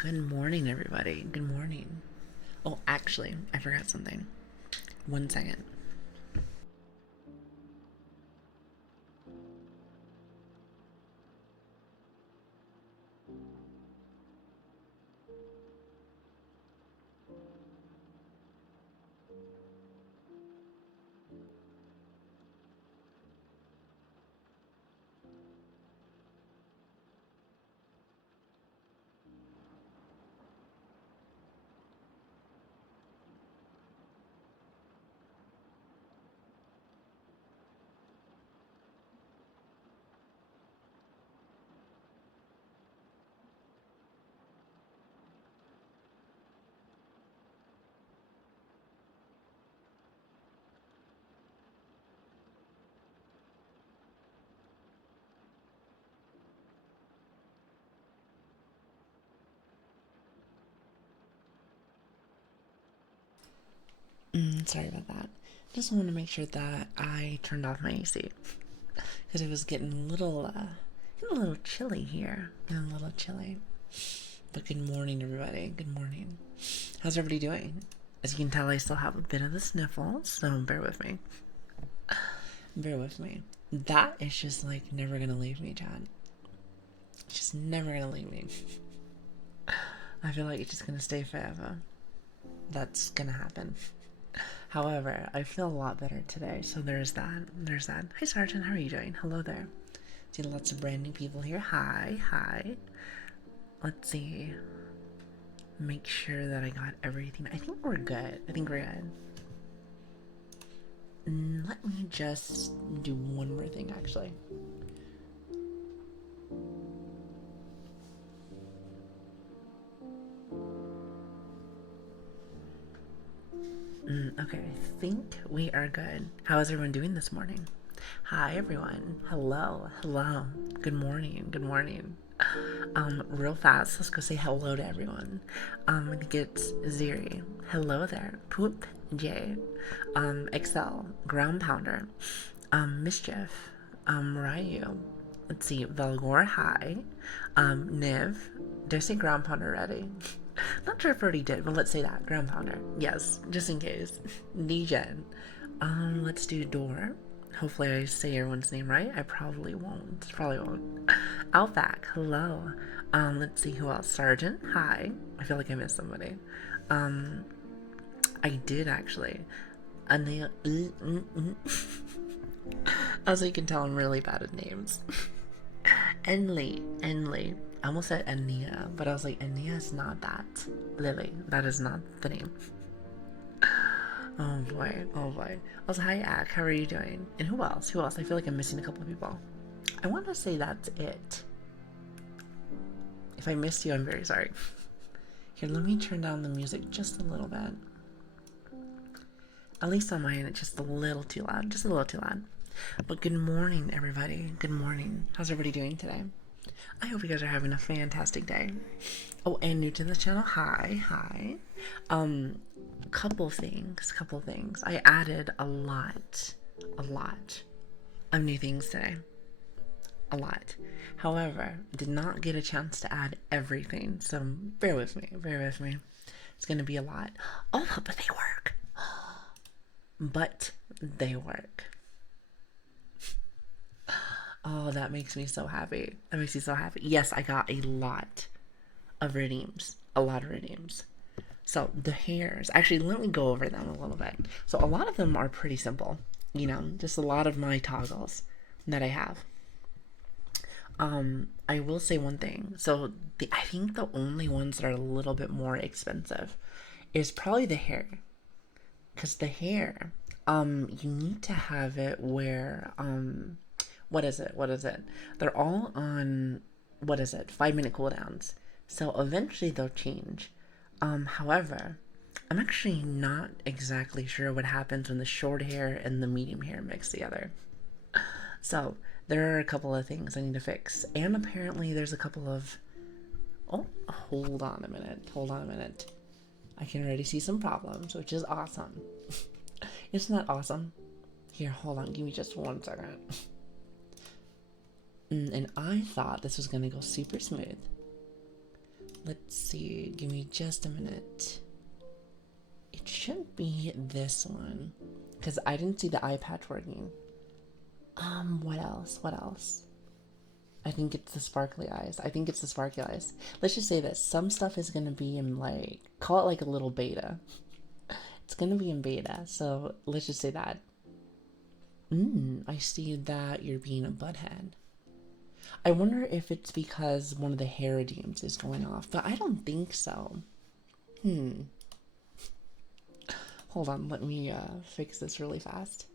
Good morning, everybody. Good morning. Oh, actually, I forgot something. 1 second. Sorry about that. Just want to make sure that I turned off my AC because it was getting a little chilly here. Getting a little chilly. But good morning, everybody. Good morning. How's everybody doing? As you can tell, I still have a bit of the sniffles, so bear with me. Bear with me. That is just like never gonna leave me, Chad. It's just never gonna leave me. I feel like it's just gonna stay forever. That's gonna happen. However, I feel a lot better today, so there's that. There's that. Hi, Sergeant. How are you doing? Hello there. See lots of brand new people here. Hi, hi. Let's see. Make sure that I got everything. I think we're good. I think we're good. Let me just do one more thing, actually. Okay, I think we are good. How is everyone doing this morning? Hi, everyone. Hello, hello. Good morning, good morning. Real fast, let's go say hello to everyone. I think it's Ziri. Hello there. Poop J. Excel. Ground Pounder. Mischief. Ryu. Let's see. Velgor High. Niv. Did I say Ground Pounder already? Not sure if I already did, but let's say that. Ground Pounder. Yes, just in case. Degen. Let's do Door. Hopefully I say everyone's name right. I probably won't. Probably won't. Outback, hello. Let's see who else. Sergeant, hi. I feel like I missed somebody. I did actually. As you can tell, I'm really bad at names. Enli. I almost said Ania, but I was like, Ania is not that. Lili, that is not the name. Oh boy, oh boy. Also, hi, Ak, how are you doing? And who else? Who else? I feel like I'm missing a couple of people. I want to say that's it. If I missed you, I'm very sorry. Here, let me turn down the music just a little bit. At least on my end, it's just a little too loud. Just a little too loud. But good morning, everybody. Good morning. How's everybody doing today? I hope you guys are having a fantastic day. Oh, and new to the channel, hi, hi. Couple things. I added a lot of new things today. A lot. However, did not get a chance to add everything, so bear with me. It's gonna be a lot. Oh, but they work. But they work. Oh, that makes me so happy. Yes, I got a lot of redeems. So the hairs, actually, let me go over them a little bit. So a lot of them are pretty simple, just a lot of my toggles that I have. I will say one thing. So I think the only ones that are a little bit more expensive is probably the hair, because the hair, you need to have it where, what is it? They're all on, 5-minute cooldowns. So eventually they'll change. However, I'm actually not exactly sure what happens when the short hair and the medium hair mix together. So there are a couple of things I need to fix. And apparently there's a couple of... Oh, hold on a minute. I can already see some problems, which is awesome. Isn't that awesome? Here, hold on. Give me just 1 second. And I thought this was going to go super smooth. Let's see. Give me just a minute. It should be this one. Because I didn't see the eye patch working. What else? What else? I think it's the sparkly eyes. I think it's the sparkly eyes. Let's just say this. Some stuff is going to be in like, call it like a little beta. It's going to be in beta. So let's just say that. I see that you're being a butthead. I wonder if it's because one of the hairdemes is going off, but I don't think so. Hold on, let me fix this really fast.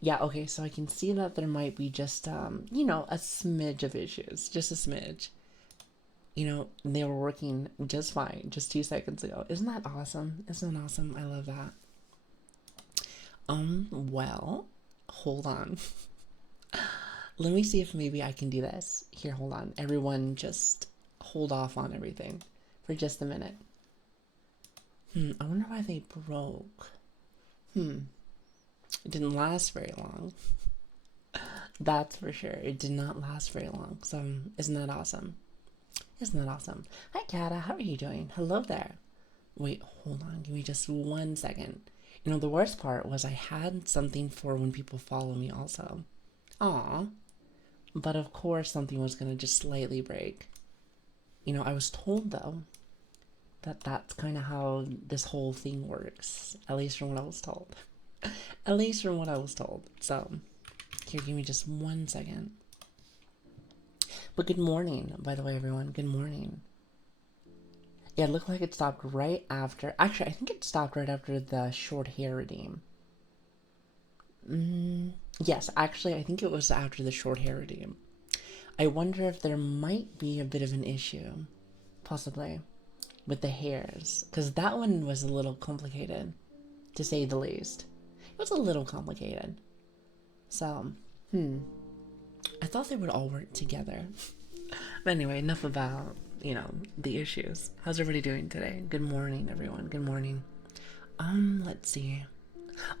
Yeah, okay, so I can see that there might be just, you know, a smidge of issues. Just a smidge. You know, they were working just fine just 2 seconds ago. Isn't that awesome? Isn't that awesome? I love that. Well, hold on. Let me see if maybe I can do this. Here, hold on. Everyone just hold off on everything for just a minute. I wonder why they broke. It didn't last very long. That's for sure. It did not last very long. So, isn't that awesome? Isn't that awesome? Hi, Kata. How are you doing? Hello there. Wait, hold on. Give me just 1 second. You know, the worst part was I had something for when people follow me also. Aw. But of course something was going to just slightly break. You know, I was told, though, that that's kind of how this whole thing works. At least from what I was told. At least from what I was told. So, here, give me just 1 second. But good morning, by the way, everyone. Good morning. Yeah, it looked like it stopped right after... Actually, I think it stopped right after the short hair redeem. Yes, actually, I think it was after the short hair redeem. I wonder if there might be a bit of an issue, possibly, with the hairs. Because that one was a little complicated, to say the least. It was a little complicated. So, I thought they would all work together. But anyway, enough about, you know, the issues. How's everybody doing today? Good morning, everyone. Good morning. Let's see.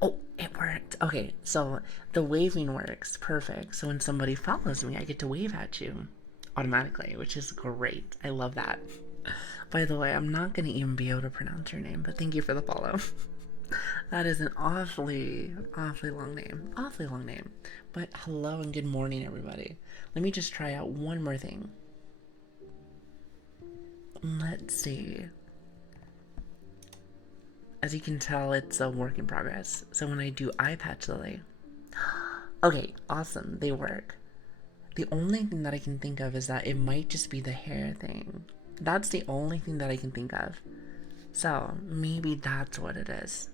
Oh, it worked. Okay, so the waving works. Perfect. So when somebody follows me, I get to wave at you automatically, which is great. I love that. By the way, I'm not going to even be able to pronounce your name, but thank you for the follow. That is an awfully long name. Awfully long name. But hello and good morning, everybody. Let me just try out one more thing. Let's see. As you can tell, it's a work in progress. So when I do eye patch Lili... Okay, awesome. They work. The only thing that I can think of is that it might just be the hair thing. That's the only thing that I can think of. So, maybe that's what it is.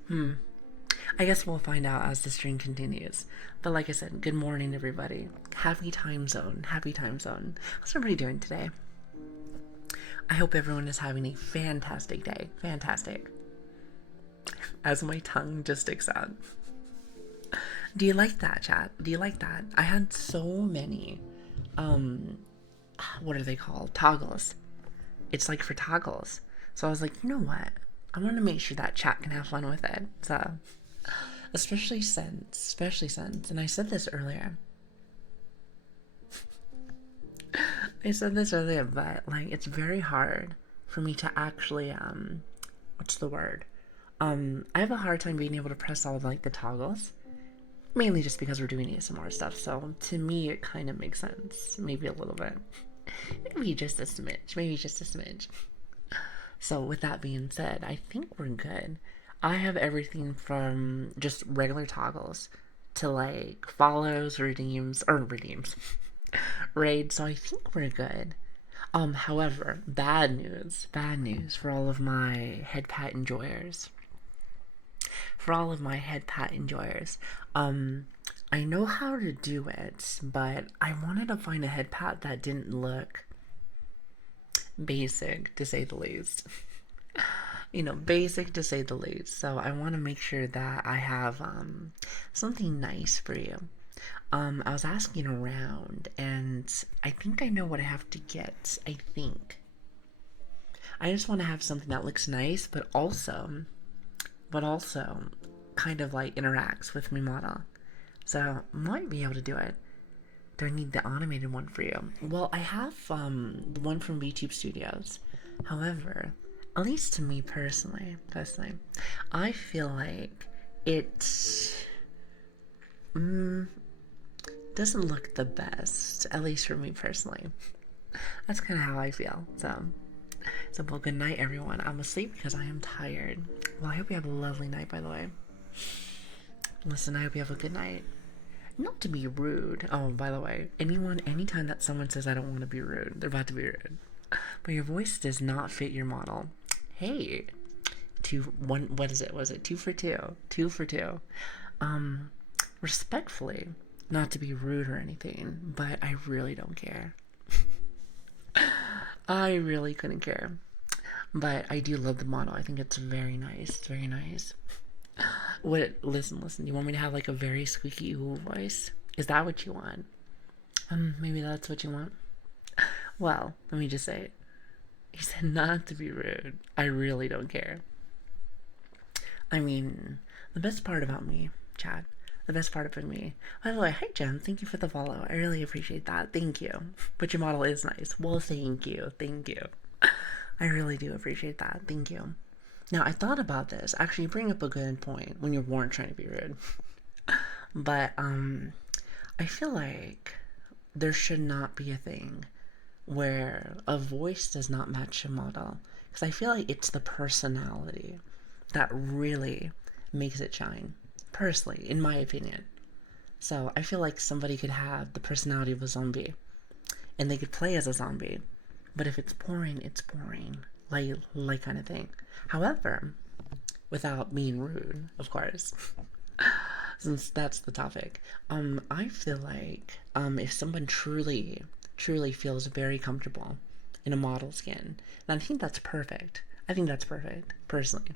I guess we'll find out as the stream continues. But like I said, good morning, everybody. Happy time zone. Happy time zone. How's everybody doing today? I hope everyone is having a fantastic day. Fantastic. As my tongue just sticks out. Do you like that, chat? Do you like that? I had so many, what are they called? Toggles. It's like for toggles. So I was like, you know what? I want to make sure that chat can have fun with it. So, especially since, and I said this earlier. But like, it's very hard for me to actually, what's the word? I have a hard time being able to press all of like the toggles. Mainly just because we're doing ASMR stuff, so to me it kind of makes sense. Maybe a little bit. Maybe just a smidge. So with that being said, I think we're good. I have everything from just regular toggles to like follows, redeems, raids, so I think we're good. However, bad news for all of my head pat enjoyers. I know how to do it, but I wanted to find a head pat that didn't look basic, to say the least. Basic to say the least. So I want to make sure that I have something nice for you. I was asking around, and I think I know what I have to get. I just want to have something that looks nice, but also kind of like interacts with my model. So might be able to do it. Do I need the animated one for you? Well, I have the one from VTube Studios. However, at least to me personally, I feel like it doesn't look the best, at least for me personally. That's kind of how I feel. So, well, good night, everyone. I'm asleep because I am tired. Well, I hope you have a lovely night, by the way. Listen, I hope you have a good night. Not to be rude. Oh, by the way, anytime that someone says I don't want to be rude, they're about to be rude. But your voice does not fit your model. Hey, what is it? Was it 2 for 2? 2 for 2. Respectfully, not to be rude or anything, but I really don't care. I really couldn't care. But I do love the model. I think it's very nice. It's very nice. Listen. You want me to have like a very squeaky ooh voice? Is that what you want? Maybe that's what you want. Well, let me just say it. He said not to be rude. I really don't care. I mean, the best part about me, Chad, the best part about me. By the way, hi Jen, thank you for the follow. I really appreciate that. Thank you. But your model is nice. Well, thank you. Thank you. I really do appreciate that. Thank you. Now, I thought about this. Actually, you bring up a good point when you weren't trying to be rude. But, I feel like there should not be a thing where a voice does not match a model. Because I feel like it's the personality that really makes it shine. Personally, in my opinion. So, I feel like somebody could have the personality of a zombie. And they could play as a zombie. But if it's boring, it's boring. Like kind of thing. However, without being rude, of course, since that's the topic, I feel like if someone truly feels very comfortable in a model skin, then I think that's perfect. I think that's perfect, personally.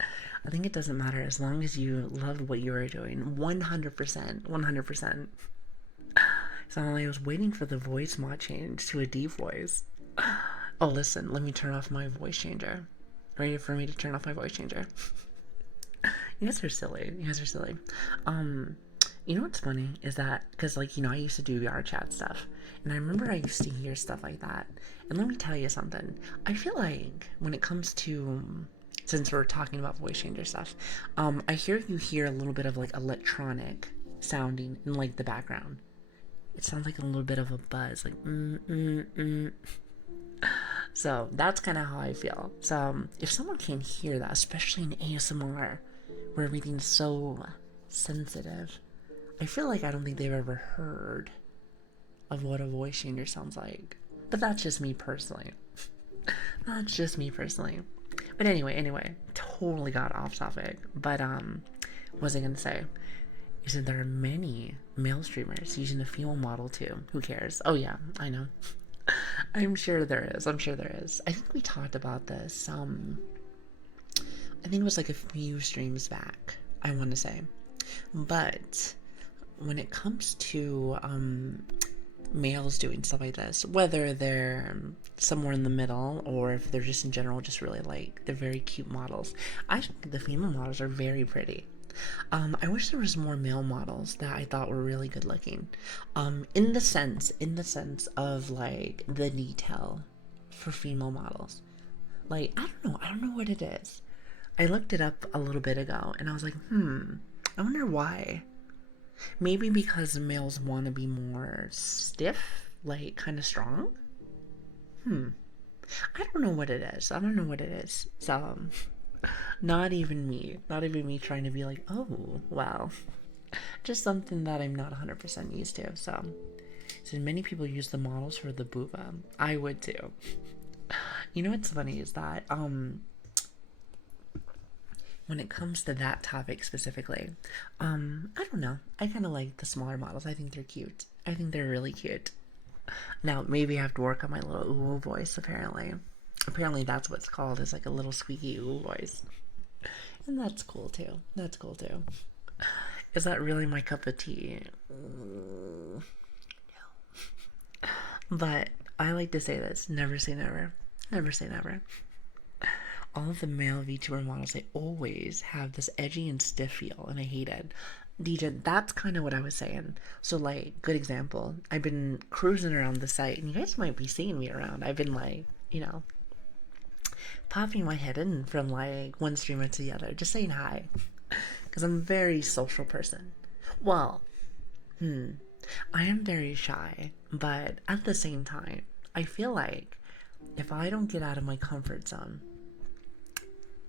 I think it doesn't matter as long as you love what you are doing. 100%. 100%. So I was waiting for the voice mod change to a deep voice. Oh, listen, let me turn off my voice changer. Ready for me to turn off my voice changer? You guys are silly. You guys are silly. You know what's funny is that, because, like, I used to do VR chat stuff, and I remember I used to hear stuff like that. And let me tell you something. I feel like when it comes to, since we're talking about voice changer stuff, I hear you hear a little bit of, like, electronic sounding in, like, the background. It sounds like a little bit of a buzz, like, So that's kind of how I feel. So if someone can hear that, especially in ASMR, where everything's so sensitive, I feel like I don't think they've ever heard of what a voice changer sounds like. But that's just me personally. That's just me personally. But anyway, totally got off topic. But what was I gonna say? You said there are many male streamers using a female model too. Who cares? Oh yeah, I know. I'm sure there is. I think we talked about this. I think it was like a few streams back, I want to say. But when it comes to males doing stuff like this, whether they're somewhere in the middle or if they're just in general just really like they're very cute models, I think the female models are very pretty. I wish there was more male models that I thought were really good looking. In the sense of like the detail for female models. Like, I don't know what it is. I looked it up a little bit ago and I was like, I wonder why. Maybe because males want to be more stiff, like kind of strong. I don't know what it is. So, not even me trying to be like, oh, wow. Just something that I'm not 100% used to. So many people use the models for the booba. I would too. You know what's funny is that, when it comes to that topic specifically, I don't know. I kind of like the smaller models. I think they're cute. I think they're really cute. Now, maybe I have to work on my little ooh voice, apparently. Apparently that's what's called, is like a little squeaky ooh voice. And that's cool too. Is that really my cup of tea? No. But I like to say this, never say never. Never say never. All of the male VTuber models, they always have this edgy and stiff feel, and I hate it. DJ, that's kind of what I was saying. So, like, good example. I've been cruising around the site, and you guys might be seeing me around. I've been, like, popping my head in from like one streamer to the other, just saying hi. Because I'm a very social person. Well, I am very shy, but at the same time, I feel like if I don't get out of my comfort zone,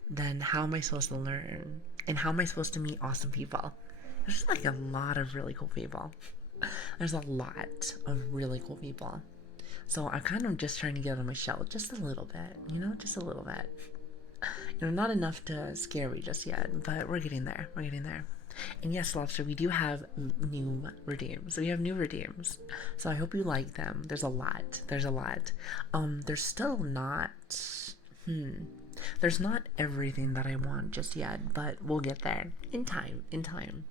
then how am I supposed to learn? And how am I supposed to meet awesome people? There's like a lot of really cool people. There's a lot of really cool people. So I'm kind of just trying to get out of my shell just a little bit, just a little bit. Not enough to scare me just yet, but we're getting there. We're getting there. And yes, Lobster, we do have new redeems. We have new redeems. So I hope you like them. There's a lot. There's a lot. There's still not there's not everything that I want just yet, but we'll get there in time. In time.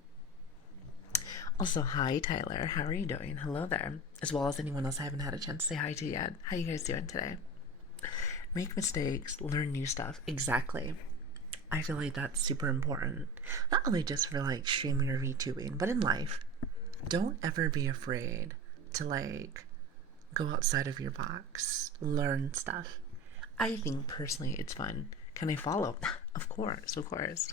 Also, hi Tyler, how are you doing? Hello there. As well as anyone else I haven't had a chance to say hi to yet. How you guys doing today? Make mistakes, learn new stuff. Exactly. I feel like that's super important. Not only just for like streaming or VTubing, but in life. Don't ever be afraid to like go outside of your box, learn stuff. I think personally it's fun. Can I follow? Of course, of course.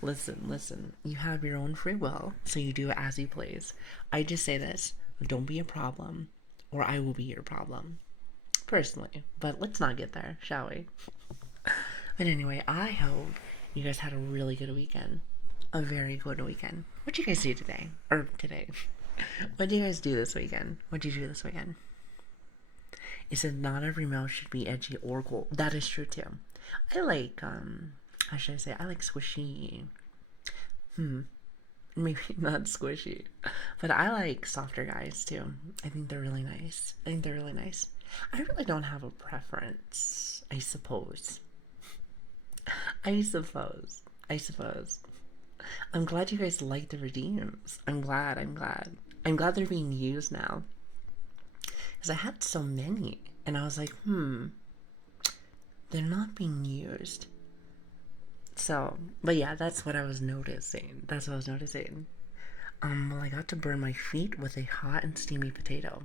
Listen. You have your own free will, so you do it as you please. I just say this: don't be a problem, or I will be your problem. Personally, but let's not get there, shall we? But anyway, I hope you guys had a really good weekend. A very good weekend. What'd you guys do today? Or today? What did you guys do this weekend? What did you do this weekend? It said not every male should be edgy or cool. That is true too. I like, how should I say? I like squishy. Maybe not squishy. But I like softer guys too. I think they're really nice. I really don't have a preference, I suppose. I suppose. I'm glad you guys like the redeems. I'm glad. I'm glad they're being used now. Because I had so many. And I was like, they're not being used. So, but yeah, that's what I was noticing. Well, I got to burn my feet with a hot and steamy potato.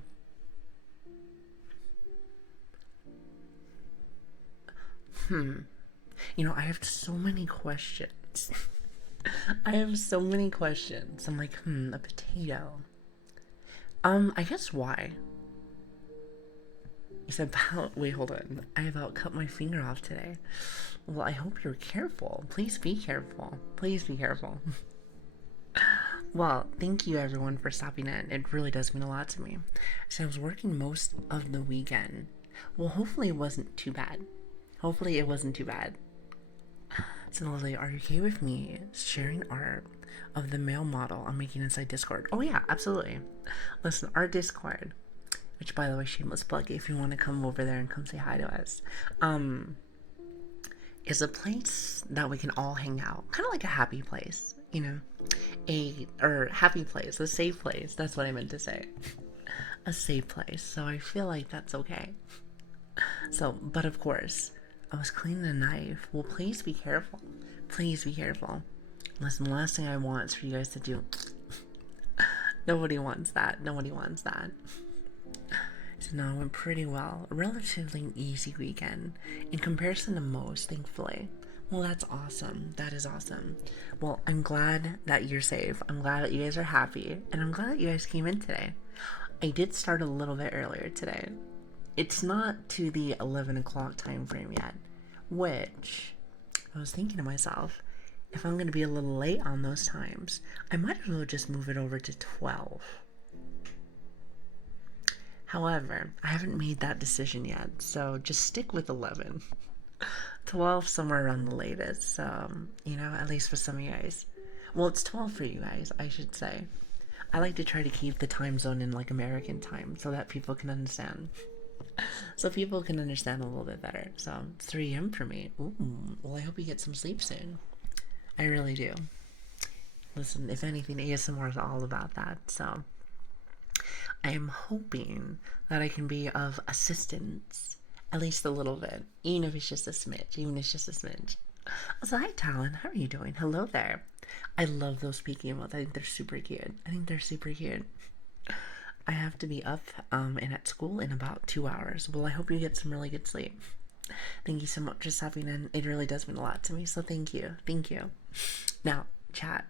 I have so many questions. I'm like, a potato. I guess why? It's about, wait, hold on. I about cut my finger off today. Well, I hope you're careful. Please be careful. Well, thank you everyone for stopping in. It really does mean a lot to me. So I was working most of the weekend. Well, hopefully it wasn't too bad. So Lili, are you okay with me sharing art of the male model I'm making inside Discord? Oh yeah, absolutely. Listen, our Discord, which by the way, shameless plug, if you want to come over there and come say hi to us, is a place that we can all hang out. Kind of like a happy place, happy place, a safe place. That's what I meant to say. A safe place. So I feel like that's okay. So, but of course, I was cleaning a knife. Well, please be careful. Listen, the last thing I want is for you guys to do. Nobody wants that. So no, it went pretty well. A relatively easy weekend in comparison to most, thankfully. Well, that's awesome. That is awesome. Well, I'm glad that you're safe. I'm glad that you guys are happy. And I'm glad that you guys came in today. I did start a little bit earlier today. It's not to the 11 o'clock time frame yet, which I was thinking to myself, if I'm going to be a little late on those times, I might as well just move it over to 12. However, I haven't made that decision yet, so just stick with 11. 12 somewhere around the latest, at least for some of you guys. Well, it's 12 for you guys, I should say. I like to try to keep the time zone in like American time so that people can understand. A little bit better. So it's 3 a.m. for me. Ooh, well, I hope you get some sleep soon. I really do. Listen, if anything, ASMR is all about that. So I am hoping that I can be of assistance, at least a little bit, even if it's just a smidge. So hi, Talon. How are you doing? Hello there. I love those speaking emotes. I think they're super cute. I have to be up and at school in about 2 hours. Well, I hope you get some really good sleep. Thank you so much for stopping in. It really does mean a lot to me, so thank you. Thank you. Now, chat.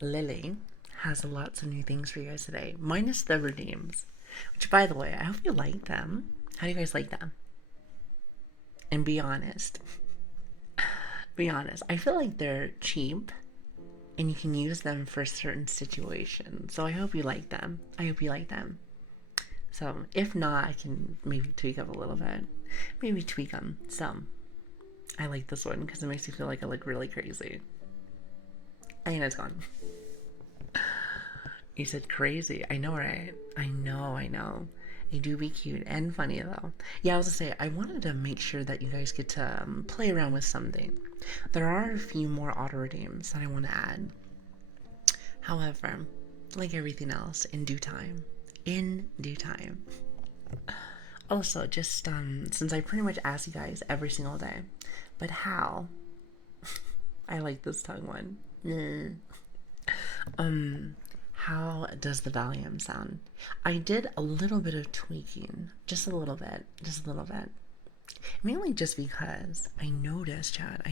Lili has lots of new things for you guys today, minus the redeems. Which, by the way, I hope you like them. How do you guys like them? And be honest. Be honest. I feel like they're cheap and you can use them for certain situations. So I hope you like them. I hope you like them. So if not, I can maybe tweak them a little bit. Maybe tweak them some. I like this one because it makes you feel like I look really crazy. And it's gone. You said crazy. I know, right? I know. They do be cute and funny, though. Yeah, I was gonna say, I wanted to make sure that you guys get to play around with something. There are a few more auto redeems that I want to add. However, like everything else, in due time. In due time. Also, just since I pretty much ask you guys every single day, but how? I like this tongue one. How does the volume sound? I did a little bit of tweaking, just a little bit. Mainly just because I noticed, Chad,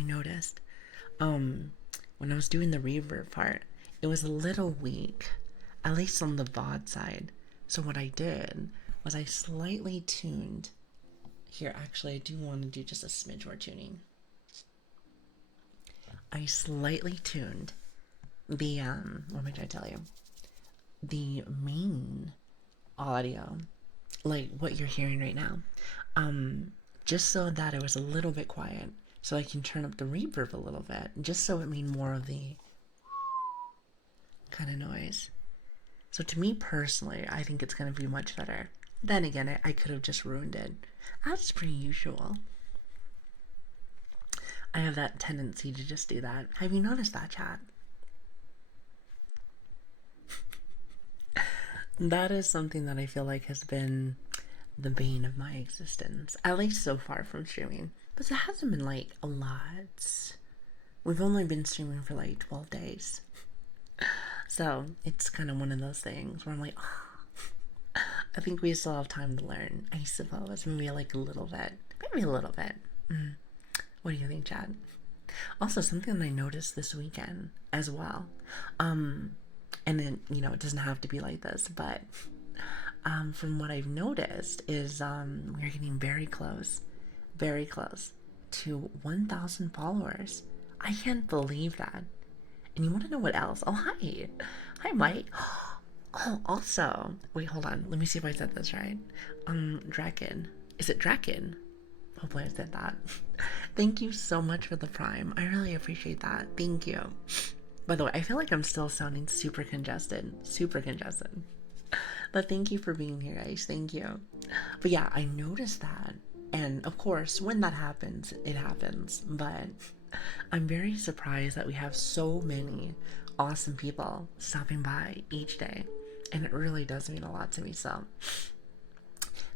when I was doing the reverb part, it was a little weak, at least on the VOD side. So what I did was I slightly tuned. Here, actually, I do want to do just a smidge more tuning. I slightly tuned the, what am I trying to tell you? The main audio, like what you're hearing right now, just so that it was a little bit quiet, so I can turn up the reverb a little bit, just so it made more of the kind of noise. So to me personally, I think it's going to be much better. Then again, I could have just ruined it. That's pretty usual. I have that tendency to just do that. Have you noticed that, chat? That is something that I feel like has been the bane of my existence, at least so far from streaming. But it hasn't been like a lot. We've only been streaming for like 12 days. So it's kind of one of those things where I'm like, oh, I think we still have time to learn, I suppose. Maybe like a little bit. Maybe a little bit. What do you think, Chad? Also, something I noticed this weekend as well. And then, it doesn't have to be like this, but from what I've noticed is we're getting very close to 1,000 followers. I can't believe that. And you want to know what else? Oh, hi. Hi, Mike. Oh, also, wait, hold on. Let me see if I said this right. Draken. Is it Draken? Hopefully I said that. Thank you so much for the Prime. I really appreciate that. Thank you. By the way, I feel like I'm still sounding super congested. But thank you for being here, guys. Thank you. But yeah, I noticed that. And of course, when that happens, it happens. But I'm very surprised that we have so many awesome people stopping by each day. And it really does mean a lot to me. So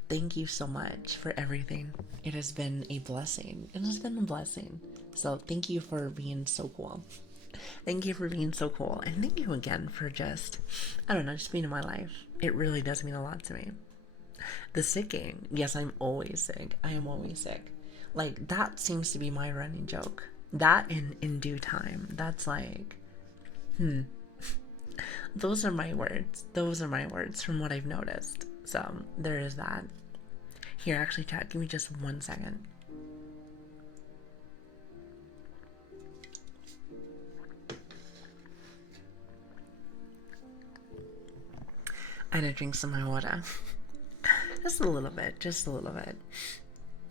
thank you so much for everything. It has been a blessing. So thank you for being so cool. Thank you for being so cool. And thank you again for just being in my life. It really does mean a lot to me. The sicking. Yes, I'm always sick. I am always sick. Like, that seems to be my running joke. That in due time. That's like, Those are my words. From what I've noticed. So, there is that. Here, actually, chat, give me just 1 second. I had to drink some of my water. Just a little bit.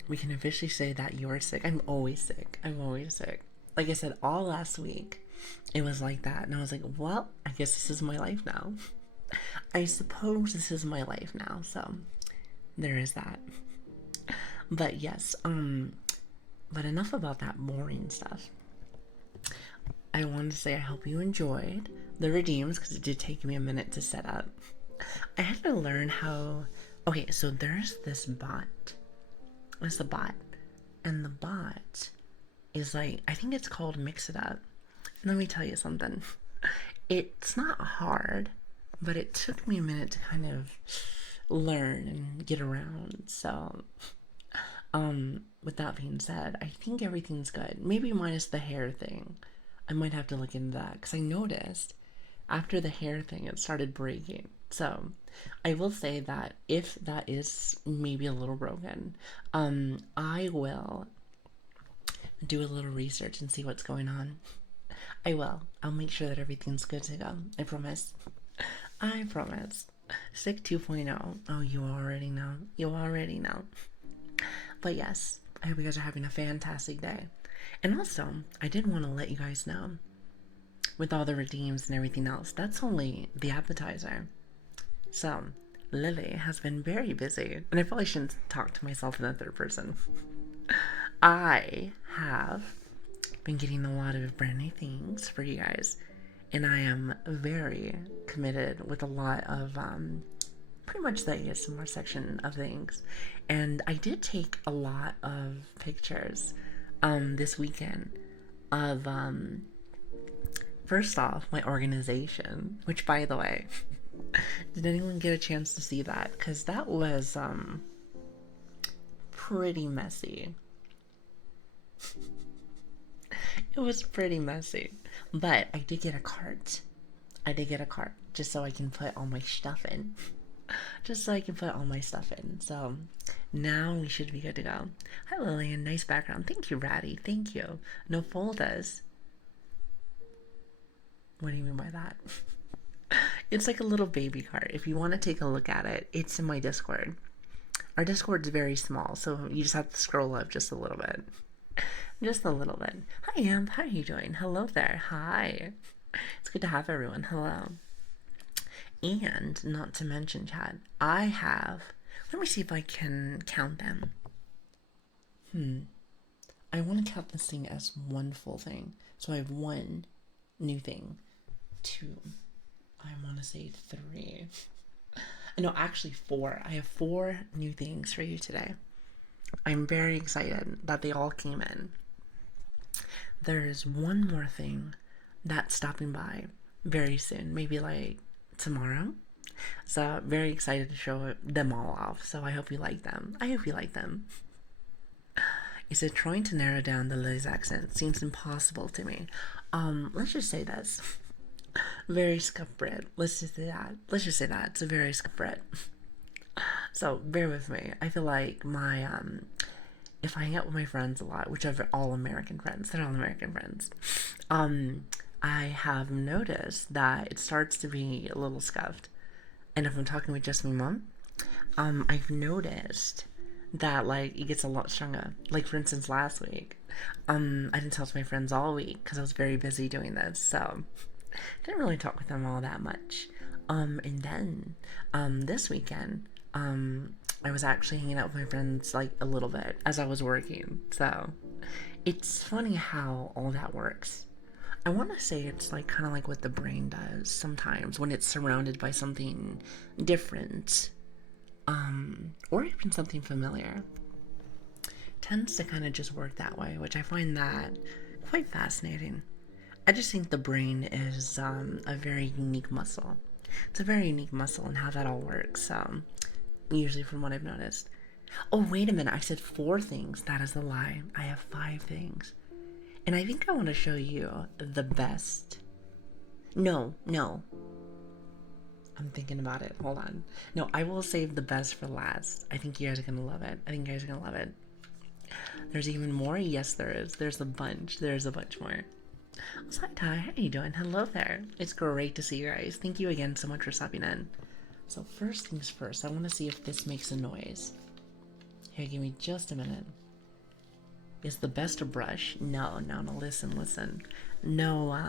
We can officially say that you're sick. I'm always sick. Like I said, all last week, it was like that. And I was like, well, I guess this is my life now. I suppose this is my life now. So, there is that. But yes, but enough about that boring stuff. I wanted to say I hope you enjoyed the redeems, because it did take me a minute to set up. I had to learn how... Okay, so there's this bot. It's a bot. And the bot is like... I think it's called Mix It Up. Let me tell you something. It's not hard, but it took me a minute to kind of learn and get around. So With that being said, I think everything's good. Maybe minus the hair thing. I might have to look into that because I noticed after the hair thing it started breaking. So I will say that if that is maybe a little broken, I will do a little research and see what's going on. I will. I'll make sure that everything's good to go. I promise. I promise. Sick 2.0. Oh, you already know. You already know. But yes, I hope you guys are having a fantastic day. And also, I did want to let you guys know, with all the redeems and everything else, that's only the appetizer. So, Lili has been very busy, and I probably shouldn't talk to myself in the third person. I have been getting a lot of brand new things for you guys, and I am very committed with a lot of pretty much the ASMR section of things. And I did take a lot of pictures this weekend of first off my organization, which by the way, did anyone get a chance to see that? Because that was pretty messy. It was pretty messy. But I did get a cart. Just so I can put all my stuff in. So now we should be good to go. Hi Lilian, nice background. Thank you, Ratty. Thank you. No foldas. What do you mean by that? It's like a little baby cart. If you want to take a look at it, it's in my Discord. Our Discord's very small, so you just have to scroll up just a little bit. Just a little bit. Hi, Amp. How are you doing? Hello there. Hi. It's good to have everyone. Hello. And not to mention, Chad, I have... Let me see if I can count them. I want to count this thing as one full thing. So I have one new thing. Two. I want to say three. No, actually four. I have 4 new things for you today. I'm very excited that they all came in. There's one more thing that's stopping by very soon, maybe like tomorrow. So very excited to show them all off. So I hope you like them. He said trying to narrow down the Liz accent seems impossible to me. Let's just say this. Very scuff bread. Let's just say that. It's a very scuff bread. So bear with me. I feel like my if I hang out with my friends a lot, which are all American friends, I have noticed that it starts to be a little scuffed. And if I'm talking with just my mom, I've noticed that like it gets a lot stronger. Like for instance, last week, I didn't talk to my friends all week because I was very busy doing this, so didn't really talk with them all that much. And then this weekend, I was actually hanging out with my friends like a little bit as I was working. So it's funny how all that works. I want to say it's like kind of like what the brain does sometimes when it's surrounded by something different, or even something familiar. Tends to kind of just work that way, which I find that quite fascinating. I just think the brain is a very unique muscle. It's a very unique muscle and how that all works. Usually from what I've noticed. Oh, wait a minute. I said 4 things. That is a lie. I have 5 things. And I think I want to show you the best. No. I'm thinking about it. Hold on. No, I will save the best for last. I think you guys are going to love it. There's even more? Yes, there is. There's a bunch more. Hi, Ty. How are you doing? Hello there. It's great to see you guys. Thank you again so much for stopping in. So first things first, I want to see if this makes a noise. Here, give me just a minute. Is the best a brush? No, listen. No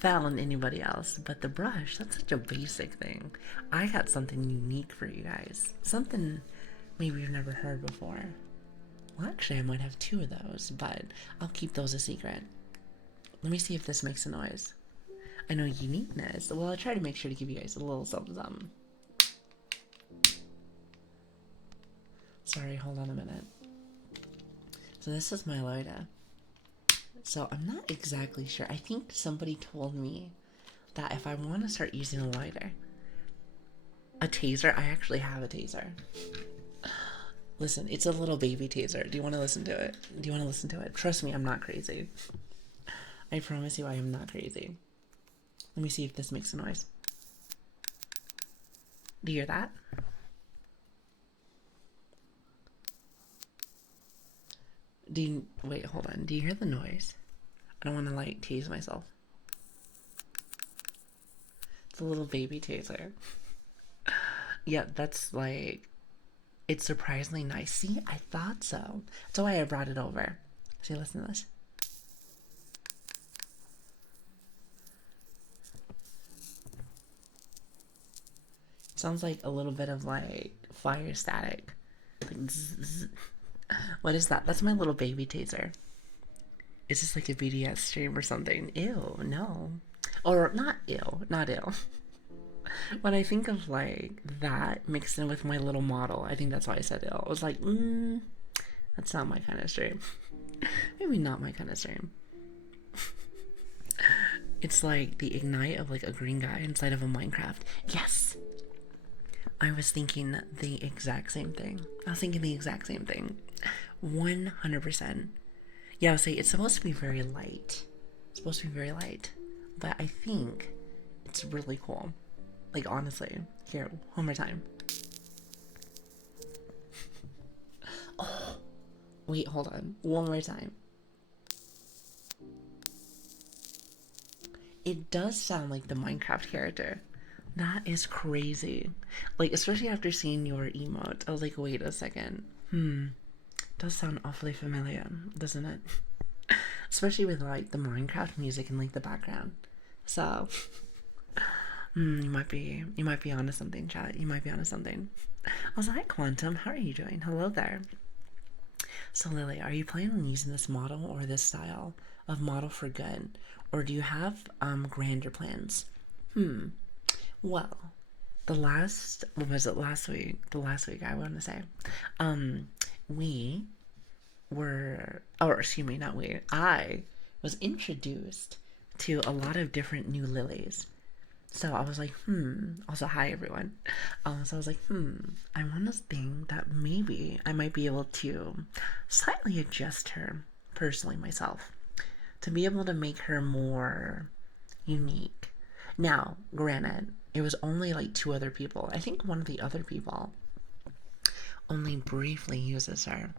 fouling anybody else, but the brush, that's such a basic thing. I got something unique for you guys. Something maybe you've never heard before. Well, actually, I might have 2 of those, but I'll keep those a secret. Let me see if this makes a noise. I know uniqueness. Well, I try to make sure to give you guys a little something. Sorry, hold on a minute. So this is my lighter. So I'm not exactly sure. I think somebody told me that if I want to start using a taser, I actually have a taser. Listen, it's a little baby taser. Do you want to listen to it? Do you want to listen to it? Trust me, I'm not crazy. I promise you I am not crazy. Let me see if this makes a noise. Do you hear that? Wait, hold on. Do you hear the noise? I don't want to like tase myself. It's a little baby taser. Yeah, that's like, it's surprisingly nice. See, I thought so. That's why I brought it over. See, listen to this. Sounds like a little bit of like fire static. Like zzz. What is that? That's my little baby taser. Is this like a BDS stream or something? Ew, no. Or not ew, not ew. When I think of like that mixed in with my little model, I think that's why I said ill. I was like, that's not my kind of stream. Maybe not my kind of stream. It's like the ignite of like a green guy inside of a Minecraft. Yes! I was thinking the exact same thing. 100%. Yeah, I'll say it's supposed to be very light. It's supposed to be very light. But I think it's really cool. Like, honestly. Here, one more time. Oh, wait, hold on. One more time. It does sound like the Minecraft character. That is crazy. Like, especially after seeing your emote. I was like, wait a second. Does sound awfully familiar, doesn't it? Especially with like the Minecraft music in like the background. So you might be onto something, chat. You might be onto something. Also, hi Quantum, how are you doing? Hello there. So Lily, are you planning on using this model or this style of model for good? Or do you have grander plans? Well, what was it last week? The last week I want to say. We were, or excuse me, not we, I was introduced to a lot of different new lilies. So I was like, also hi everyone. So I was like, I want to think that maybe I might be able to slightly adjust her personally myself to be able to make her more unique. Now, granted, it was only like 2 other people. I think one of the other people only briefly uses her.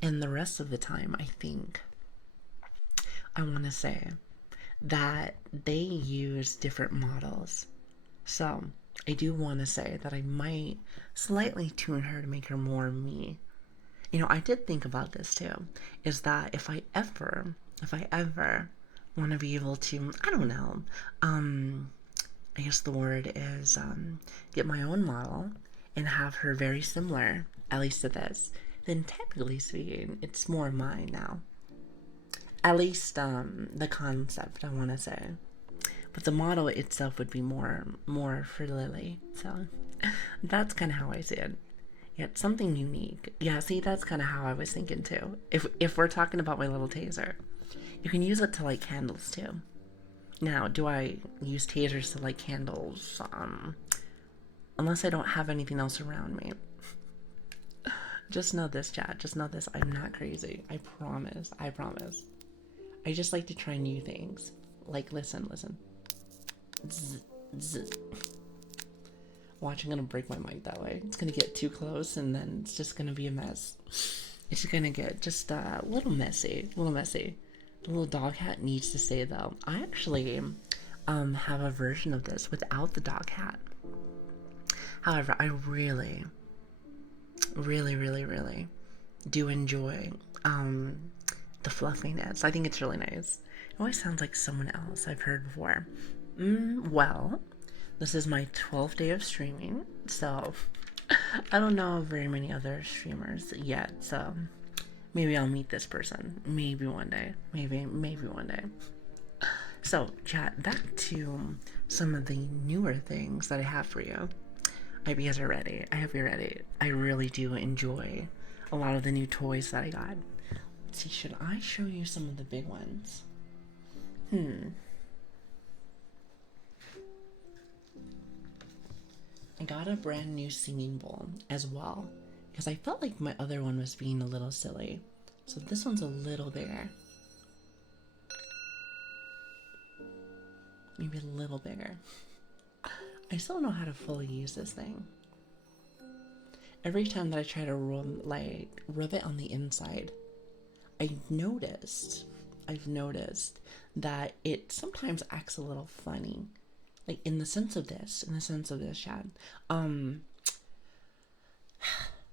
And the rest of the time, I think, I want to say that they use different models. So I do want to say that I might slightly tune her to make her more me. You know, I did think about this too, is that if I ever want to be able to, I don't know, I guess the word is get my own model and have her very similar, at least to this, then technically speaking, it's more mine now. At least the concept, I want to say. But the model itself would be more for Lili. So that's kind of how I see it. Yet something unique. Yeah, see, that's kind of how I was thinking too. If we're talking about my little taser, you can use it to light candles too. Now, do I use tasers to light candles? Unless I don't have anything else around me. Just know this, chat. Just know this. I'm not crazy. I promise. I promise. I just like to try new things. Like, listen. Zzz, zzz. Watch, I'm gonna break my mic that way. It's gonna get too close and then it's just gonna be a mess. It's gonna get just a little messy. The little dog hat needs to stay though. I actually have a version of this without the dog hat. However, I really do enjoy the fluffiness. I think it's really nice. It always sounds like someone else I've heard before. Well, this is my 12th day of streaming, so I don't know very many other streamers yet, so maybe I'll meet this person. Maybe one day. Maybe one day. So, chat, back to some of the newer things that I have for you. I hope you guys are ready. I hope you're ready. I really do enjoy a lot of the new toys that I got. Let's see, should I show you some of the big ones? I got a brand new singing bowl as well, because I felt like my other one was being a little silly. So this one's a little bigger. Maybe a little bigger. I still don't know how to fully use this thing. Every time that I try to rub it on the inside, I've noticed that it sometimes acts a little funny. Like in the sense of this, Chad.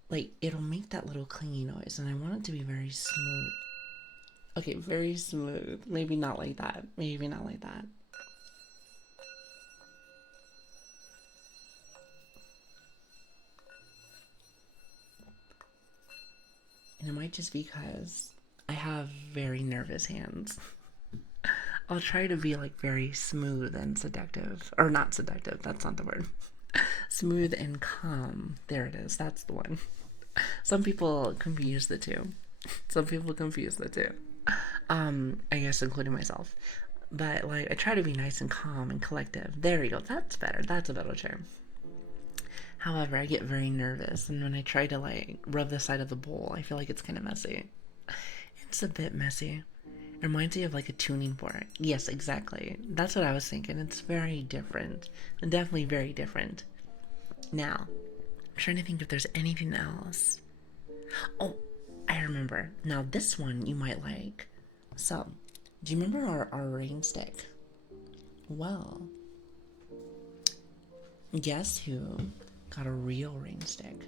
Like it'll make that little clingy noise, and I want it to be very smooth. Okay, very smooth. Maybe not like that. Maybe not like that. And it might just be because I have very nervous hands. I'll try to be like very smooth and seductive. Or not seductive, that's not the word. Smooth and calm. There it is, that's the one. Some people confuse the two. I guess including myself. But like I try to be nice and calm and collective. There we go, that's better. That's a better term. However, I get very nervous, and when I try to like rub the side of the bowl, I feel like it's kind of messy. It's a bit messy. It reminds me of like a tuning fork. Yes, exactly. That's what I was thinking. It's very different. Definitely very different. Now, I'm trying to think if there's anything else. Oh, I remember. Now this one you might like. So, do you remember our rain stick? Well, guess who got a real ring stick?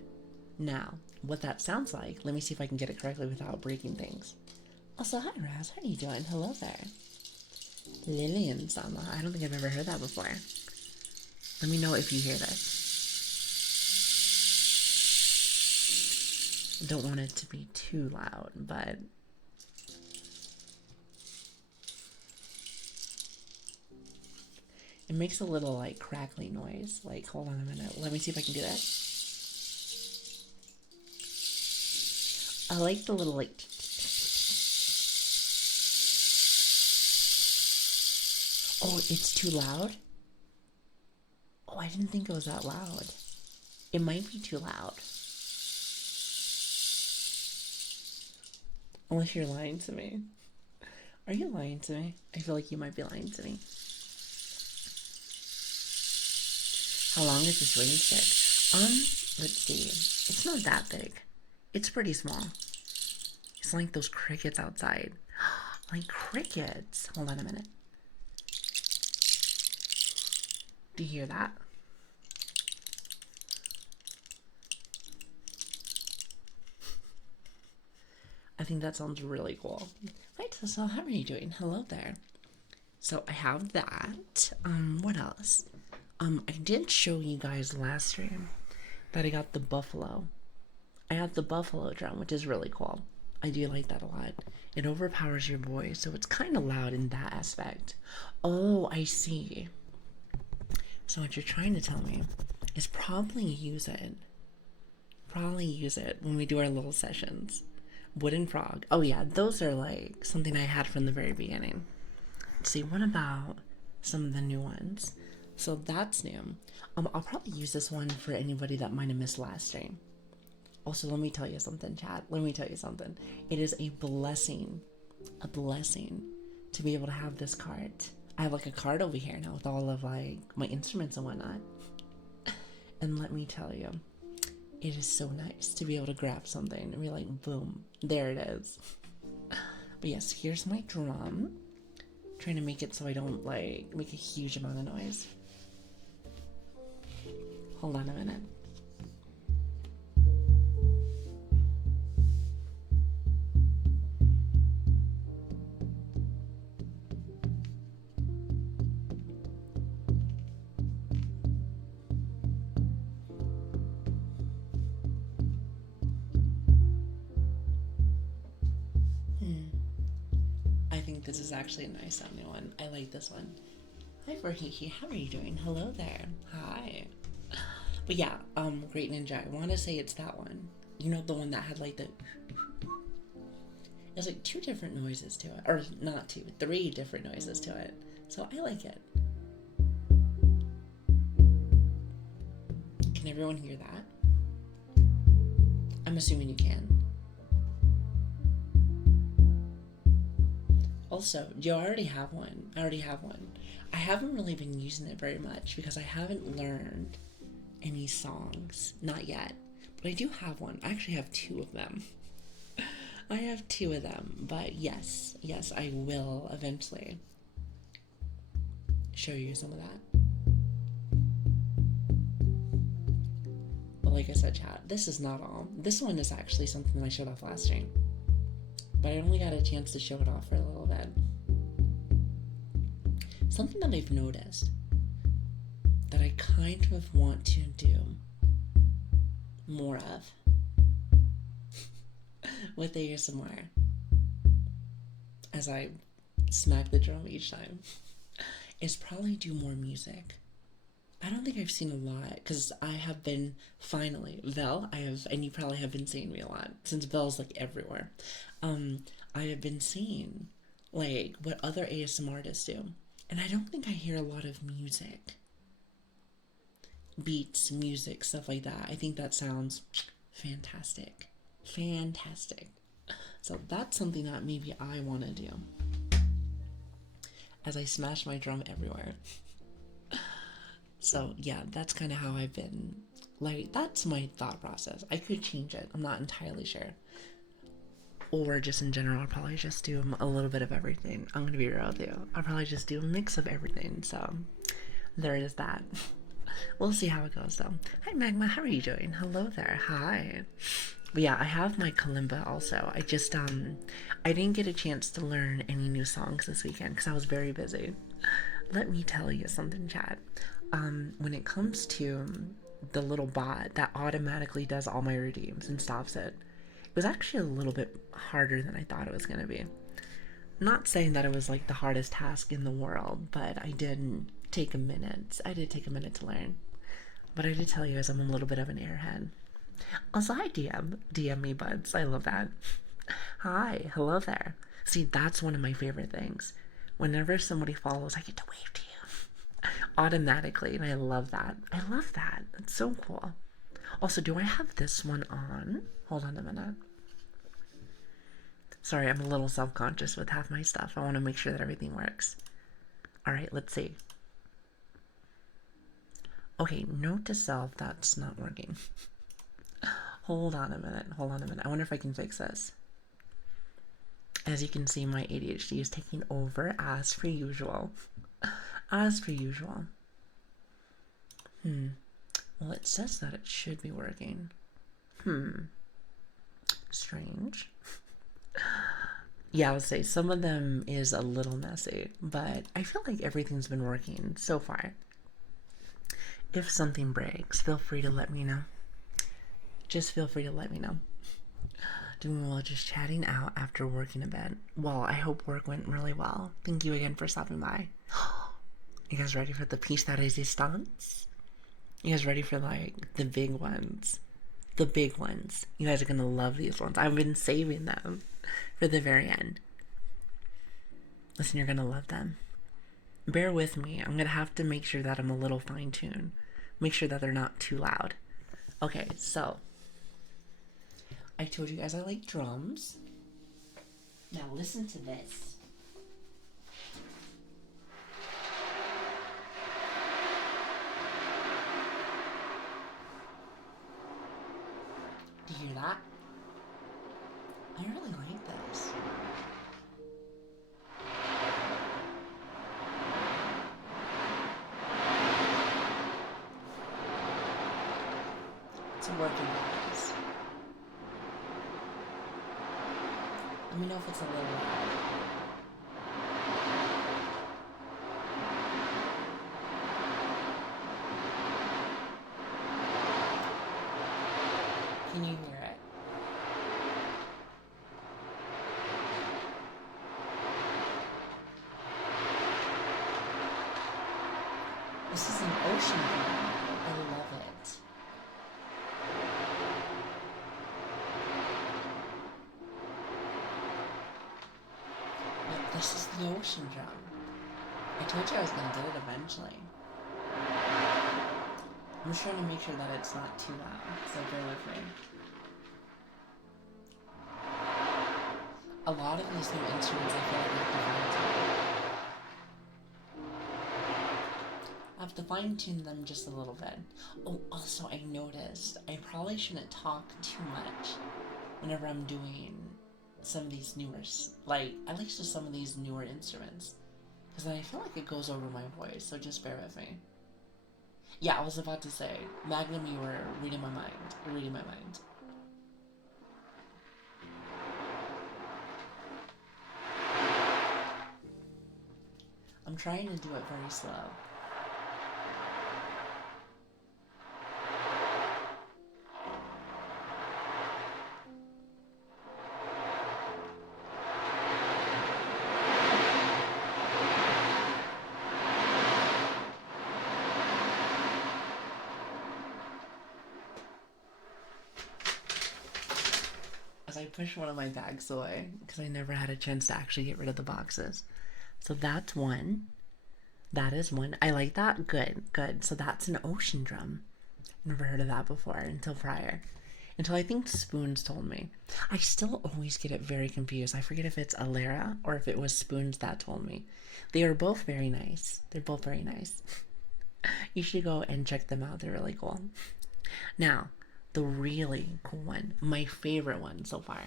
Now, what that sounds like, let me see if I can get it correctly without breaking things. Also, hi Raz, how are you doing? Hello there. Lilian sama. I don't think I've ever heard that before. Let me know if you hear this. I don't want it to be too loud, but it makes a little like crackly noise. Like, hold on a minute. Let me see if I can do that. I like the little like. Oh, it's too loud? Oh, I didn't think it was that loud. It might be too loud. Unless you're lying to me. Are you lying to me? I feel like you might be lying to me. How long is this rain stick? Let's see. It's not that big. It's pretty small. It's like those crickets outside. Like crickets. Hold on a minute. Do you hear that? I think that sounds really cool. Right, so how are you doing? Hello there. So I have that. What else? I did show you guys last stream that I got the buffalo. I got the buffalo drum, which is really cool. I do like that a lot. It overpowers your voice, so it's kind of loud in that aspect. Oh, I see. So what you're trying to tell me is probably use it when we do our little sessions. Wooden frog. Oh yeah, those are like something I had from the very beginning. Let's see, what about some of the new ones? So that's new. I'll probably use this one for anybody that might have missed last stream. Also, let me tell you something, chat. Let me tell you something. It is a blessing to be able to have this cart. I have like a cart over here now with all of like my instruments and whatnot. And let me tell you, it is so nice to be able to grab something and be like, boom, there it is. But yes, here's my drum. I'm trying to make it so I don't like make a huge amount of noise. Hold on a minute. I think this is actually a nice sounding one. I like this one. Hi Verhiki, how are you doing? Hello there. Hi. But yeah, Great Ninja, I want to say it's that one. You know, the one that had like the... There's like two different noises to it. Or not two, three different noises to it. So I like it. Can everyone hear that? I'm assuming you can. Also, you already have one. I already have one. I haven't really been using it very much because I haven't learned any songs. Not yet. But I do have one. I actually have two of them. I have two of them. But yes, I will eventually show you some of that. But like I said, chat, this is not all. This one is actually something that I showed off last stream. But I only got a chance to show it off for a little bit. Something that I've noticed that I kind of want to do more of with ASMR as I smack the drum each time is probably do more music. I don't think I've seen a lot because I have been finally Vel. And you probably have been seeing me a lot since Vel's like everywhere. I have been seeing like what other ASMR artists do, and I don't think I hear a lot of music, beats, music, stuff like that. I think that sounds fantastic. So that's something that maybe I want to do as I smash my drum everywhere. So yeah, that's kind of how I've been, like, that's my thought process. I could change it, I'm not entirely sure. Or just in general, I'll probably just do a little bit of everything. I'm gonna be real with you. I'll probably just do a mix of everything, so there is that. We'll see how it goes though. Hi Magma, how are you doing? Hello there, hi. But yeah, I have my kalimba also. I just, I didn't get a chance to learn any new songs this weekend because I was very busy. Let me tell you something, chat. When it comes to the little bot that automatically does all my redeems and stops it, it was actually a little bit harder than I thought it was going to be. Not saying that it was like the hardest task in the world, but I did take a minute to learn. But I did tell you guys I'm a little bit of an airhead. Also, hi DM me buds, I love that. Hi, hello there. See, that's one of my favorite things. Whenever somebody follows, I get to wave to you automatically, and I love that. It's so cool. Also, do I have this one on? Hold on a minute. Sorry, I'm a little self-conscious with half my stuff. I want to make sure that everything works. Alright, let's see. Okay, note to self, that's not working. Hold on a minute. I wonder if I can fix this. As you can see, my ADHD is taking over as per usual. Well, it says that it should be working. Strange. Yeah, I would say some of them is a little messy, but I feel like everything's been working so far. If something breaks, feel free to let me know. Just feel free to let me know. Doing well, just chatting out after working a bit. Well, I hope work went really well. Thank you again for stopping by. You guys ready for the piece de resistance? You guys ready for like the big ones? The big ones. You guys are gonna love these ones. I've been saving them for the very end. Listen, you're gonna love them. Bear with me. I'm gonna have to make sure that I'm a little fine-tuned. Make sure that they're not too loud. Okay, so I told you guys I like drums. Now listen to this. Do you hear that? I really like this. It's working, guys. Let me know if it's a little loud. Can you hear it? This is an ocean view. I love it. Yep, this is the ocean drum. I told you I was going to get it eventually. I'm just trying to make sure that it's not too loud, so bear with me. a lot of these new instruments I feel like I have to fine tune them just a little bit. Oh, also I noticed I probably shouldn't talk too much whenever I'm doing some of these newer, like at least with some of these newer instruments, because I feel like it goes over my voice. So just bear with me. Yeah, I was about to say, Magnum, you were reading my mind. You're reading my mind. I'm trying to do it very slow. As I push one of my bags away, because I never had a chance to actually get rid of the boxes. So that's one. That is one. I like that. Good, good. So that's an ocean drum. Never heard of that before until prior. Until I think Spoons told me. I still always get it very confused. I forget if it's Alera or if it was Spoons that told me. They are both very nice. They're both very nice. You should go and check them out. They're really cool. Now, the really cool one, my favorite one so far.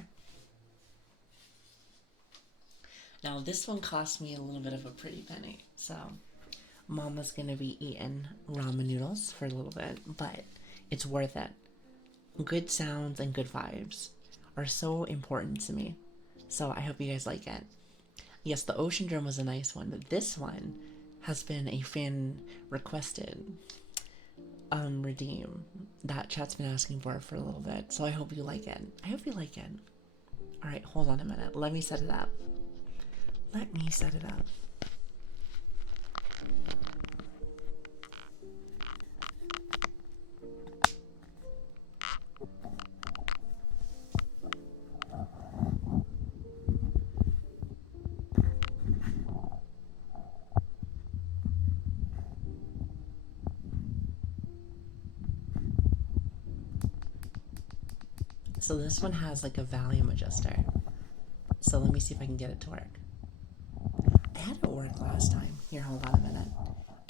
Now, this one cost me a little bit of a pretty penny. So, Mama's gonna be eating ramen noodles for a little bit, but it's worth it. Good sounds and good vibes are so important to me. So I hope you guys like it. Yes, the ocean drum was a nice one, but this one has been a fan requested redeem that chat's been asking for a little bit. So I hope you like it. I hope you like it. All right, hold on a minute. Let me set it up. Let me set it up. So this one has like a volume adjuster. So let me see if I can get it to work. I had it work last time. Here, hold on a minute.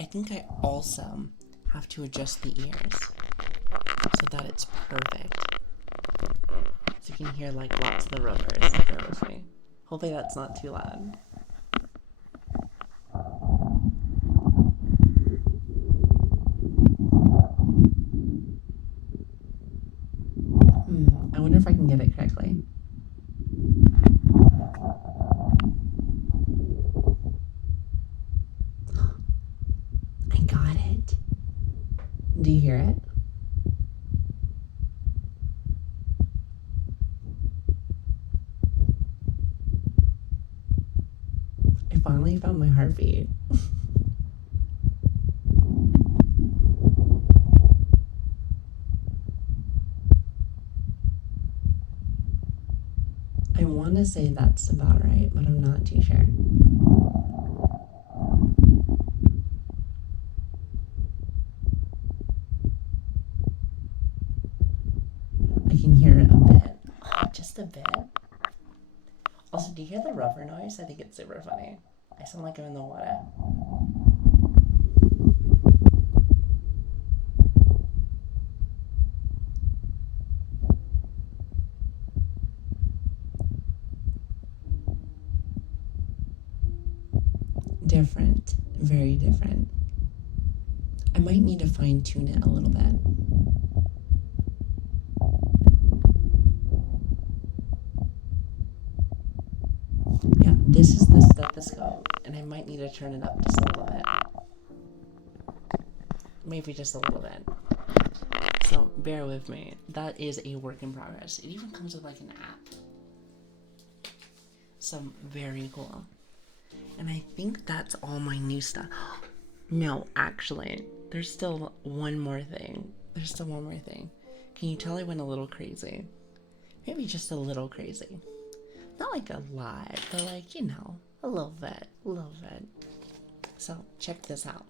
I think I also have to adjust the ears so that it's perfect. So you can hear like lots of the rubbers. Bear with me. Hopefully that's not too loud. I wonder if I can get it correctly. I got it. Do you hear it? I finally found my heartbeat. I want to say that's about right, but I'm not too sure. I can hear it a bit. Just a bit. Also, do you hear the rubber noise? I think it's super funny. I sound like I'm in the water. Different. Very different. I might need to fine tune it a little bit. Yeah, this is the stethoscope, and I might need to turn it up just a little bit. Maybe just a little bit. So bear with me. That is a work in progress. It even comes with like an app. So very cool. And I think that's all my new stuff. No, actually, there's still one more thing. There's still one more thing. Can you tell I went a little crazy? Maybe just a little crazy. Not like a lot, but like, you know, a little bit, a little bit. So check this out.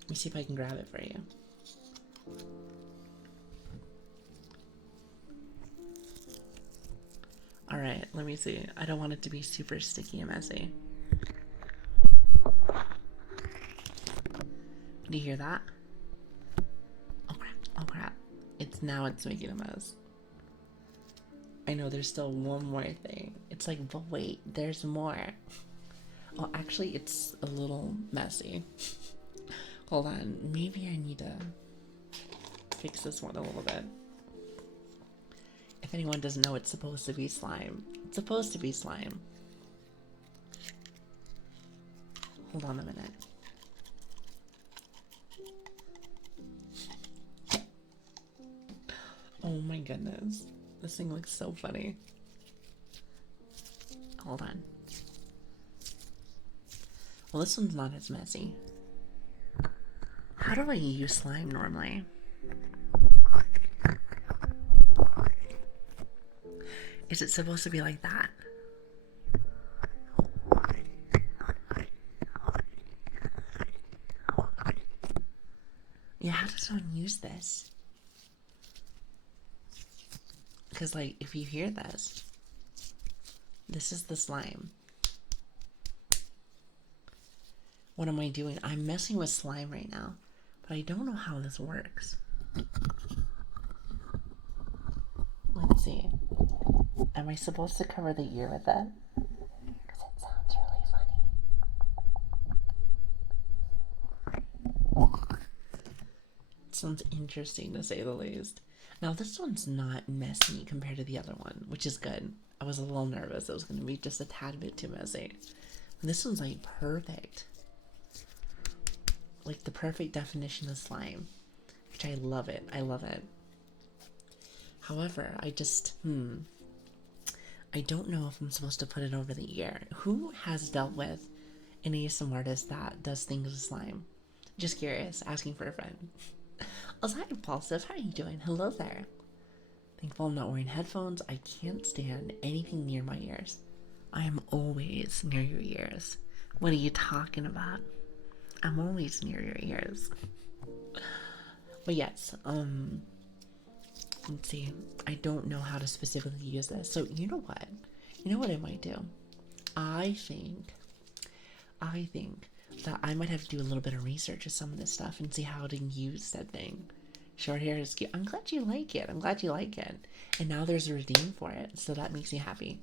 Let me see if I can grab it for you. Alright, let me see. I don't want it to be super sticky and messy. Do you hear that? Oh crap, oh crap. It's making a mess. I know there's still one more thing. It's like, but wait, there's more. Oh, actually, it's a little messy. Hold on, maybe I need to fix this one a little bit. If anyone doesn't know, it's supposed to be slime. It's supposed to be slime. Hold on a minute. Oh my goodness. This thing looks so funny. Hold on. Well, this one's not as messy. How do I use slime normally? Is it supposed to be like that? Yeah, how does one use this? Because, like, if you hear this, this is the slime. What am I doing? I'm messing with slime right now, but I don't know how this works. Let's see. Am I supposed to cover the ear with it? Because it sounds really funny. It sounds interesting, to say the least. Now, this one's not messy compared to the other one, which is good. I was a little nervous it was going to be just a tad bit too messy. This one's like perfect. Like the perfect definition of slime, which I love it. I love it. However, I don't know if I'm supposed to put it over the ear. Who has dealt with an ASMR artist that does things with slime? Just curious, asking for a friend. Also, hi, Impulsive. How are you doing? Hello there. Thankful I'm not wearing headphones. I can't stand anything near my ears. I am always near your ears. What are you talking about? I'm always near your ears. But yes, let's see. I don't know how to specifically use this. So you know what? You know what I might do? I think that I might have to do a little bit of research of some of this stuff and see how to use said thing. Short hair is cute. I'm glad you like it. I'm glad you like it. And now there's a redeem for it, so that makes me happy.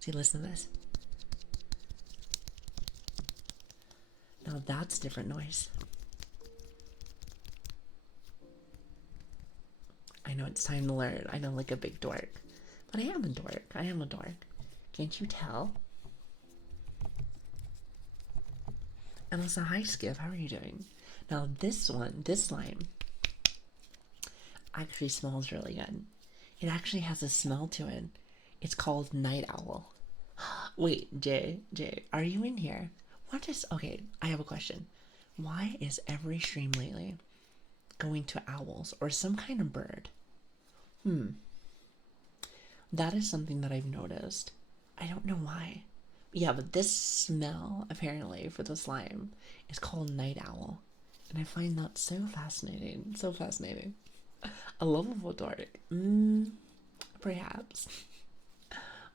See, listen to this. Now that's different noise. I know it's time to learn. I know, like a big dork. But I am a dork. I am a dork. Can't you tell? And also, hi Skip, how are you doing? Now this one, this slime, actually smells really good. It actually has a smell to it. It's called Night Owl. Wait, Jay, are you in here? Okay, I have a question. Why is every stream lately going to owls or some kind of bird? That is something that I've noticed. I don't know why. Yeah, but this smell, apparently, for the slime is called Night Owl. And I find that so fascinating. So fascinating. A lovable dork. Perhaps.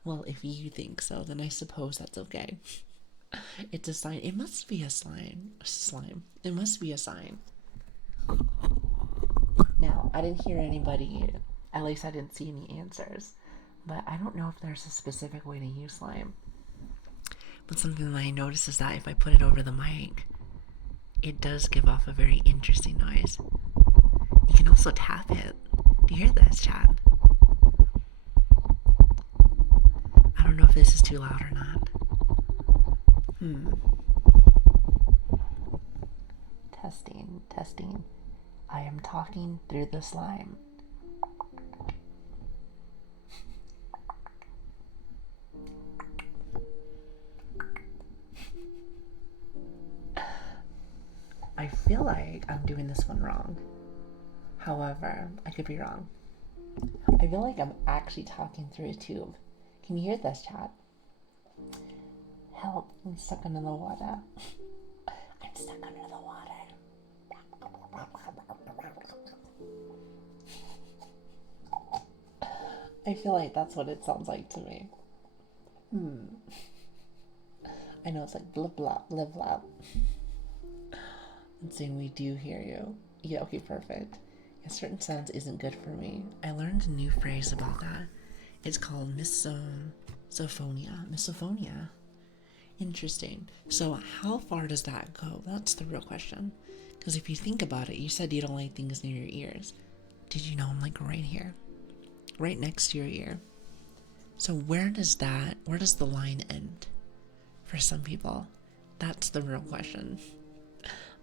Well, if you think so, then I suppose that's okay. It's a sign. It must be a slime. It must be a sign. Now, I didn't hear anybody, at least I didn't see any answers. But I don't know if there's a specific way to use slime. But something that I noticed is that if I put it over the mic, it does give off a very interesting noise. You can also tap it. Do you hear this, chat? I don't know if this is too loud or not. Testing. I am talking through the slime. I feel like I'm doing this one wrong. However, I could be wrong. I feel like I'm actually talking through a tube. Can you hear this, chat? Help, I'm stuck under the water. I'm stuck under the water. I feel like that's what it sounds like to me. I know it's like blah blah blah blah. And saying we do hear you. Yeah, okay, perfect. Yeah, certain sounds isn't good for me. I learned a new phrase about that. It's called misophonia. Misophonia. Interesting. So how far does that go? That's the real question. Because if you think about it, you said you don't like things near your ears. Did you know I'm like right here? Right next to your ear. So where does the line end? For some people, that's the real question.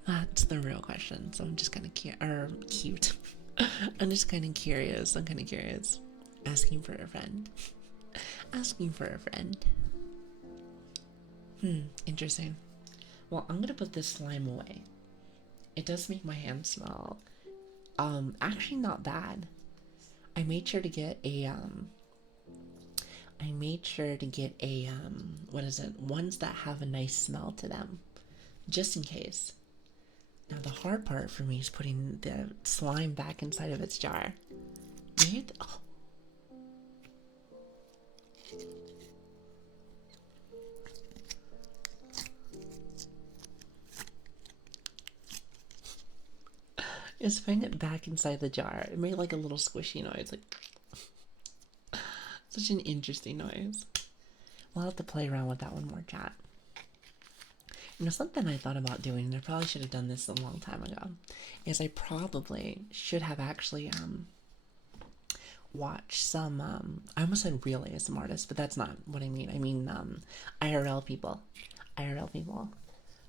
That's the real question. So I'm just kind of cute. I'm just kind of curious. I'm kind of curious. Asking for a friend. Asking for a friend. Interesting. Well, I'm gonna put this slime away. It does make my hands smell. Actually not bad. I made sure to get a what is it? Ones that have a nice smell to them, just in case. Now the hard part for me is putting the slime back inside of its jar. Oh. Just putting it back inside the jar. It made like a little squishy noise, like such an interesting noise. We'll have to play around with that one more, chat. You know, something I thought about doing, and I probably should have done this a long time ago, is I probably should have actually watched some, I almost said real ASMR artists, but that's not what I mean. I mean IRL people. IRL people.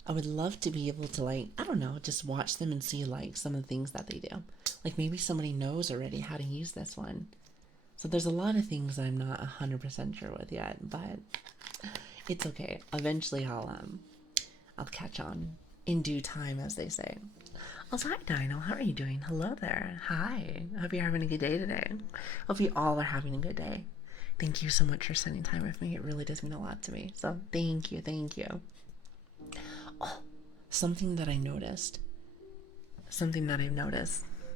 I would love to be able to, like, I don't know, just watch them and see, like, some of the things that they do. Like, maybe somebody knows already how to use this one. So there's a lot of things I'm not 100% sure with yet, but it's okay. Eventually I'll catch on in due time, as they say. Also, hi Dino, how are you doing? Hello there. Hi. Hope you're having a good day today. Hope you all are having a good day. Thank you so much for spending time with me. It really does mean a lot to me. So thank you, thank you. Oh, something that I've noticed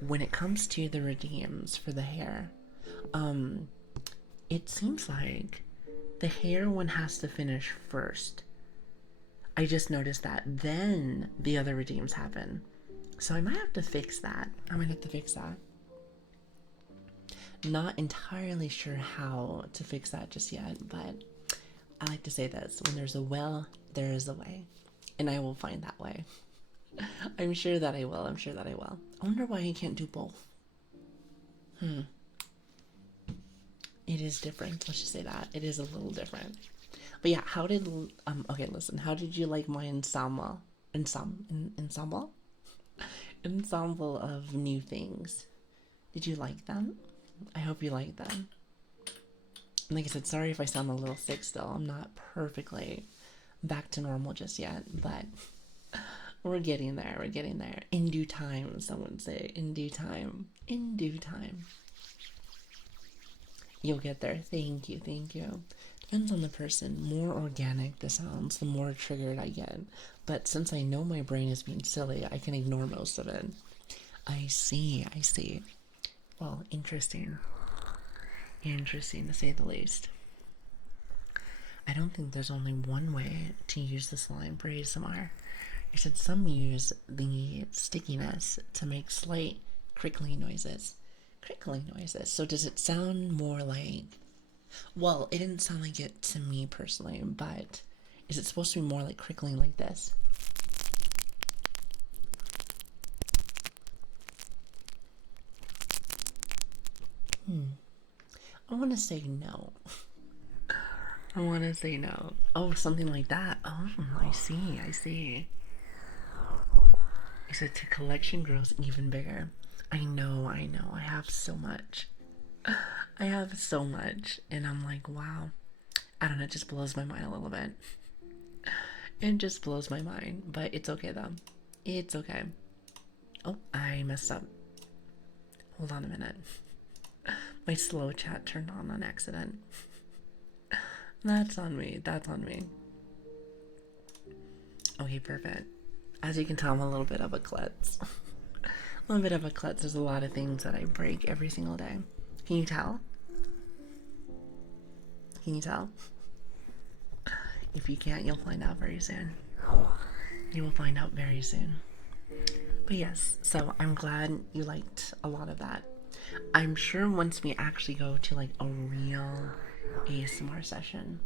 when it comes to the redeems for the hair, it seems like the hair one has to finish first. I just noticed that. Then the other redeems happen. So I might have to fix that. Not entirely sure how to fix that just yet, but I like to say this. When there's a will, there is a way. And I will find that way. I'm sure that I will. I wonder why you can't do both. It is different. Let's just say that. It is a little different. But yeah, okay, listen. How did you like my ensemble of new things? Did you like them? I hope you like them. And like I said, sorry if I sound a little sick still. I'm not perfectly back to normal just yet, but we're getting there. In due time, some would say. In due time. You'll get there. Thank you. Depends on the person. More organic the sounds, the more triggered I get. But since I know my brain is being silly, I can ignore most of it. I see. Well, interesting to say the least. I don't think there's only one way to use the slime for ASMR. You said some use the stickiness to make slight crickling noises. So does it sound more like... Well, it didn't sound like it to me personally, but is it supposed to be more like crickling like this? I want to say no. Oh, something like that. Oh, I see. He said the collection grows even bigger. I know. I have so much. And I'm like, wow. I don't know, it just blows my mind a little bit. It just blows my mind. But it's okay, though. It's okay. Oh, I messed up. Hold on a minute. My slow chat turned on accident. That's on me. Okay, perfect. As you can tell, I'm a little bit of a klutz. There's a lot of things that I break every single day. Can you tell? Can you tell? If you can't, you'll find out very soon. You will find out very soon. But yes, so I'm glad you liked a lot of that. I'm sure once we actually go to like a real ASMR session,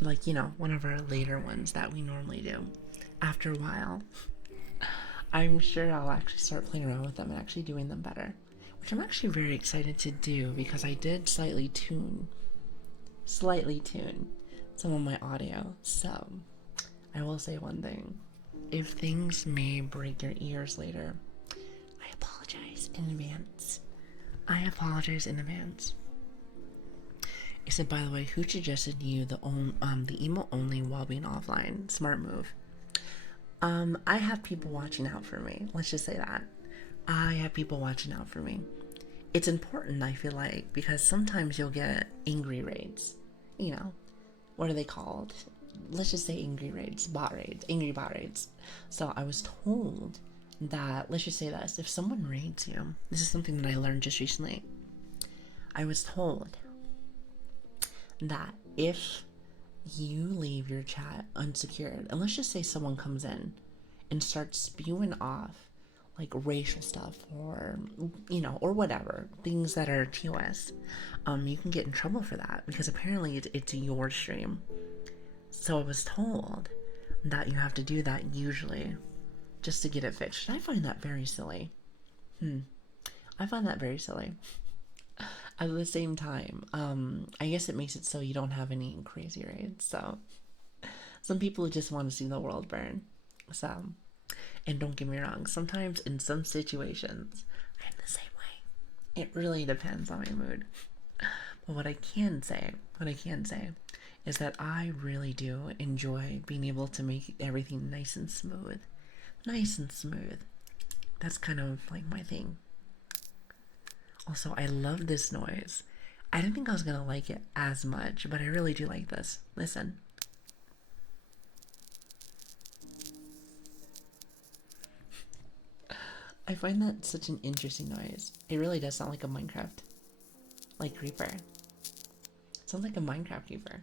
like, you know, one of our later ones that we normally do, after a while, I'm sure I'll actually start playing around with them and actually doing them better. Which I'm actually very excited to do because I did slightly tune some of my audio. So I will say one thing. If things may break your ears later, I apologize in advance. I apologize in advance. He said, by the way, who suggested you the emo only while being offline? Smart move. I have people watching out for me. Let's just say that. I have people watching out for me. It's important, I feel like, because sometimes you'll get angry raids. You know, what are they called? Let's just say angry raids, bot raids, angry bot raids. So I was told that, let's just say this, if someone raids you, this is something that I learned just recently. I was told that if you leave your chat unsecured, and let's just say someone comes in and starts spewing off like racial stuff or, you know, or whatever, things that are TOS, you can get in trouble for that because apparently it's your stream. So I was told that you have to do that usually just to get it fixed. I find that very silly. I find that very silly. At the same time, I guess it makes it so you don't have any crazy raids. So some people just want to see the world burn. So, and don't get me wrong, sometimes in some situations, I'm the same way. It really depends on my mood. But what I can say is that I really do enjoy being able to make everything nice and smooth. Nice and smooth. That's kind of like my thing. Also, I love this noise. I didn't think I was gonna like it as much, but I really do like this. Listen. I find that such an interesting noise. It really does sound like a Minecraft, like creeper. It sounds like a Minecraft creeper.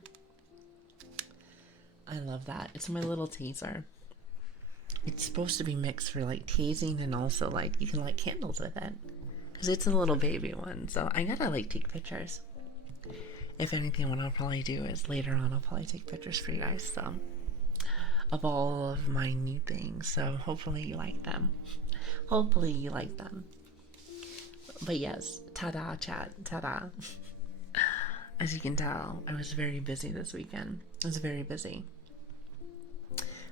I love that. It's my little taser. It's supposed to be mixed for like tasing and also like you can light candles with it. Because it's a little baby one, so I gotta like take pictures. If anything, what I'll probably do is later on I'll probably take pictures for you guys, so of all of my new things. So hopefully you like them. Hopefully you like them. But yes, ta-da chat, ta-da. As you can tell, I was very busy this weekend. I was very busy.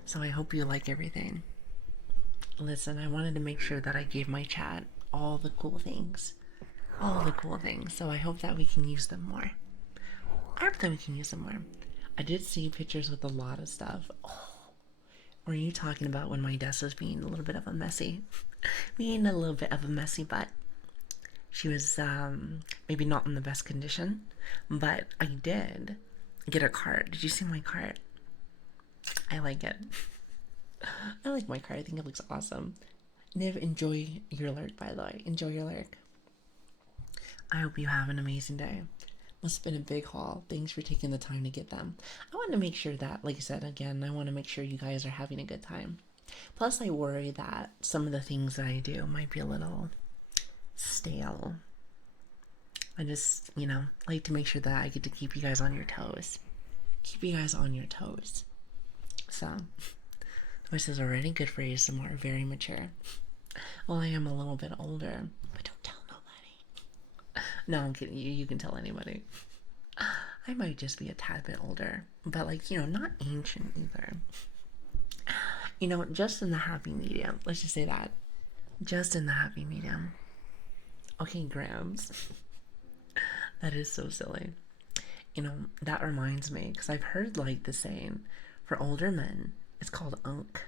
So I hope you like everything. Listen, I wanted to make sure that I gave my chat all the cool things. All the cool things. So I hope that we can use them more. I did see pictures with a lot of stuff. Oh, were you talking about when my desk was being a little bit of a messy? Being a little bit of a messy butt. She was maybe not in the best condition, but I did get a cart. Did you see my cart? I like it. I like my cart. I think it looks awesome. Niv, enjoy your lurk, by the way. Enjoy your lurk. I hope you have an amazing day. Must have been a big haul. Thanks for taking the time to get them. I want to make sure that, like I said, again, I want to make sure you guys are having a good time. Plus, I worry that some of the things that I do might be a little stale. I just, you know, like to make sure that I get to keep you guys on your toes. Keep you guys on your toes. So, this is already good for ASMR, very mature. Well, I am a little bit older, but don't tell nobody. No, I'm kidding. You can tell anybody. I might just be a tad bit older, but like, you know, not ancient either. You know, just in the happy medium. Let's just say that. Just in the happy medium. Okay, grams. That is so silly. You know, that reminds me, because I've heard like the saying, for older men, it's called unk.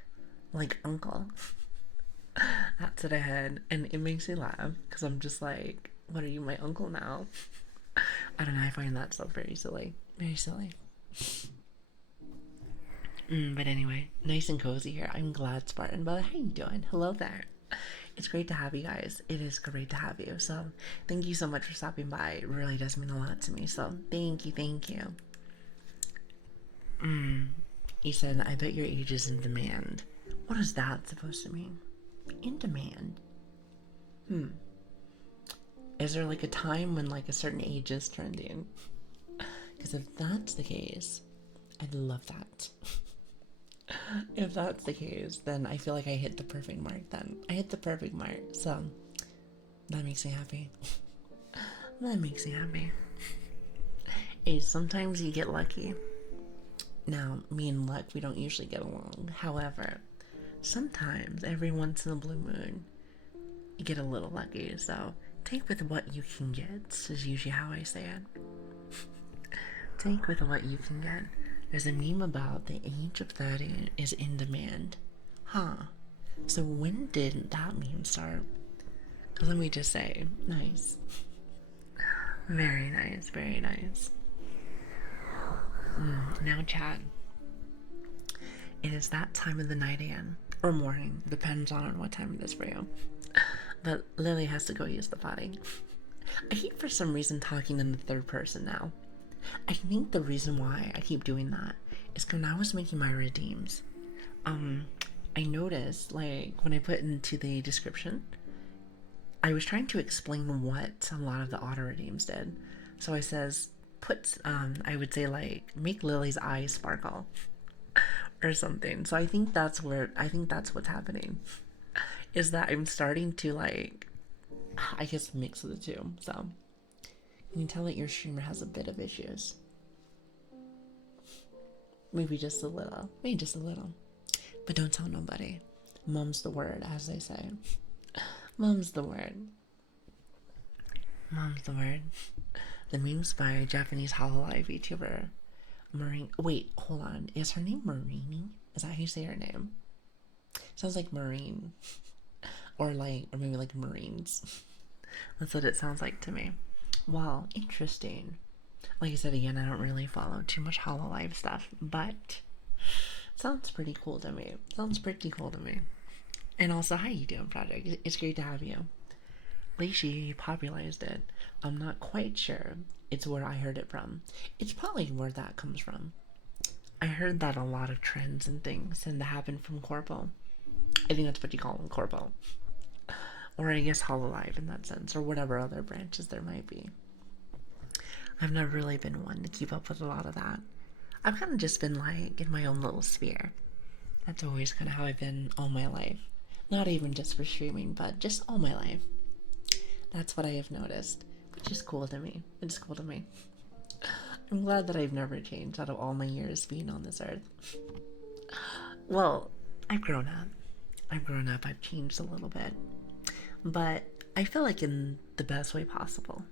Like uncle. That's what I had, and it makes me laugh, because I'm just like, what are you, my uncle now? I don't know, I find that stuff very silly. Very silly. But anyway, nice and cozy here. I'm glad, Spartan. But how you doing? Hello there. It's great to have you guys. It is great to have you. So thank you so much for stopping by. It really does mean a lot to me. So thank you, thank you. He said, I bet your age is in demand. What is that supposed to mean? In demand? Is there like a time when like a certain age is trending? Because if that's the case, I'd love that. If that's the case, then I feel like I hit the perfect mark then. I hit the perfect mark. So that makes me happy. That makes me happy. Hey, sometimes you get lucky. Now, me and luck, we don't usually get along. However, sometimes, every once in a blue moon, you get a little lucky. So take with what you can get, is usually how I say it. Take with what you can get. There's a meme about the age of 30 is in demand. Huh. So when did that meme start? Let me just say, nice. Very nice, very nice. Now chat. It is that time of the night again. Or morning, depends on what time it is for you. But Lily has to go use the potty. I keep for some reason talking in the third person now. I think the reason why I keep doing that is because when I was making my redeems, I noticed, like, when I put into the description, I was trying to explain what a lot of the auto redeems did. So I says, I would say, like, make Lily's eyes sparkle or something. So I think that's what's happening, is that I'm starting to, like, I guess mix the two. So you can tell that your streamer has a bit of issues. Maybe just a little. Maybe just a little. But don't tell nobody. Mum's the word, as they say. Mum's the word. Mom's the word. The memes by a Japanese Hololive YouTuber, Marine. Wait, hold on. Is her name Marini? Is that how you say her name? Sounds like Marine. Or maybe like Marines. That's what it sounds like to me. Wow, interesting. Like I said again, I don't really follow too much Hololive stuff, but it sounds pretty cool to me. And also, how you doing, Project? It's great to have you. Lili popularized it. I'm not quite sure it's where I heard it from. It's probably where that comes from. I heard that a lot of trends and things tend to happen from Corpo. I think that's what you call them, Corpo. Or I guess Hololive in that sense, or whatever other branches there might be. I've never really been one to keep up with a lot of that. I've kind of just been like in my own little sphere. That's always kind of how I've been all my life. Not even just for streaming, but just all my life. That's what I have noticed, which is cool to me. It's cool to me. I'm glad that I've never changed out of all my years being on this earth. Well, I've grown up. I've changed a little bit. But I feel like in the best way possible.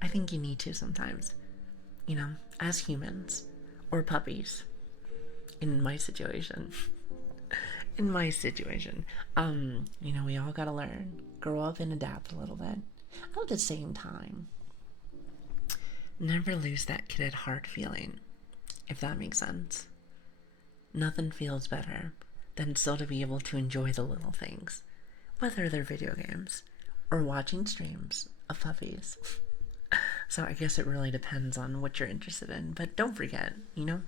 I think you need to sometimes. You know, as humans. Or puppies. In my situation. You know, we all gotta learn. Grow up and adapt a little bit. At the same time, never lose that kid at heart feeling. If that makes sense. Nothing feels better than still to be able to enjoy the little things. Whether they're video games or watching streams of puppies. So I guess it really depends on what you're interested in. But don't forget,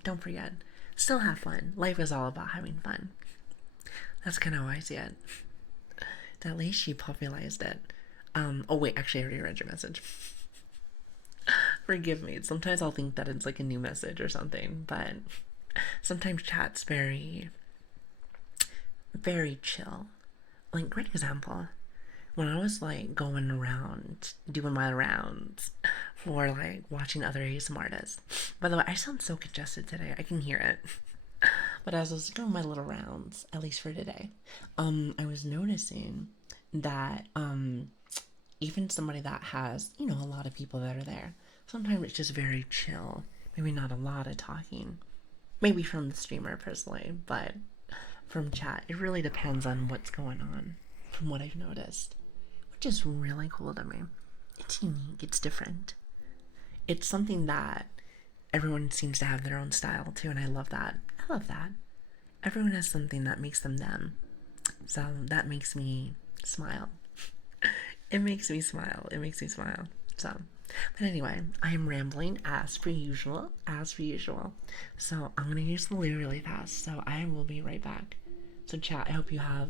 don't forget. Still have fun. Life is all about having fun. That's kind of how I see it. At least she popularized it. Oh wait, actually I already read your message. Forgive me. Sometimes I'll think that it's like a new message or something, but sometimes chat's very, very chill. Like, great example. When I was like going around, doing my rounds for like watching other ASMR artists. By the way, I sound so congested today. I can hear it. But as I was doing my little rounds, at least for today, I was noticing that even somebody that has, a lot of people that are there, sometimes it's just very chill. Maybe not a lot of talking. Maybe from the streamer personally, but from chat, it really depends on what's going on, from what I've noticed. Which is really cool to me. It's unique, it's different. It's something that everyone seems to have their own style too, and I love that. Everyone has something that makes them them. So that makes me smile. It makes me smile. So But anyway, I am rambling as per usual, as per usual. So I'm gonna use the loo really fast. So I will be right back. So chat, I hope you have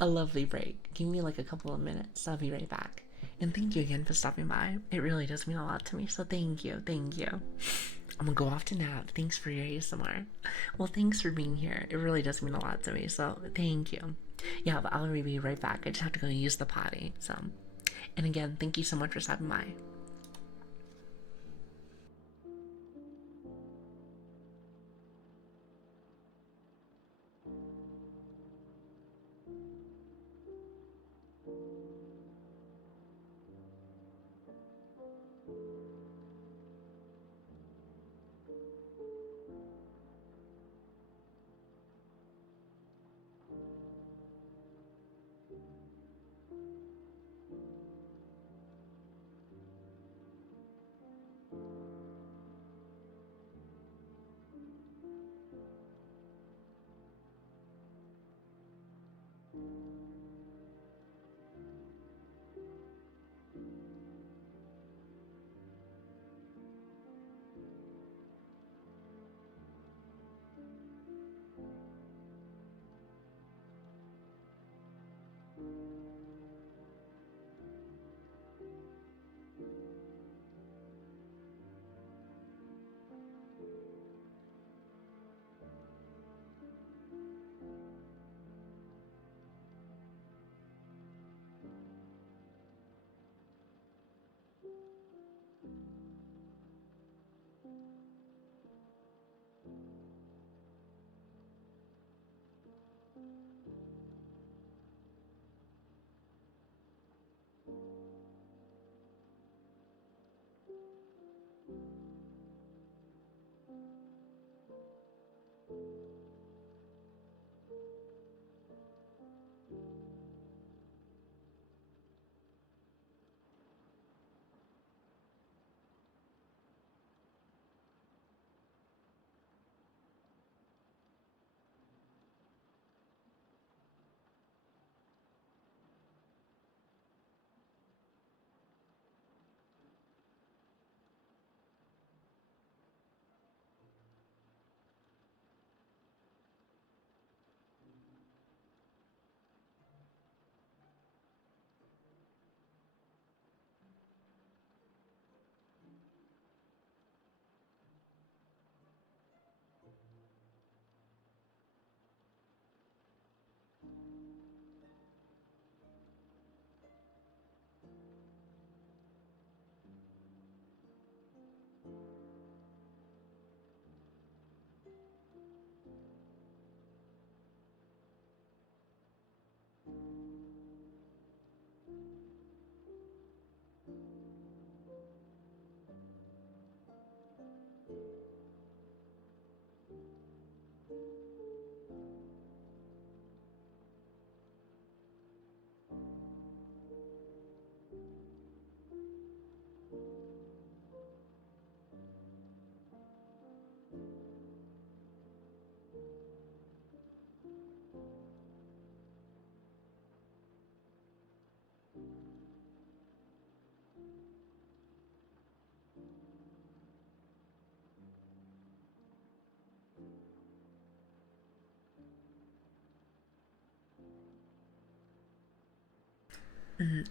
a lovely break. Give me like a couple of minutes. I'll be right back. And thank you again for stopping by. It really does mean a lot to me. So thank you, thank you. I'm gonna go off to nap. Thanks for your ASMR. Well, thanks for being here. It really does mean a lot to me. So thank you. Yeah, but I'll be right back. I just have to go use the potty. So, and again, thank you so much for stopping by.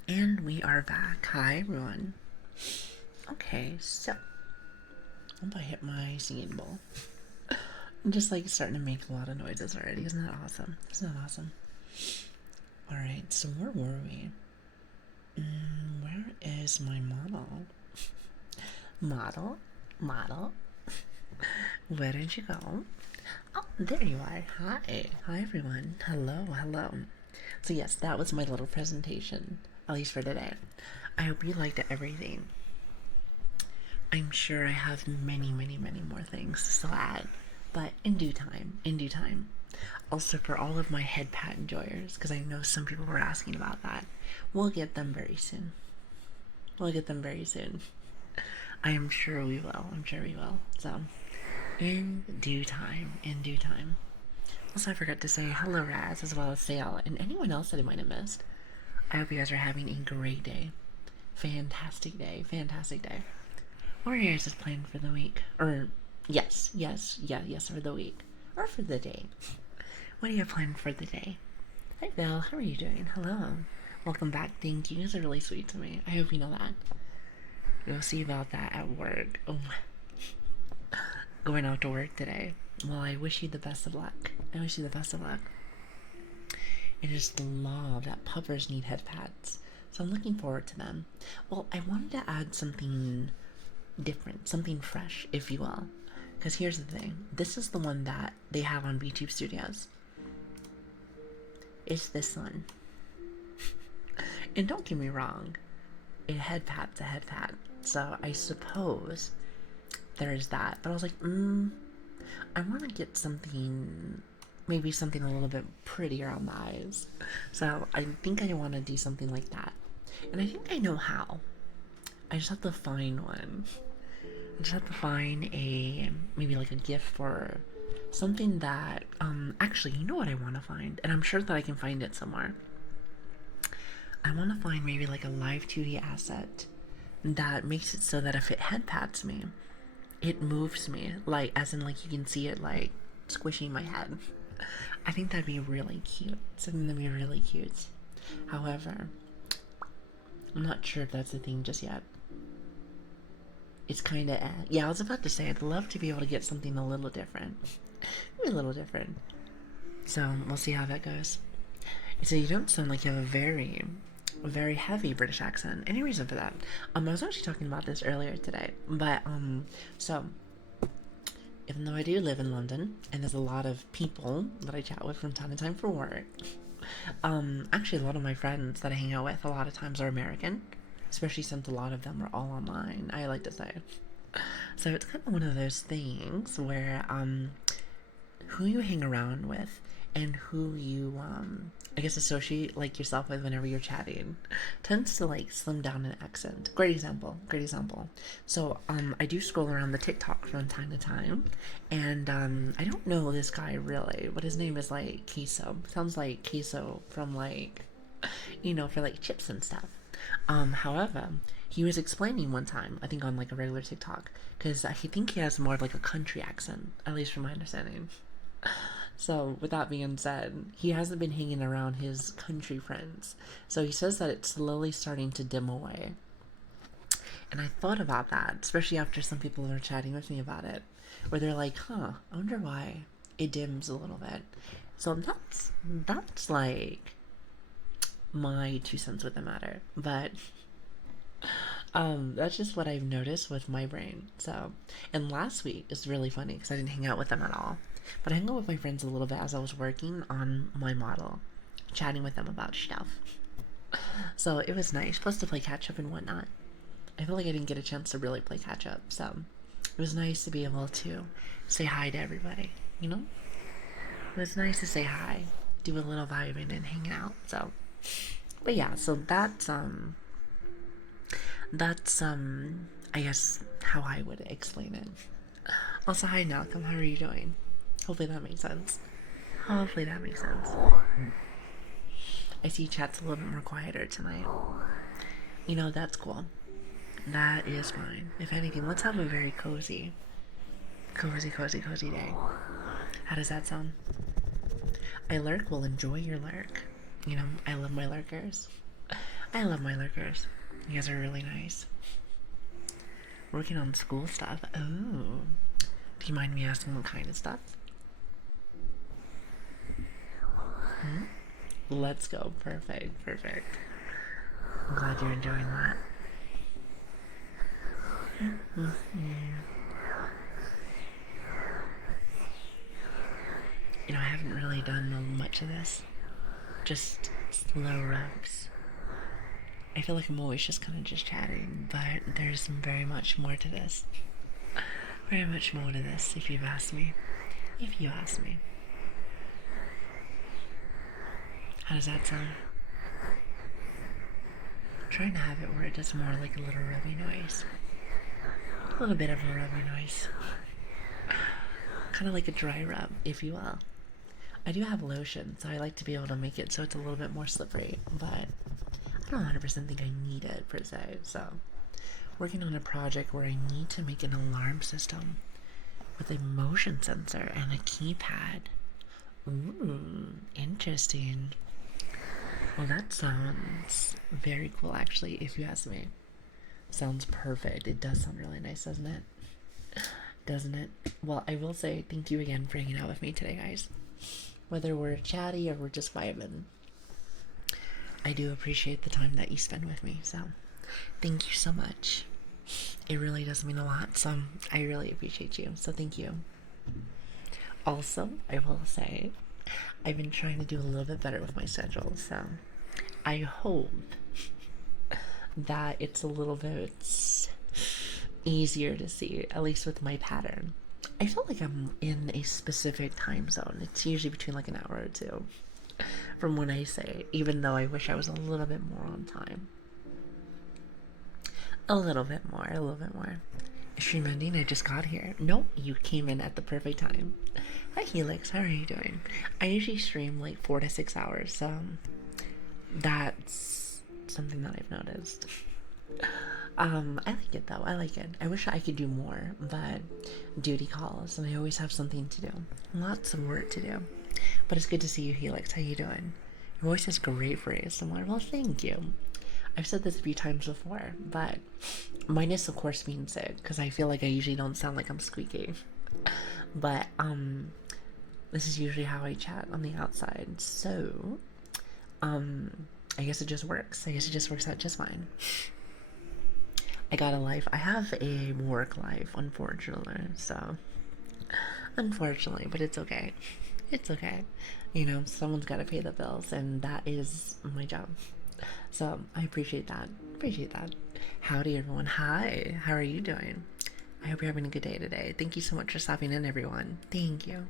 And we are back. Hi, everyone. Okay, so hope I hit my singing bowl. I'm just like starting to make a lot of noises already. Isn't that awesome? Isn't that awesome? All right, so where were we? Where is my model? Model. Where did you go? Oh, there you are. Hi, everyone. Hello. So yes, that was my little presentation, at least for today. I hope you liked everything. I'm sure I have many more things to still add, but in due time. Also, for all of my head pat enjoyers, because I know some people were asking about that, we'll get them very soon. I am sure we will. So, in due time. Also, I forgot to say hello, Raz, as well as Sayala, and anyone else that I might have missed. I hope you guys are having a great day. Fantastic day. Fantastic day. What are you guys' plan for the week? Or, yes, for the week. Or for the day. What are you planning for the day? Hi, Bill. How are you doing? Hello. Welcome back. Thank you. You guys are really sweet to me. I hope you know that. We'll see about that at work. Oh, going out to work today. Well, I wish you the best of luck. I wish you the best of luck. It is the law that puppers need head pads, so I'm looking forward to them. Well, I wanted to add something different, something fresh, if you will. Because here's the thing. This is the one that they have on VTube Studios. It's this one. And don't get me wrong, a head pad's a head pad. So I suppose there's that. But I was like, I want to get something, maybe something a little bit prettier on the eyes. So I think I want to do something like that. And I think I know how. I just have to find one. I just have to find maybe like a gift or something that, actually, you know what I want to find? And I'm sure that I can find it somewhere. I want to find maybe like a live 2D asset that makes it so that if it head pats me, it moves me, like, as in, like, you can see it, like, squishing my head. I think that'd be really cute. Something that'd be really cute. However, I'm not sure if that's a thing just yet. It's kind of, yeah, I was about to say, I'd love to be able to get something a little different. Maybe a little different. So, we'll see how that goes. So, you don't sound like you have a very heavy British accent. Any reason for that? I was actually talking about this earlier today, but so even though I do live in London and there's a lot of people that I chat with from time to time for work, actually a lot of my friends that I hang out with a lot of times are American, especially since a lot of them are all online, I like to say. So it's kind of one of those things where who you hang around with and who you I guess associate like yourself with whenever you're chatting tends to like slim down an accent. Great example. So I do scroll around the TikTok from time to time, and I don't know this guy really, but his name is like Queso. Sounds like queso from like, you know, for like chips and stuff. However, he was explaining one time, I think on like a regular TikTok, because I think he has more of like a country accent, at least from my understanding. So, with that being said, he hasn't been hanging around his country friends. So he says that it's slowly starting to dim away. And I thought about that, especially after some people were chatting with me about it, where they're like, I wonder why it dims a little bit. So that's like my 2 cents with the matter. But that's just what I've noticed with my brain. So, and last week is really funny because I didn't hang out with them at all. But I hung out with my friends a little bit as I was working on my model, chatting with them about stuff. So it was nice, plus to play catch up and whatnot. I feel like I didn't get a chance to really play catch up, so it was nice to be able to say hi to everybody, you know? It was nice to say hi, do a little vibing and hang out, so. But yeah, so that's I guess how I would explain it. Also, hi Malcolm, how are you doing? Hopefully that makes sense. I see chat's a little bit more quieter tonight. You know, that's cool. That is fine. If anything, let's have a very cozy day. How does that sound? I lurk, will enjoy your lurk. You know, I love my lurkers. You guys are really nice. Working on school stuff. Oh. Do you mind me asking what kind of stuff? Let's go. Perfect. I'm glad you're enjoying that. You know, I haven't really done much of this. Just slow rubs. I feel like I'm always just kind of just chatting, but there's very much more to this. Very much more to this, if you ask me. How does that sound? I'm trying to have it where it does more like a little rubby noise. A little bit of a rubby noise. Kind of like a dry rub, if you will. I do have lotion, so I like to be able to make it so it's a little bit more slippery, but don't 100% think I need it per se. So, working on a project where I need to make an alarm system with a motion sensor and a keypad. Ooh, interesting. Well, that sounds very cool, actually, if you ask me. Sounds perfect. It does sound really nice, doesn't it? Doesn't it? Well, I will say thank you again for hanging out with me today, guys. Whether we're chatty or we're just vibing, I do appreciate the time that you spend with me. So, thank you so much. It really does mean a lot. So, I really appreciate you. So, thank you. Also, I will say, I've been trying to do a little bit better with my schedule. So, I hope that it's a little bit easier to see, at least with my pattern. I feel like I'm in a specific time zone. It's usually between like an hour or two from when I say, even though I wish I was a little bit more on time. A little bit more. Stream ending, I just got here. Nope, you came in at the perfect time. Hi Helix, how are you doing? I usually stream like 4 to 6 hours, so that's something that I've noticed. I like it though. I like it. I wish I could do more, but duty calls, and I always have something to do. Lots of work to do. But it's good to see you, Helix. How you doing? Your voice is great for ASMR. Well, thank you. I've said this a few times before, but minus of course being sick, because I feel like I usually don't sound like I'm squeaky. But this is usually how I chat on the outside. So I guess it just works. I guess it just works out just fine. I got a life. I have a work life, unfortunately. So, unfortunately, but it's okay. It's okay. You know, someone's got to pay the bills, and that is my job. So, I appreciate that. Appreciate that. Howdy, everyone. Hi. How are you doing? I hope you're having a good day today. Thank you so much for stopping in, everyone. Thank you.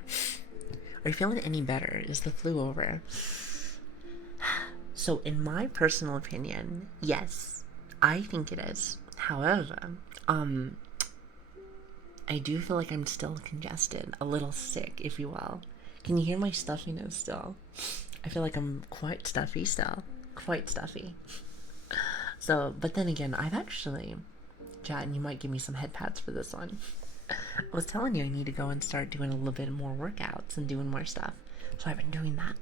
Are you feeling any better? Is the flu over? So, in my personal opinion, yes, I think it is. However, I do feel like I'm still congested, a little sick, if you will. Can you hear my stuffiness still? I feel like I'm quite stuffy still. Quite stuffy. So, but then again, I've actually, Chad, and you might give me some head pats for this one. I was telling you I need to go and start doing a little bit more workouts and doing more stuff. So I've been doing that.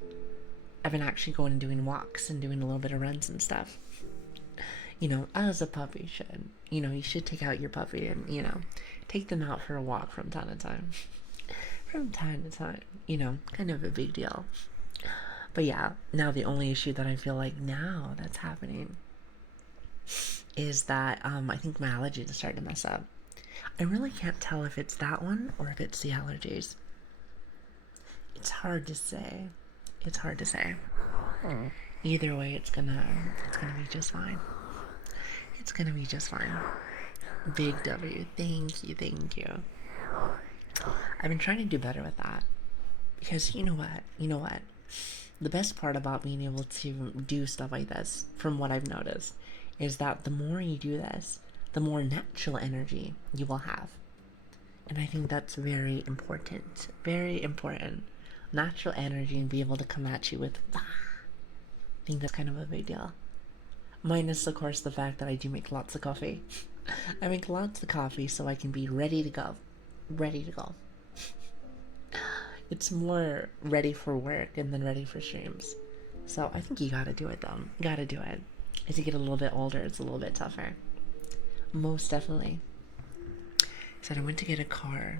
I've been actually going and doing walks and doing a little bit of runs and stuff. You know, as a puppy should. You know, you should take out your puppy and, you know, take them out for a walk from time to time. From time to time. You know, kind of a big deal. But yeah, now the only issue that I feel like now that's happening is that I think my allergies are starting to mess up. I really can't tell if it's that one or if it's the allergies. It's hard to say. It's hard to say. Either way, it's gonna be just fine. It's gonna be just fine. Big W. Thank you, thank you. I've been trying to do better with that. Because you know what? The best part about being able to do stuff like this, from what I've noticed, is that the more you do this, the more natural energy you will have. And I think that's very important. Very important. Natural energy and be able to come at you with, I think that's kind of a big deal. Minus, of course, the fact that I do make lots of coffee. I make lots of coffee so I can be ready to go. Ready to go. It's more ready for work and then ready for streams. So I think you gotta do it though. You gotta do it. As you get a little bit older, it's a little bit tougher. Most definitely. So I went to get a car.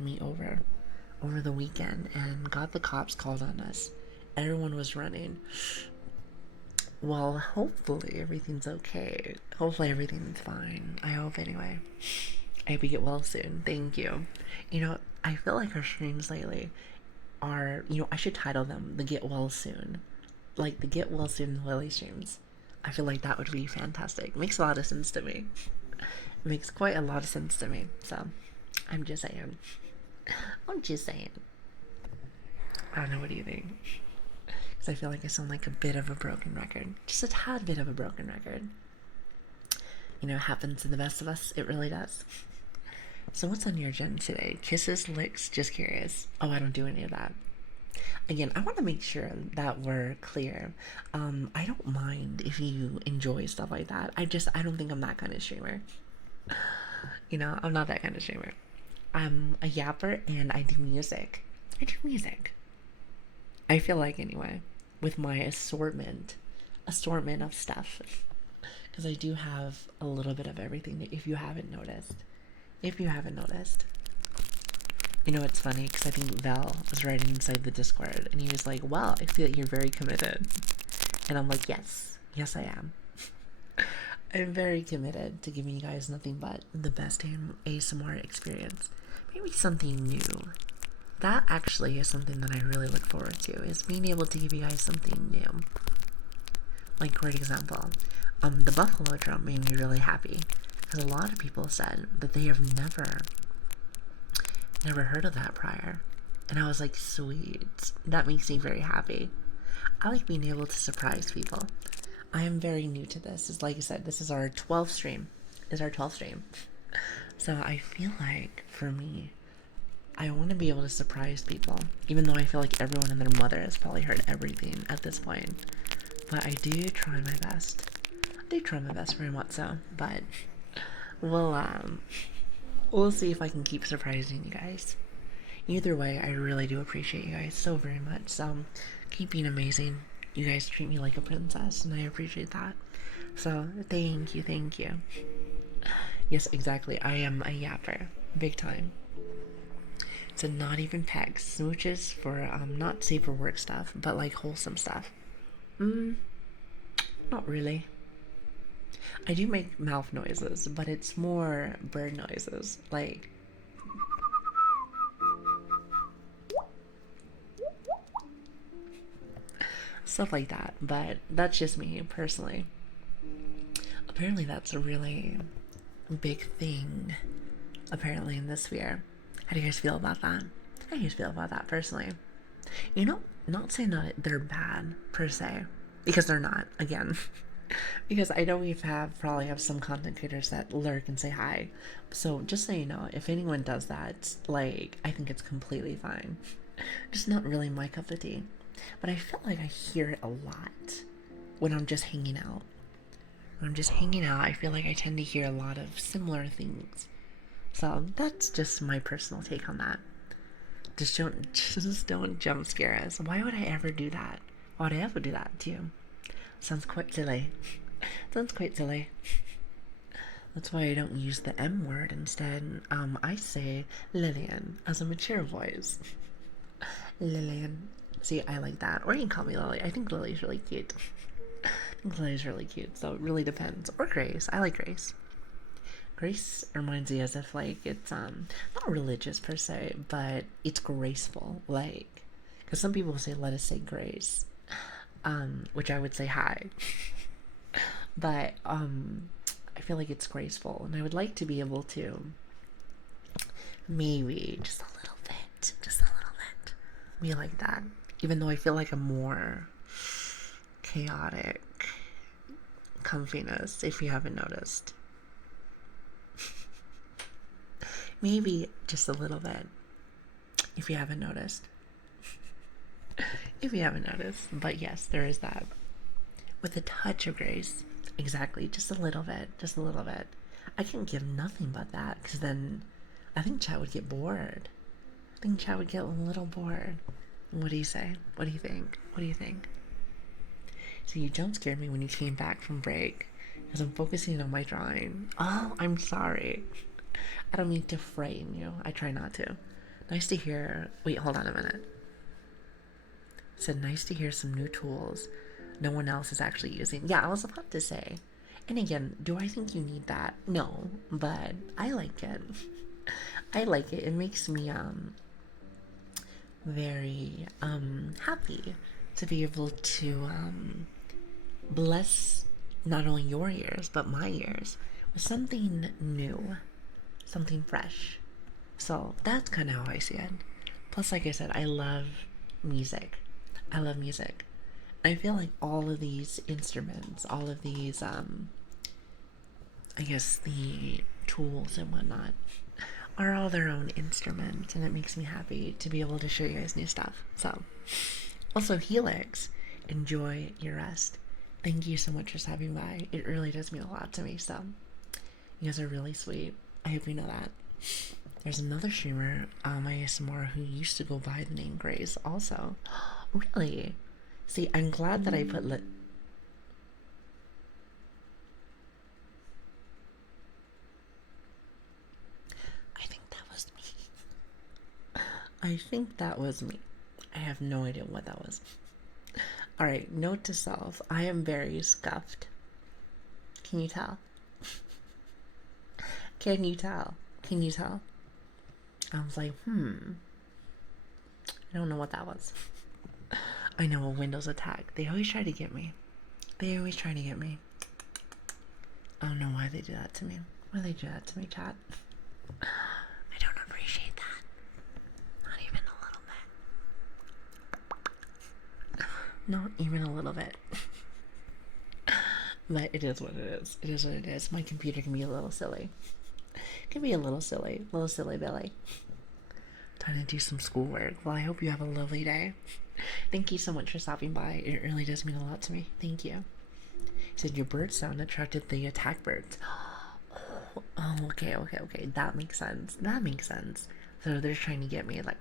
Meet over the weekend and got the cops called on us. Everyone was running. Well, hopefully everything's okay. Hopefully everything's fine. I hope anyway. I hope you get well soon. Thank you. You know, I feel like our streams lately are, you know, I should title them the Get Well Soon. Like the Get Well Soon Lili streams. I feel like that would be fantastic. It makes a lot of sense to me. It makes quite a lot of sense to me. So, I'm just saying. I'm just saying. I don't know, what do you think? Because I feel like I sound like a bit of a broken record. Just a tad bit of a broken record. You know, it happens to the best of us. It really does. So what's on your agenda today? Kisses, licks, just curious. Oh, I don't do any of that. again, I want to make sure that we're clear. I don't mind if you enjoy stuff like that. I don't think I'm that kind of streamer. I'm not that kind of streamer. I'm a yapper and I do music. I do music. I feel like, anyway, with my assortment of stuff. Because I do have a little bit of everything, if you haven't noticed. If you haven't noticed. It's funny because I think Val was writing inside the Discord and he was like, "Well, I see that you're very committed." And I'm like, yes, I am. I'm very committed to giving you guys nothing but the best ASMR experience. Maybe something new. That actually is something that I really look forward to, is being able to give you guys something new. Like, great example, the buffalo drum made me really happy because a lot of people said that they have never heard of that prior. And I was like, sweet. That makes me very happy. I like being able to surprise people. I am very new to this. Like I said, this is our 12th stream. So I feel like, for me, I want to be able to surprise people. Even though I feel like everyone and their mother has probably heard everything at this point. But I do try my best. Very much so. But we'll see if I can keep surprising you guys. Either way, I really do appreciate you guys so very much. So keep being amazing. You guys treat me like a princess, and I appreciate that. So thank you. Yes, exactly. I am a yapper, big time. So not even pegs, smooches for not safe for work stuff, but like wholesome stuff. Not really. I do make mouth noises, but it's more bird noises, like stuff like that. But that's just me personally. Apparently, that's a really big thing. Apparently, in this sphere. How do you guys feel about that? How do you guys feel about that personally? Not saying that they're bad per se, because they're not. Again. Because I know probably have some content creators that lurk and say hi. So just so you know, if anyone does that, like, I think it's completely fine. Just not really my cup of tea. But I feel like I hear it a lot when I'm just hanging out. When I'm just hanging out, I feel like I tend to hear a lot of similar things. So that's just my personal take on that. Just don't jump scare us. Why would I ever do that? Why would I ever do that to you? Sounds quite silly. That's why I don't use the M word. Instead, I say Lilian as a mature voice. Lilian. See, I like that. Or you can call me Lili. I think Lily's really cute. So it really depends. Or Grace. I like Grace. Grace reminds me as if, like, it's not religious per se, but it's graceful. Like, because some people say, let us say grace. Which I would say hi. But I feel like it's graceful, and I would like to be able to maybe just a little bit be like that. Even though I feel like a more chaotic comfiness, if you haven't noticed. Maybe just a little bit, if you haven't noticed. But yes, there is that. With a touch of grace. Exactly, just a little bit. I can't give nothing but that, because then I think chat would get bored. A little bored. What do you say? What do you think? So you jump scared me when you came back from break, because I'm focusing on my drawing. Oh, I'm sorry. I don't mean to frighten you. I try not to. Nice to hear. Wait, hold on a minute. Said nice to hear some new tools no one else is actually using. Yeah, I was about to say. And again, do I think you need that? No, but I like it. It makes me very happy to be able to bless not only your ears but my ears with something new, something fresh. So that's kind of how I see it. Plus, like I said, I love music. I feel like all of these instruments, all of these I guess the tools and whatnot, are all their own instruments, and it makes me happy to be able to show you guys new stuff. So, also Helix, enjoy your rest. Thank you so much for stopping by. It really does mean a lot to me. So, you guys are really sweet. I hope you know that. There's another streamer, my ASMR, who used to go by the name Grace also. Really? See, I'm glad that I put I think that was me. I think that was me. I have no idea what that was. Alright, note to self. I am very scuffed. Can you tell? Can you tell? Can you tell? I was like, I don't know what that was. I know, a Windows attack. They always try to get me. They always try to get me. I don't know why they do that to me. Why they do that to me, chat? I don't appreciate that. Not even a little bit. Not even a little bit. But it is what it is. It is what it is. My computer can be a little silly. It can be a little silly. Little silly Billy. Trying to do some schoolwork. Well, I hope you have a lovely day. Thank you so much for stopping by. It really does mean a lot to me. Thank you. He said your bird sound attracted the attack birds. Oh, okay. That makes sense. That makes sense. So they're trying to get me, like.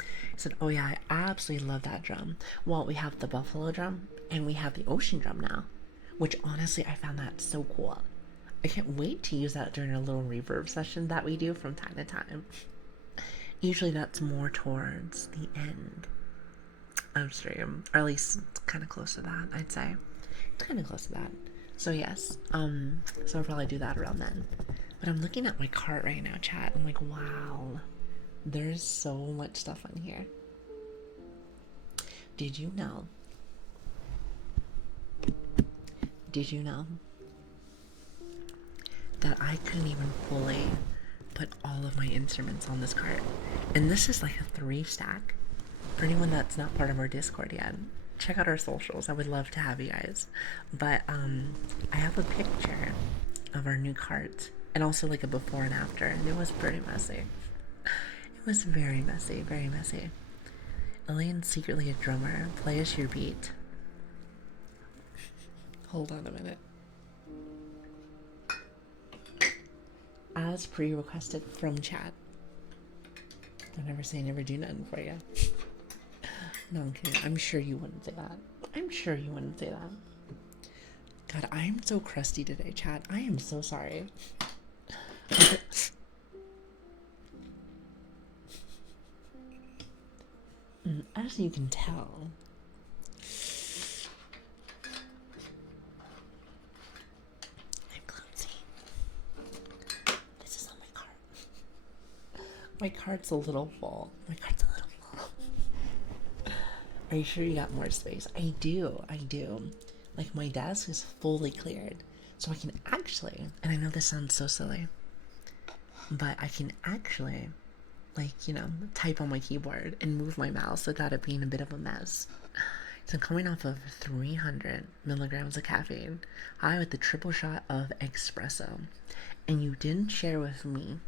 He said, oh yeah, I absolutely love that drum. Well, we have the buffalo drum and we have the ocean drum now, which honestly I found that so cool. I can't wait to use that during a little reverb session that we do from time to time. Usually that's more towards the end of stream, or at least it's kind of close to that, I'd say. It's kind of close to that. So yes, so I'll probably do that around then. But I'm looking at my cart right now, chat. I'm like, wow, there's so much stuff on here. Did you know? Did you know that I couldn't even fully put all of my instruments on this cart? And this is like a 3 stack. For anyone that's not part of our Discord yet, check out our socials. I would love to have you guys. But I have a picture of our new cart and also like a before and after, and it was pretty messy. It was very messy, very messy. Lilian's secretly a drummer. Play us your beat. Hold on a minute. As pre-requested from chat. Don't ever say never do nothing for you. No, I'm kidding. I'm sure you wouldn't say that. I'm sure you wouldn't say that. God, I am so crusty today, chat. I am so sorry. As you can tell, I'm clumsy. This is on my cart. My cart's a little full. My cart's a little full. Are you sure you got more space? I do. Like, my desk is fully cleared. So I can actually, and I know this sounds so silly, but I can actually, like, you know, type on my keyboard and move my mouse without it being a bit of a mess. So I'm coming off of 300 milligrams of caffeine, high with the triple shot of espresso, and you didn't share with me.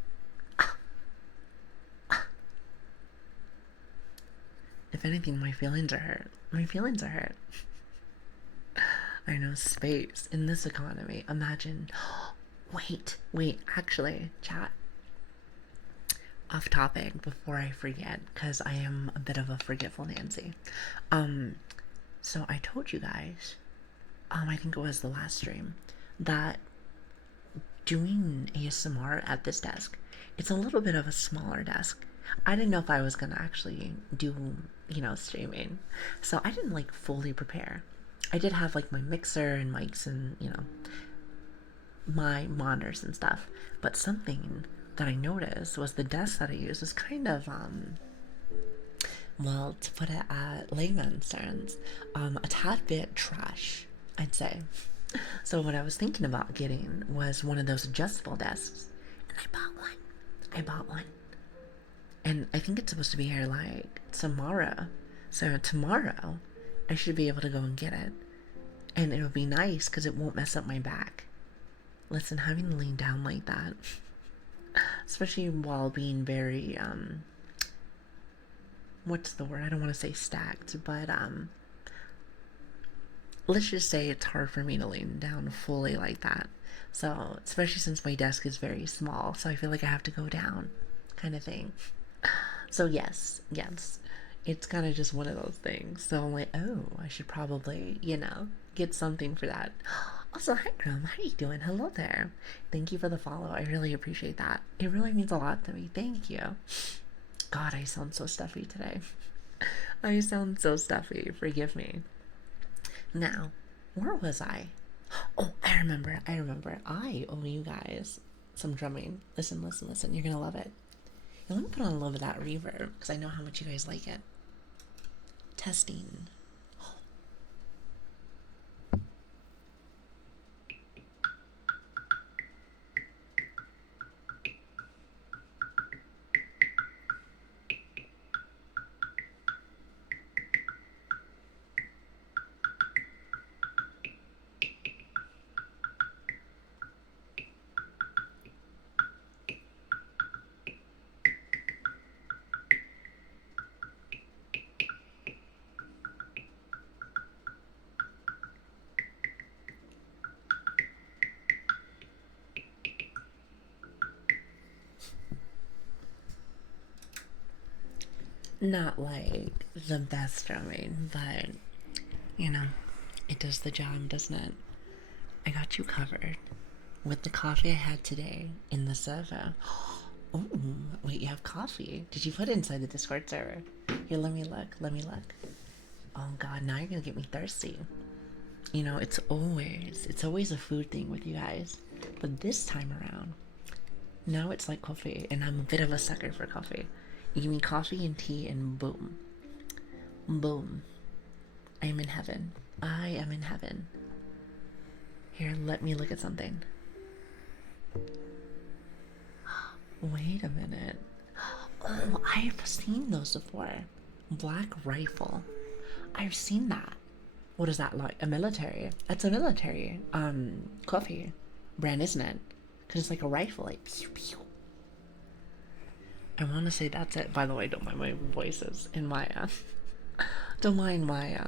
If anything, my feelings are hurt. My feelings are hurt. I know, space in this economy. Imagine. Wait, actually, chat. Off topic before I forget, because I am a bit of a forgetful Nancy. So I told you guys, I think it was the last stream, that doing ASMR at this desk, it's a little bit of a smaller desk. I didn't know if I was gonna actually do, you know, streaming, so I didn't like fully prepare. I did have like my mixer and mics and, you know, my monitors and stuff, but something that I noticed was the desk that I used was kind of, well, to put it at layman's terms, a tad bit trash, I'd say. So what I was thinking about getting was one of those adjustable desks, and I bought one. And I think it's supposed to be here like tomorrow. So tomorrow, I should be able to go and get it. And it'll be nice because it won't mess up my back. Listen, having to lean down like that, especially while being very, what's the word? I don't want to say stacked, but, let's just say it's hard for me to lean down fully like that. So, especially since my desk is very small, so I feel like I have to go down, kind of thing. So, yes, it's kind of just one of those things. So, I'm like, oh, I should probably, get something for that. Also, hi, Grum, how are you doing? Hello there. Thank you for the follow. I really appreciate that. It really means a lot to me. Thank you. God, I sound so stuffy today. I sound so stuffy. Forgive me. Now, where was I? Oh, I remember. I owe you guys some drumming. Listen. You're gonna love it. Now, let me put on a little bit of that reverb because I know how much you guys like it. Testing. Not like the best drumming, but it does the job, doesn't it? I got you covered with the coffee I had today in the server. Oh, wait, you have coffee? Did you put it inside the Discord server? Here, let me look. Oh God, now you're gonna get me thirsty. It's always a food thing with you guys, but this time around, now it's like coffee, and I'm a bit of a sucker for coffee. You give me coffee and tea, and boom, boom, I am in heaven. I am in heaven. Here, let me look at something. Wait a minute. Oh, I've seen those before. Black Rifle. I've seen that. What is that like? A military? That's a military coffee brand, isn't it? Because it's like a rifle, like pew pew. I want to say that's it. By the way, don't mind my voices in my don't mind my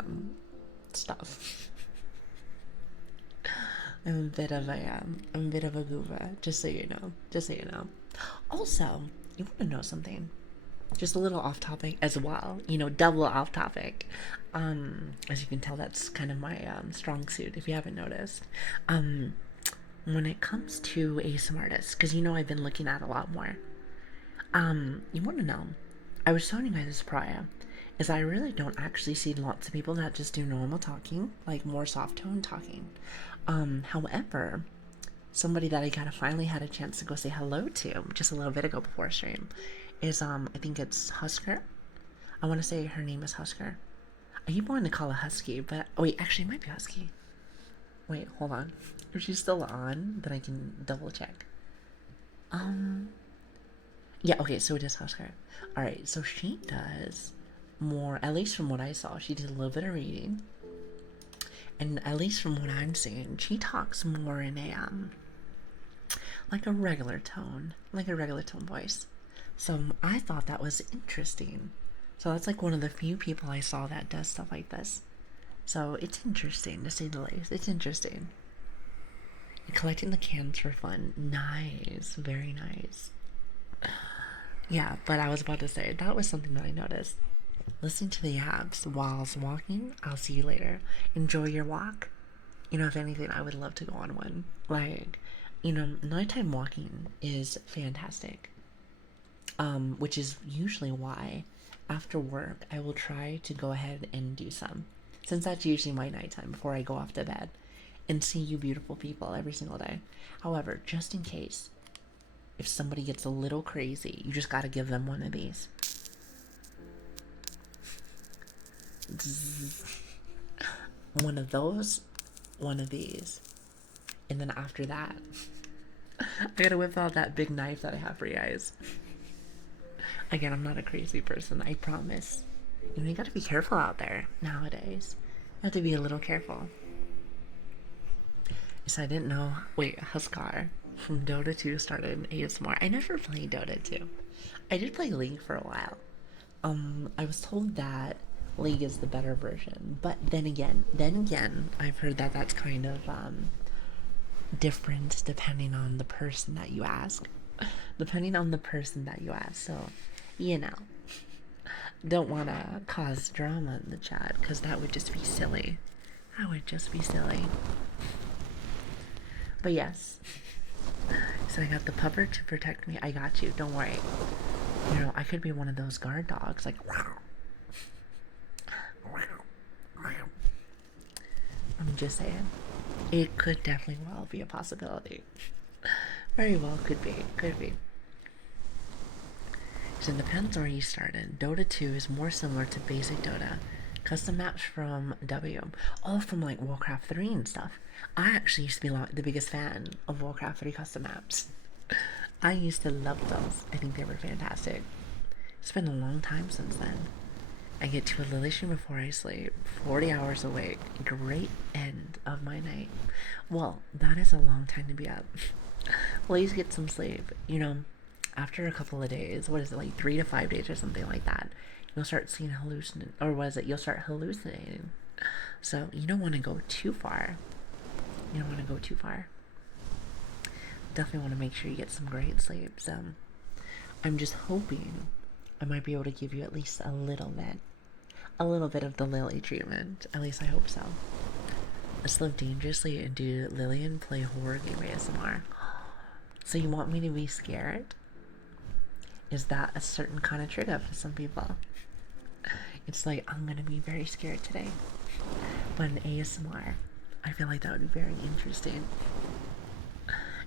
stuff. I'm a bit of a goober, just so you know. Also, you want to know something? Just a little off topic as well. Double off topic. As you can tell, that's kind of my strong suit. If you haven't noticed, when it comes to ASMR artists, because I've been looking at a lot more. You want to know? I was telling you guys this prior. Is I really don't actually see lots of people that just do normal talking, like more soft tone talking. However, somebody that I kind of finally had a chance to go say hello to just a little bit ago before stream is I think it's Husker. I want to say her name is Husker. I keep wanting to call her Husky, but wait, actually it might be Husky. Wait, hold on. If she's still on, then I can double check. Yeah, okay, so it is Husker. Alright, so she does more, at least from what I saw, she did a little bit of reading. And at least from what I'm seeing, she talks more in a, like a regular tone voice. So I thought that was interesting. So that's like one of the few people I saw that does stuff like this. So it's interesting, to say the least. It's interesting. Collecting the cans for fun. Nice. Very nice. Yeah, but I was about to say, that was something that I noticed. Listening to the apps while I was walking. I'll see you later. Enjoy your walk. If anything, I would love to go on one. Like, nighttime walking is fantastic. Which is usually why after work I will try to go ahead and do some. Since that's usually my nighttime before I go off to bed. And see you beautiful people every single day. However, just in case, if somebody gets a little crazy, you just gotta give them one of these. One of those, one of these. And then after that, I gotta whip out that big knife that I have for you guys. Again, I'm not a crazy person, I promise. You gotta be careful out there nowadays. You have to be a little careful. Yes, I didn't know. Wait, Huskar. from Dota 2 started ASMR. I never played Dota 2. I did play League for a while. I was told that League is the better version, but then again, I've heard that that's kind of different depending on the person that you ask. Depending on the person that you ask. So, you know, don't want to cause drama in the chat because that would just be silly. That would just be silly. But yes. So I got the pupper to protect me. I got you. Don't worry. You know, I could be one of those guard dogs. Like, I'm just saying. It could definitely well be a possibility. Very well could be. Could be. So it depends where you started. Dota 2 is more similar to basic Dota. Custom maps from W. All from like Warcraft 3 and stuff. I actually used to be the biggest fan of Warcraft 3 custom maps. I used to love those. I think they were fantastic. It's been a long time since then. I get to a Lilian before I sleep. 40 hours awake. Great end of my night. Well, that is a long time to be up. Please get some sleep. You know, after a couple of days, what is it, like 3 to 5 days or something like that, you'll start seeing or what is it, you'll start hallucinating. So you don't want to go too far. You don't want to go too far. Definitely want to make sure you get some great sleep. So I'm just hoping I might be able to give you at least a little bit of the Lili treatment. At least I hope so. Let's live dangerously and do Lilian play horror game ASMR. So you want me to be scared? Is that a certain kind of trigger for some people? It's like, I'm gonna be very scared today. But in ASMR, I feel like that would be very interesting.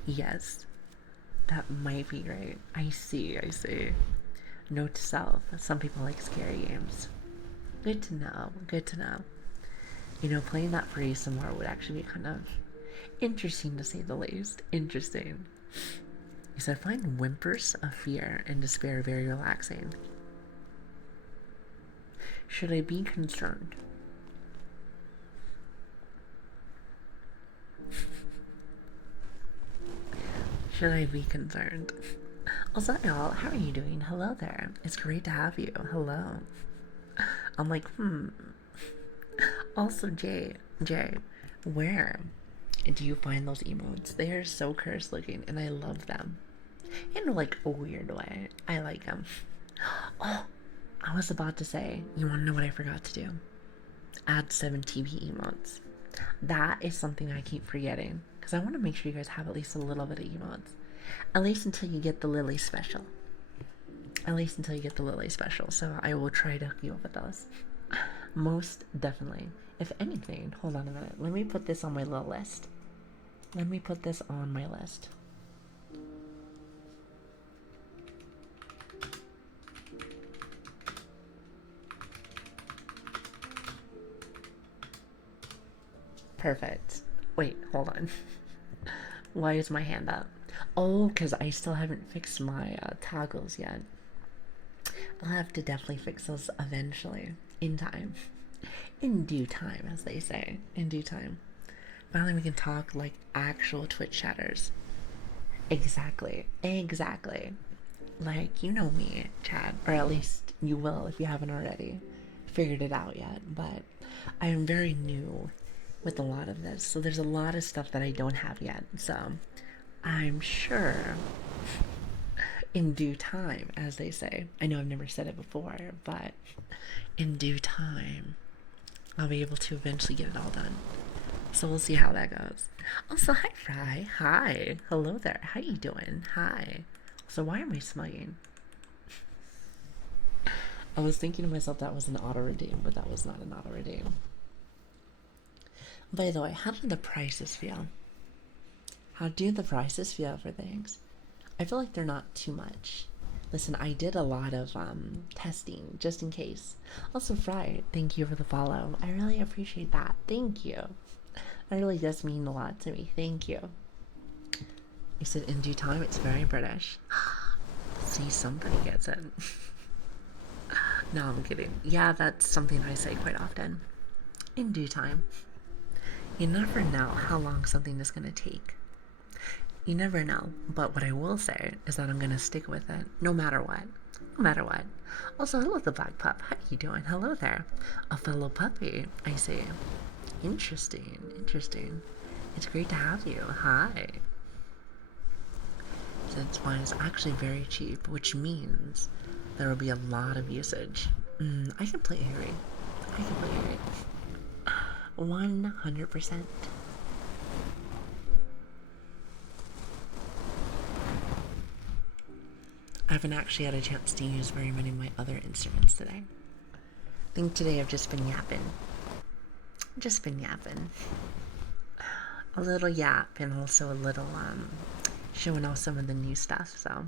Yes, that might be great. I see. Note to self, some people like scary games. Good to know. You know, playing that for ASMR would actually be kind of interesting to say the least. Interesting. He said, find whimpers of fear and despair very relaxing. Should I be concerned? Should I be concerned? Also, y'all, how are you doing? Hello there. It's great to have you. Hello. I'm like, Also, Jay, where do you find those emotes? They are so cursed looking, and I love them. In like a weird way. I like them. Oh, I was about to say, you want to know what I forgot to do? Add 7 TV emotes. That is something I keep forgetting, because I want to make sure you guys have at least a little bit of emotes. At least until you get the Lili special. So I will try to hook you up with those. Most definitely. If anything, hold on a minute. Let me put this on my little list. Perfect. Wait, hold on. Why is my hand up? Oh, because I still haven't fixed my toggles yet. I'll have to definitely fix those eventually. In time. In due time, as they say. In due time. Finally, we can talk like actual Twitch chatters. Exactly. Like, you know me, Chad. Or at least you will if you haven't already figured it out yet. But I am very new with a lot of this. So there's a lot of stuff that I don't have yet. So I'm sure in due time, as they say. I know I've never said it before, but in due time, I'll be able to eventually get it all done. So we'll see how that goes. Also, hi, Fry. Hi. Hello there. How you doing? Hi. So why am I smugging? I was thinking to myself that was an auto-redeem, but that was not an auto-redeem. By the way, how do the prices feel? How do the prices feel for things? I feel like they're not too much. Listen, I did a lot of testing, just in case. Also, Fry, thank you for the follow. I really appreciate that. Thank you. That really does mean a lot to me. Thank you. You said in due time, it's very British. See, somebody gets it. No, I'm kidding. Yeah, that's something I say quite often. In due time. You never know how long something is going to take. You never know. But what I will say is that I'm gonna stick with it no matter what. No matter what. Also, hello, the black pup. How you doing? Hello there. A fellow puppy, I see. Interesting, interesting. It's great to have you. Hi. Since mine is actually very cheap, which means there will be a lot of usage. I can play Harry. I can play Harry. 100%. I haven't actually had a chance to use very many of my other instruments today. I think today I've just been yapping. Just been yapping. A little yap and also a little showing off some of the new stuff, so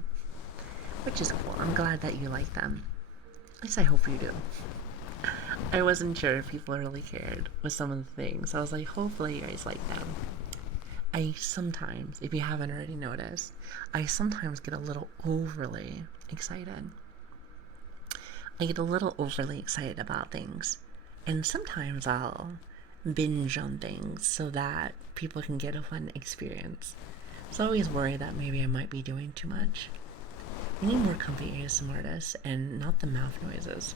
which is cool. I'm glad that you like them. At least I hope you do. I wasn't sure if people really cared with some of the things. I was like, hopefully you guys like them. I sometimes, if you haven't already noticed, I sometimes get a little overly excited. I get a little overly excited about things. And sometimes I'll binge on things so that people can get a fun experience. So I always worry that maybe I might be doing too much. We need more comfy ASMR artists and not the mouth noises.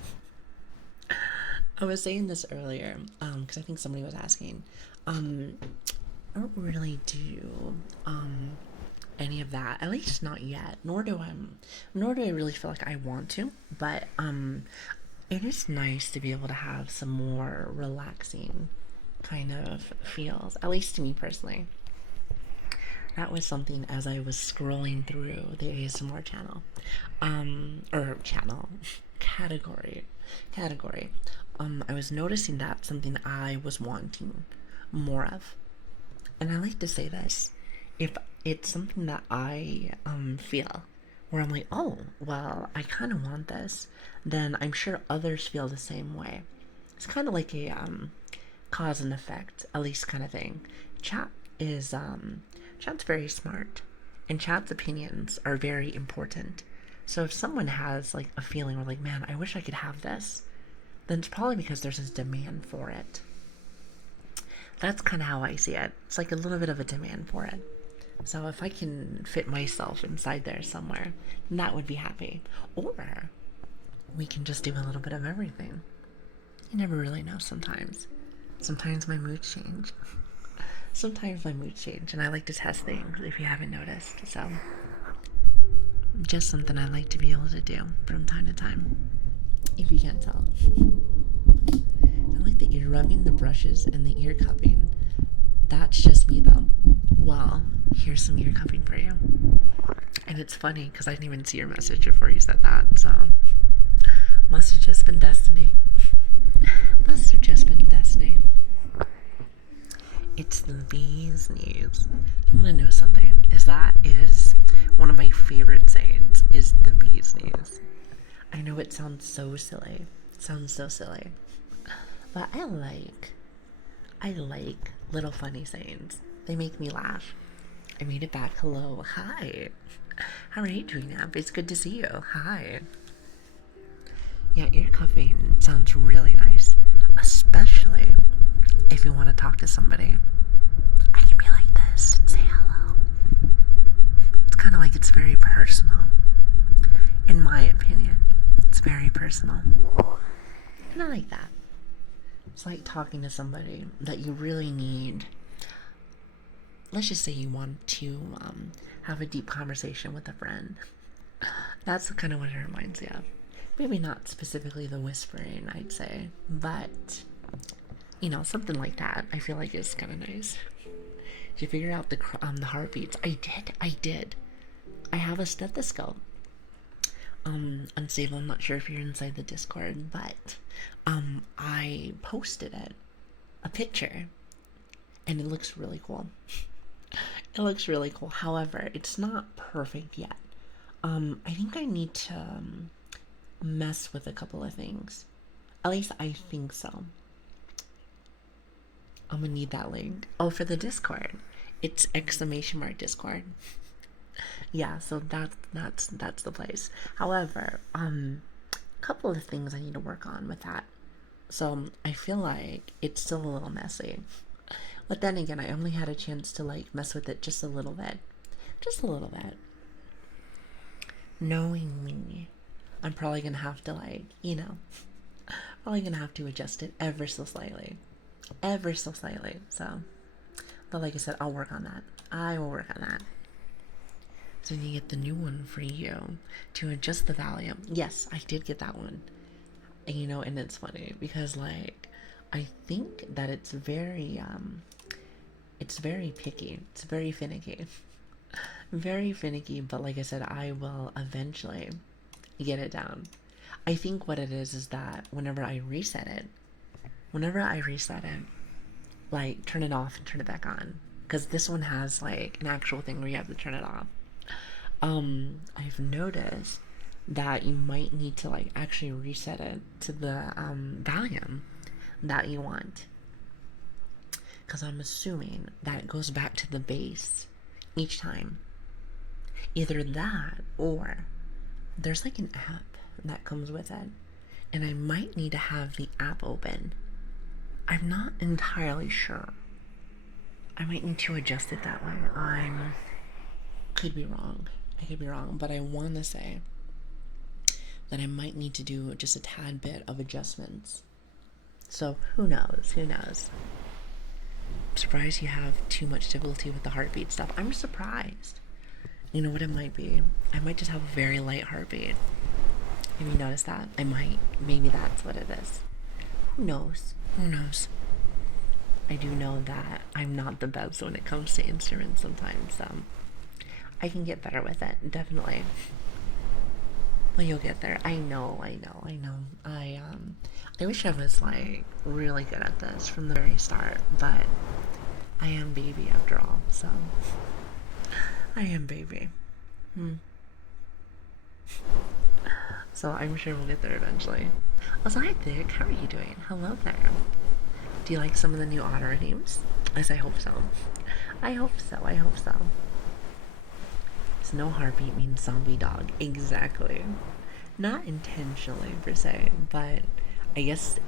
I was saying this earlier, because I think somebody was asking. I don't really do any of that, at least not yet. Nor do I really feel like I want to. But it is nice to be able to have some more relaxing kind of feels, at least to me personally. That was something as I was scrolling through the ASMR channel, or channel, category. I was noticing that something I was wanting more of. And I like to say this, if it's something that I feel, where I'm like, oh, well, I kind of want this, then I'm sure others feel the same way. It's kind of like a cause and effect, at least kind of thing. Chat's very smart, and chat's opinions are very important. So if someone has like a feeling or like, man, I wish I could have this, then it's probably because there's this demand for it. That's kind of how I see it. It's like a little bit of a demand for it. So if I can fit myself inside there somewhere, that would be happy. Or we can just do a little bit of everything. You never really know sometimes. Sometimes my moods change. And I like to test things if you haven't noticed. So just something I like to be able to do from time to time, if you can't tell. I like the ear rubbing, the brushes, and the ear cupping. That's just me though. Well, here's some ear cupping for you. And it's funny because I didn't even see your message before you said that, so must have just been destiny. It's the bee's knees. You want to know something? That is one of my favorite sayings, is the bee's knees. I know it sounds so silly. But I like little funny sayings. They make me laugh. I made it back. Hello. Hi. How are you doing, Ab? It's good to see you. Hi. Yeah, ear cuffing sounds really nice. Especially if you want to talk to somebody. I can be like this and say hello. It's kind of like it's very personal. In my opinion, it's very personal. And I like that. It's like talking to somebody that you really need. Let's just say you want to have a deep conversation with a friend. That's kind of what it reminds me of. Maybe not specifically the whispering, I'd say, but something like that. I feel like is kind of nice. Did you figure out the heartbeats? I did. I have a stethoscope. Unstable. I'm not sure if you're inside the Discord, but I posted a picture, and it looks really cool. However, it's not perfect yet. I think I need to mess with a couple of things. At least I think so. I'm gonna need that link. Oh, for the Discord, it's !Discord. Yeah, so that's the place. However, couple of things I need to work on with that. So I feel like it's still a little messy. But then again, I only had a chance to mess with it just a little bit. Just a little bit. Knowing me, I'm probably gonna have to, like, probably gonna have to adjust it ever so slightly. Ever so slightly. So, but like I said, I'll work on that. I will work on that. So you get the new one for you to adjust the volume. Yes, I did get that one. And, and it's funny because, like, I think that it's very picky. It's very finicky. Very finicky, but like I said, I will eventually get it down. I think what it is that whenever I reset it, like, turn it off and turn it back on, because this one has, like, an actual thing where you have to turn it off. I've noticed that you might need to, like, actually reset it to the volume that you want, because I'm assuming that it goes back to the base each time. Either that, or there's, like, an app that comes with it, and I might need to have the app open. I'm not entirely sure. I might need to adjust it that way. Could be wrong. I could be wrong, but I want to say that I might need to do just a tad bit of adjustments. So who knows? Who knows? I'm surprised you have too much difficulty with the heartbeat stuff. I'm surprised. You know what it might be? I might just have a very light heartbeat. Have you noticed that? Maybe that's what it is. Who knows? Who knows? I do know that I'm not the best when it comes to instruments sometimes, so I can get better with it, definitely. Well, you'll get there. I know. I wish I was, like, really good at this from the very start, but I am baby after all, so I am baby. So I'm sure we'll get there eventually. Also, hi Dick, how are you doing? Hello there. Do you like some of the new otter names? Yes, I hope so. I hope so. So no heartbeat means zombie dog. Exactly. Not intentionally per se, but I guess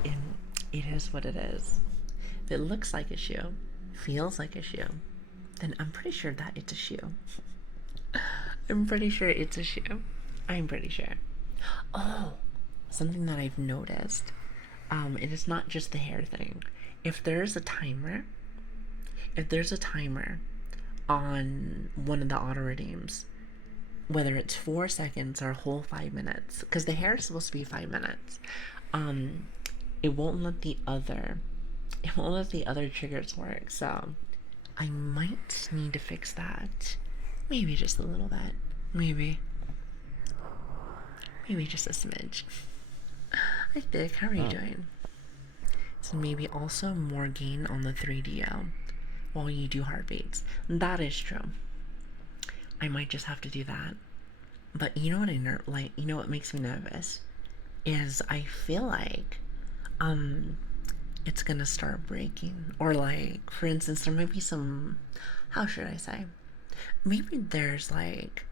it is what it is. If it looks like a shoe, feels like a shoe, then I'm pretty sure that it's a shoe. I'm pretty sure it's a shoe. I'm pretty sure. Oh, something that I've noticed. It is not just the hair thing. If there's a timer on one of the auto redeems, whether it's 4 seconds or a whole 5 minutes, because the hair is supposed to be 5 minutes, it won't let the other triggers work. So I might need to fix that. Maybe just a little bit. Maybe just a smidge. Hi Dick, how are you doing? So maybe also more gain on the 3DO while you do heartbeats. That is true. I might just have to do that. But you know what makes me nervous is I feel like it's gonna start breaking, or, like, for instance, there might be some, how should I say, maybe there's, like,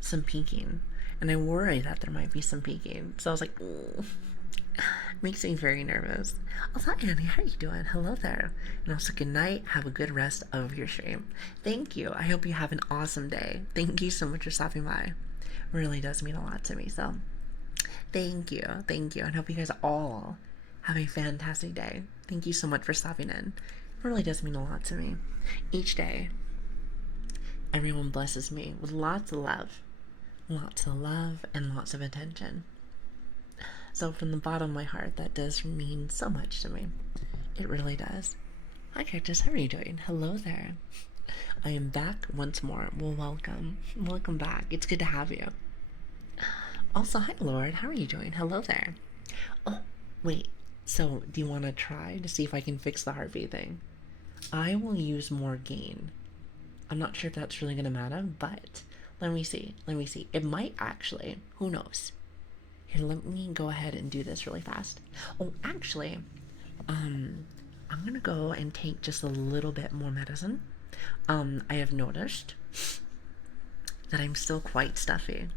some peaking, and I worry that there might be some peaking. So I was like, makes me very nervous. Also, Annie, how are you doing? Hello there. And also, good night. Have a good rest of your stream. Thank you. I hope you have an awesome day. Thank you so much for stopping by. It really does mean a lot to me. So thank you. And hope you guys all have a fantastic day. Thank you so much for stopping in. It really does mean a lot to me. Each day, everyone blesses me with lots of love and lots of attention. So from the bottom of my heart, that does mean so much to me. It really does. Hi Cactus, how are you doing? Hello there. I am back once more. Well, welcome back. It's good to have you. Also, hi Lord, how are you doing? Hello there. Oh, wait, so do you want to try to see if I can fix the heartbeat thing? I will use more gain. I'm not sure if that's really going to matter, but let me see. It might actually. Who knows? Here, let me go ahead and do this really fast. Oh, actually, I'm going to go and take just a little bit more medicine. I have noticed that I'm still quite stuffy.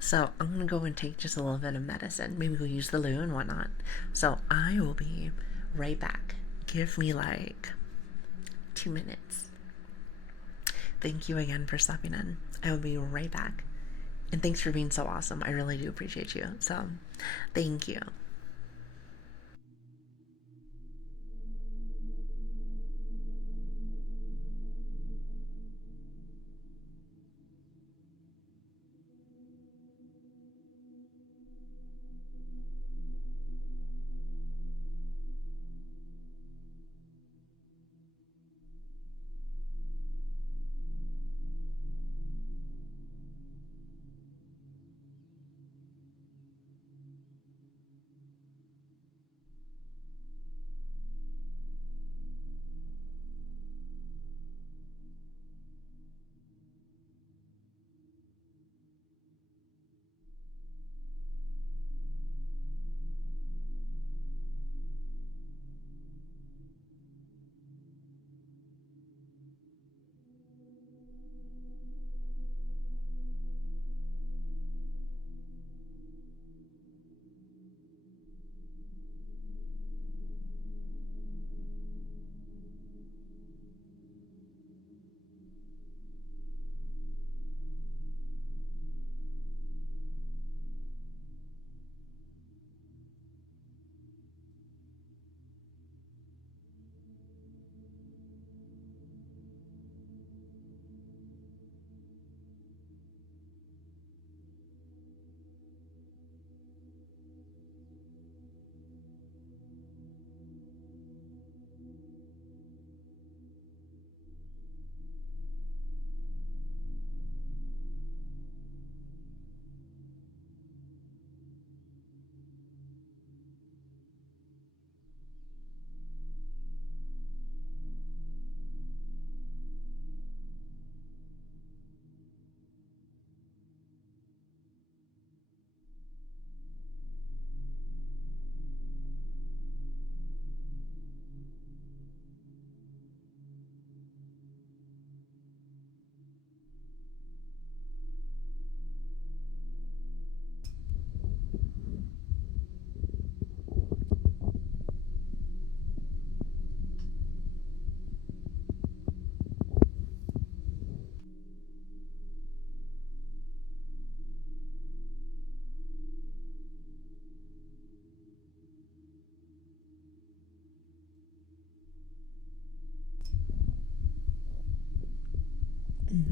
So I'm going to go and take just a little bit of medicine. Maybe go use the loo and whatnot. So I will be right back. Give me like 2 minutes. Thank you again for stopping in. I will be right back. And thanks for being so awesome. I really do appreciate you. So, thank you.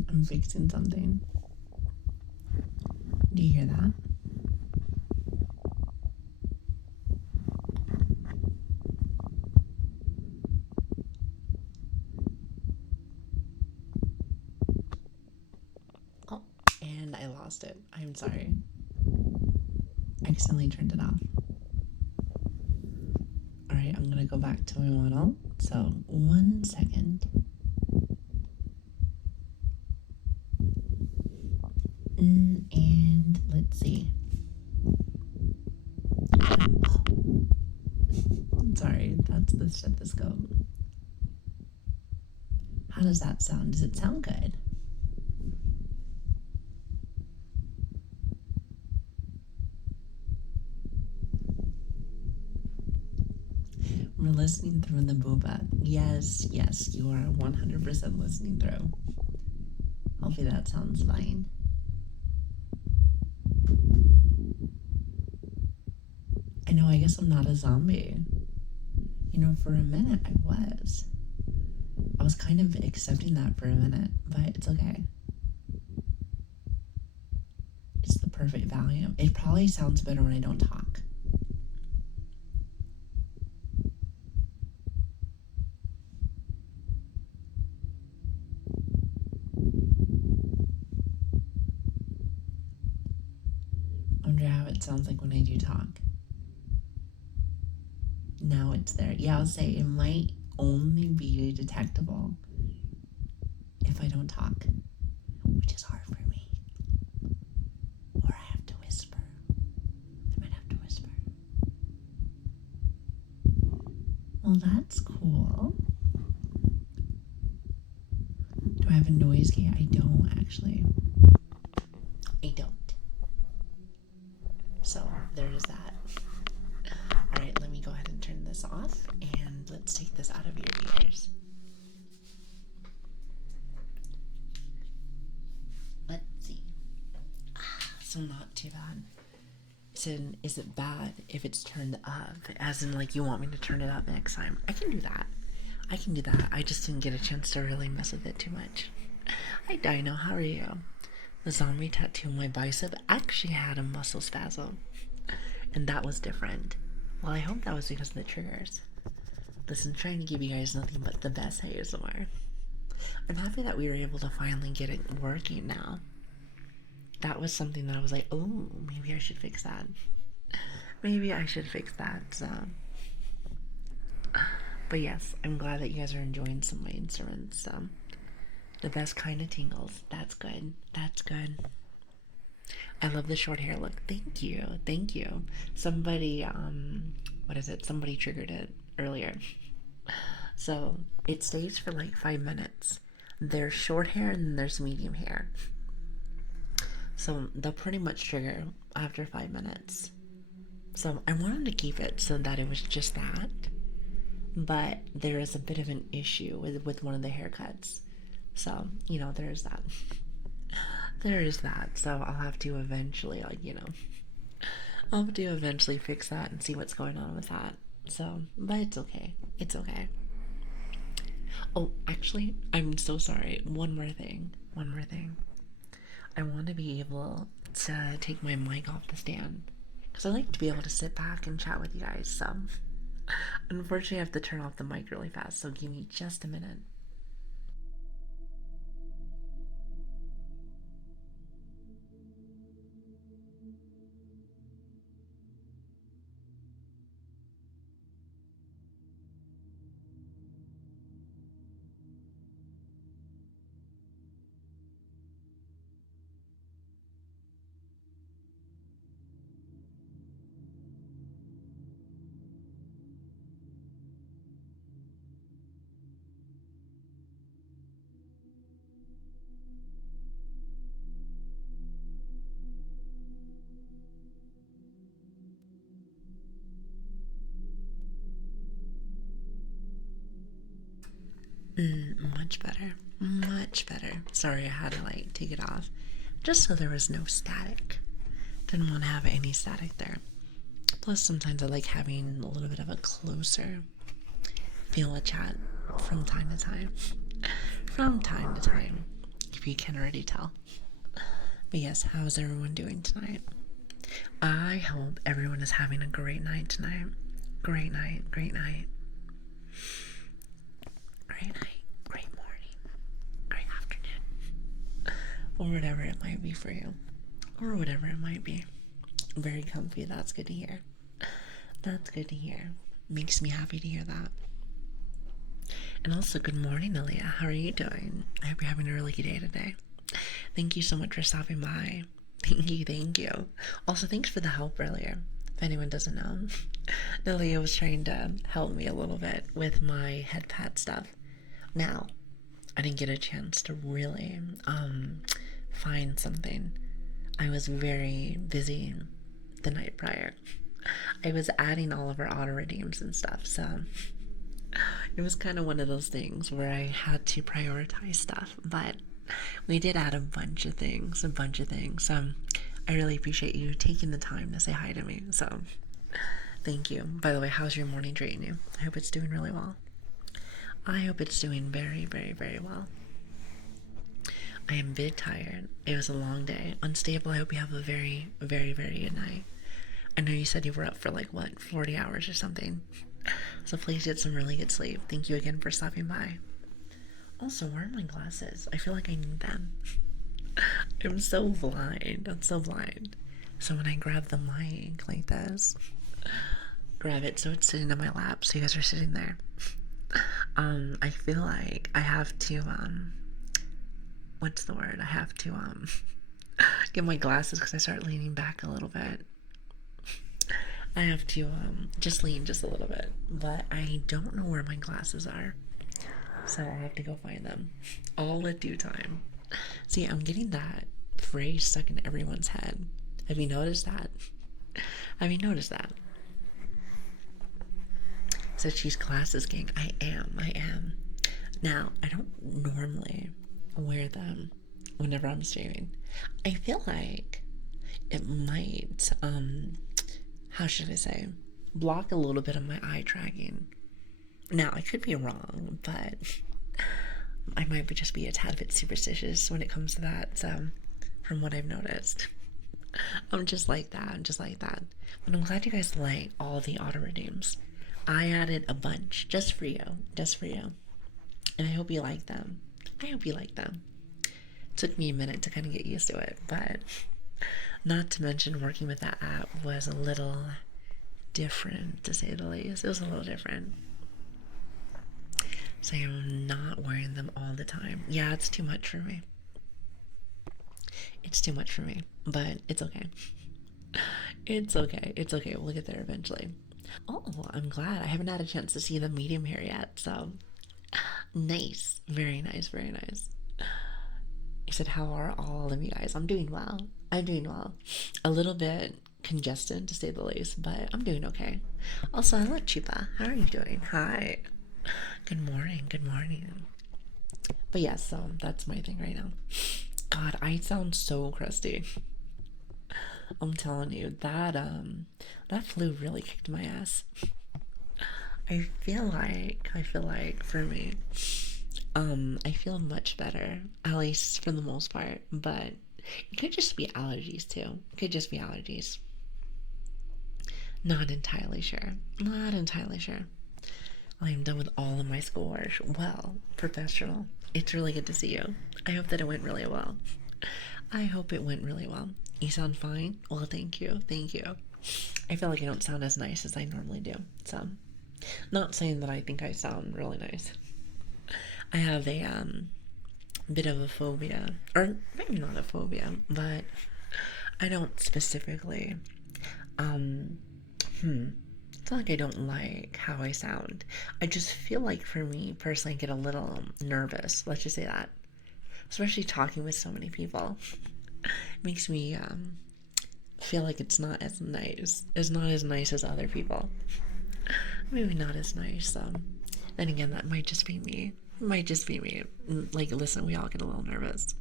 I'm fixing something. Do you hear that? Oh, and I lost it. I'm sorry. I accidentally turned it off. Alright, I'm gonna go back to my model. So, 1 second. And let's see. Oh. Sorry, that's the stethoscope. How does that sound? Does it sound good? We're listening through the booba. Yes, you are 100% listening through. Hopefully that sounds fine. I know, I guess I'm not a zombie. You know, for a minute I was. I was kind of accepting that for a minute, but it's okay. It's the perfect volume. It probably sounds better when I don't talk. I wonder how it sounds like when I do talk. Now it's there. Yeah, I'll say it might only be detectable if I don't talk, which is hard for me. Or I have to whisper. I might have to whisper. Well, that's cool. Do I have a noise gate? I don't actually. I don't. So there's that. Alright, let me go ahead and turn this off and let's take this out of your ears. So not too bad. Is it bad if it's turned up? As in, like, you want me to turn it up next time? I can do that. I can do that. I just didn't get a chance to really mess with it too much. Hi, Dino. How are you? The zombie tattoo on my bicep actually had a muscle spasm. And that was different. Well, I hope that was because of the triggers. Listen, trying to give you guys nothing but the best ASMR. I'm happy that we were able to finally get it working now. That was something that I was like, oh, maybe I should fix that. Maybe I should fix that. So. But yes, I'm glad that you guys are enjoying some of my instruments. The best kind of tingles. That's good. That's good. I love the short hair look. Thank you. Thank you. Somebody, what is it? Somebody triggered it earlier. So it stays for like 5 minutes. There's short hair and there's medium hair. So they'll pretty much trigger after 5 minutes. So I wanted to keep it so that it was just that. But there is a bit of an issue with one of the haircuts. So, you know, there's that. There is that. So I'll have to eventually, like, you know, I'll have to eventually fix that and see what's going on with that. So, but it's okay. It's okay. Oh, actually, I'm so sorry. One more thing. I want to be able to take my mic off the stand because I like to be able to sit back and chat with you guys. So, unfortunately, I have to turn off the mic really fast. So, give me just a minute. Much better. Much better. Sorry, I had to like take it off just so there was no static. Didn't want to have any static there. Plus, sometimes I like having a little bit of a closer feel of chat from time to time. From time to time, if you can already tell. But yes, how's everyone doing tonight? I hope everyone is having a great night tonight. Great night, great night. Great night, great morning, great afternoon. Or whatever it might be for you. Or whatever it might be. Very comfy, that's good to hear. That's good to hear. Makes me happy to hear that. And also, good morning, Lilian. How are you doing? I hope you're having a really good day today. Thank you so much for stopping by. Thank you. Also, thanks for the help earlier. If anyone doesn't know, Lilian was trying to help me a little bit with my head pat stuff. Now, I didn't get a chance to really find something. I was very busy the night prior. I was adding all of our auto redeems and stuff, so it was kind of one of those things where I had to prioritize stuff, but we did add a bunch of things. I really appreciate you taking the time to say hi to me, so thank you. By the way, how's your morning treating you? I hope it's doing really well. I hope it's doing very, very, very well. I am a bit tired. It was a long day. Unstable, I hope you have a very, very, very good night. I know you said you were up for like, what, 40 hours or something. So please get some really good sleep. Thank you again for stopping by. Also, where are my glasses? I feel like I need them. I'm so blind. I'm so blind. So when I grab the mic like this, grab it so it's sitting on my lap so you guys are sitting there. I feel like I have to, what's the word? I have to, get my glasses because I start leaning back a little bit. I have to, just lean just a little bit. But I don't know where my glasses are. So I'll have to go find them. All at due time. See, I'm getting that phrase stuck in everyone's head. Have you noticed that? Have you noticed that? So she's glasses gang. I am. Now, I don't normally wear them whenever I'm streaming. I feel like it might, how should I say, block a little bit of my eye tracking. Now, I could be wrong, but I might just be a tad bit superstitious when it comes to that, from what I've noticed. I'm just like that. I'm just like that. But I'm glad you guys like all the auto redeems. I added a bunch just for you. Just for you. And I hope you like them. I hope you like them. It took me a minute to kind of get used to it, but not to mention working with that app was a little different, to say the least. It was a little different. So I'm not wearing them all the time. Yeah, it's too much for me. It's too much for me, but it's okay. It's okay. It's okay. We'll get there eventually. Oh, I'm glad. I haven't had a chance to see the medium hair yet, so nice. Very nice. Very nice. He said, how are all of you guys? I'm doing well. I'm doing well. A little bit congested, to say the least, but I'm doing okay. Also, hello, Chipa. How are you doing? Hi. Good morning. Good morning. But yes, so that's my thing right now. God, I sound so crusty. I'm telling you, that flu really kicked my ass. I feel like for me, I feel much better, at least for the most part, but it could just be allergies too. It could just be allergies. Not entirely sure. Not entirely sure. I'm done with all of my schoolwork. Well, professional. It's really good to see you. I hope that it went really well. I hope it went really well. You sound fine? Well, thank you. Thank you. I feel like I don't sound as nice as I normally do. So, not saying that I think I sound really nice. I have a bit of a phobia, or maybe not a phobia, but I don't specifically it's not like I don't like how I sound. I just feel like, for me personally, I get a little nervous. Let's just say that, especially talking with so many people. It makes me feel like it's not as nice. It's not as nice as other people. Maybe not as nice. Then again, that might just be me. It might just be me. Like, listen, we all get a little nervous.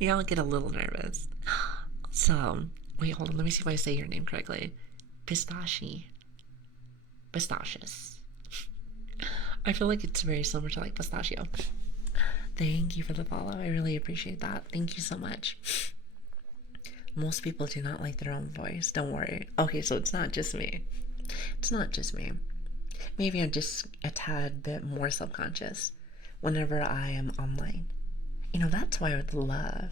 We all get a little nervous. So, wait, hold on. Let me see if I say your name correctly. Pistache. Pistachios. I feel like it's very similar to like pistachio. Thank you for the follow. I really appreciate that. Thank you so much. Most people do not like their own voice. Don't worry. Okay, so it's not just me. It's not just me. Maybe I'm just a tad bit more subconscious whenever I am online. You know, that's why I would love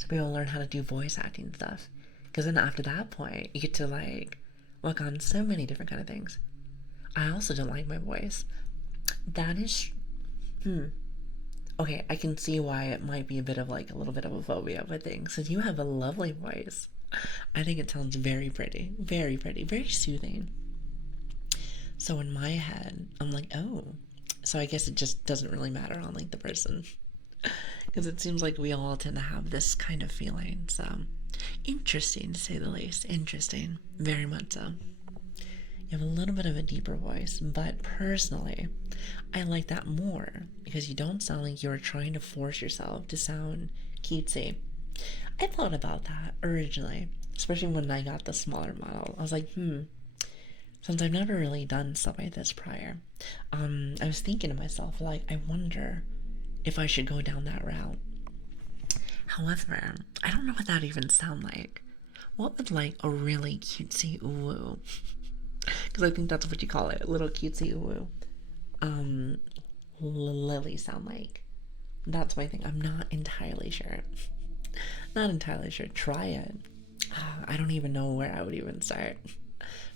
to be able to learn how to do voice acting and stuff. Because then after that point, you get to like work on so many different kind of things. I also don't like my voice. That is, okay, I can see why it might be a bit of like a little bit of a phobia with things. Since you have a lovely voice, I think it sounds very pretty, very soothing. So in my head, I'm like, oh, so I guess it just doesn't really matter on like the person, because it seems like we all tend to have this kind of feeling. So interesting, to say the least. Interesting, very much so. You have a little bit of a deeper voice, but personally, I like that more because you don't sound like you're trying to force yourself to sound cutesy. I thought about that originally, especially when I got the smaller model. I was like, since I've never really done stuff like this prior, I was thinking to myself, like, I wonder if I should go down that route. However, I don't know what that even sound like. What would like a really cutesy ooh? Because I think that's what you call it, a little cutesy ooh. Lili sound like. That's my thing. I'm not entirely sure. Not entirely sure. Try it. I don't even know where I would even start.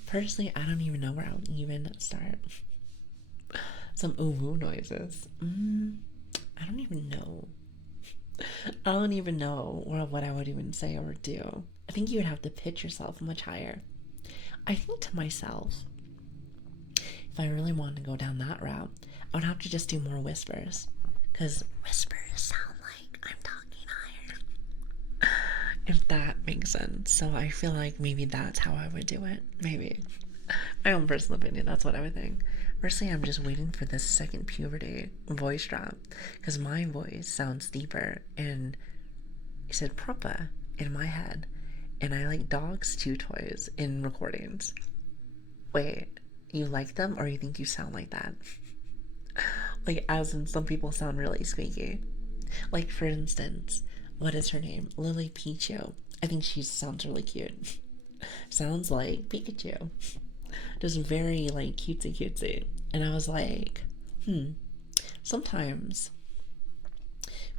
Personally, I don't even know where I would even start. Some ooh noises. I don't even know. I don't even know what I would even say or do. I think you would have to pitch yourself much higher. I think to myself, if I really wanted to go down that route, I would have to just do more whispers. Because whispers sound like I'm talking higher. If that makes sense. So I feel like maybe that's how I would do it. Maybe. My own personal opinion, that's what I would think. Firstly, I'm just waiting for this second puberty voice drop. Because my voice sounds deeper and, you said proper in my head. and I like dogs chew toys in recordings. Wait, you like them or you think you sound like that? Like, as in, some people sound really squeaky. Like, for instance, what is her name? Lili Pichu. I think she sounds really cute. Sounds like Pikachu. Just very, like, cutesy cutesy. And I was like, sometimes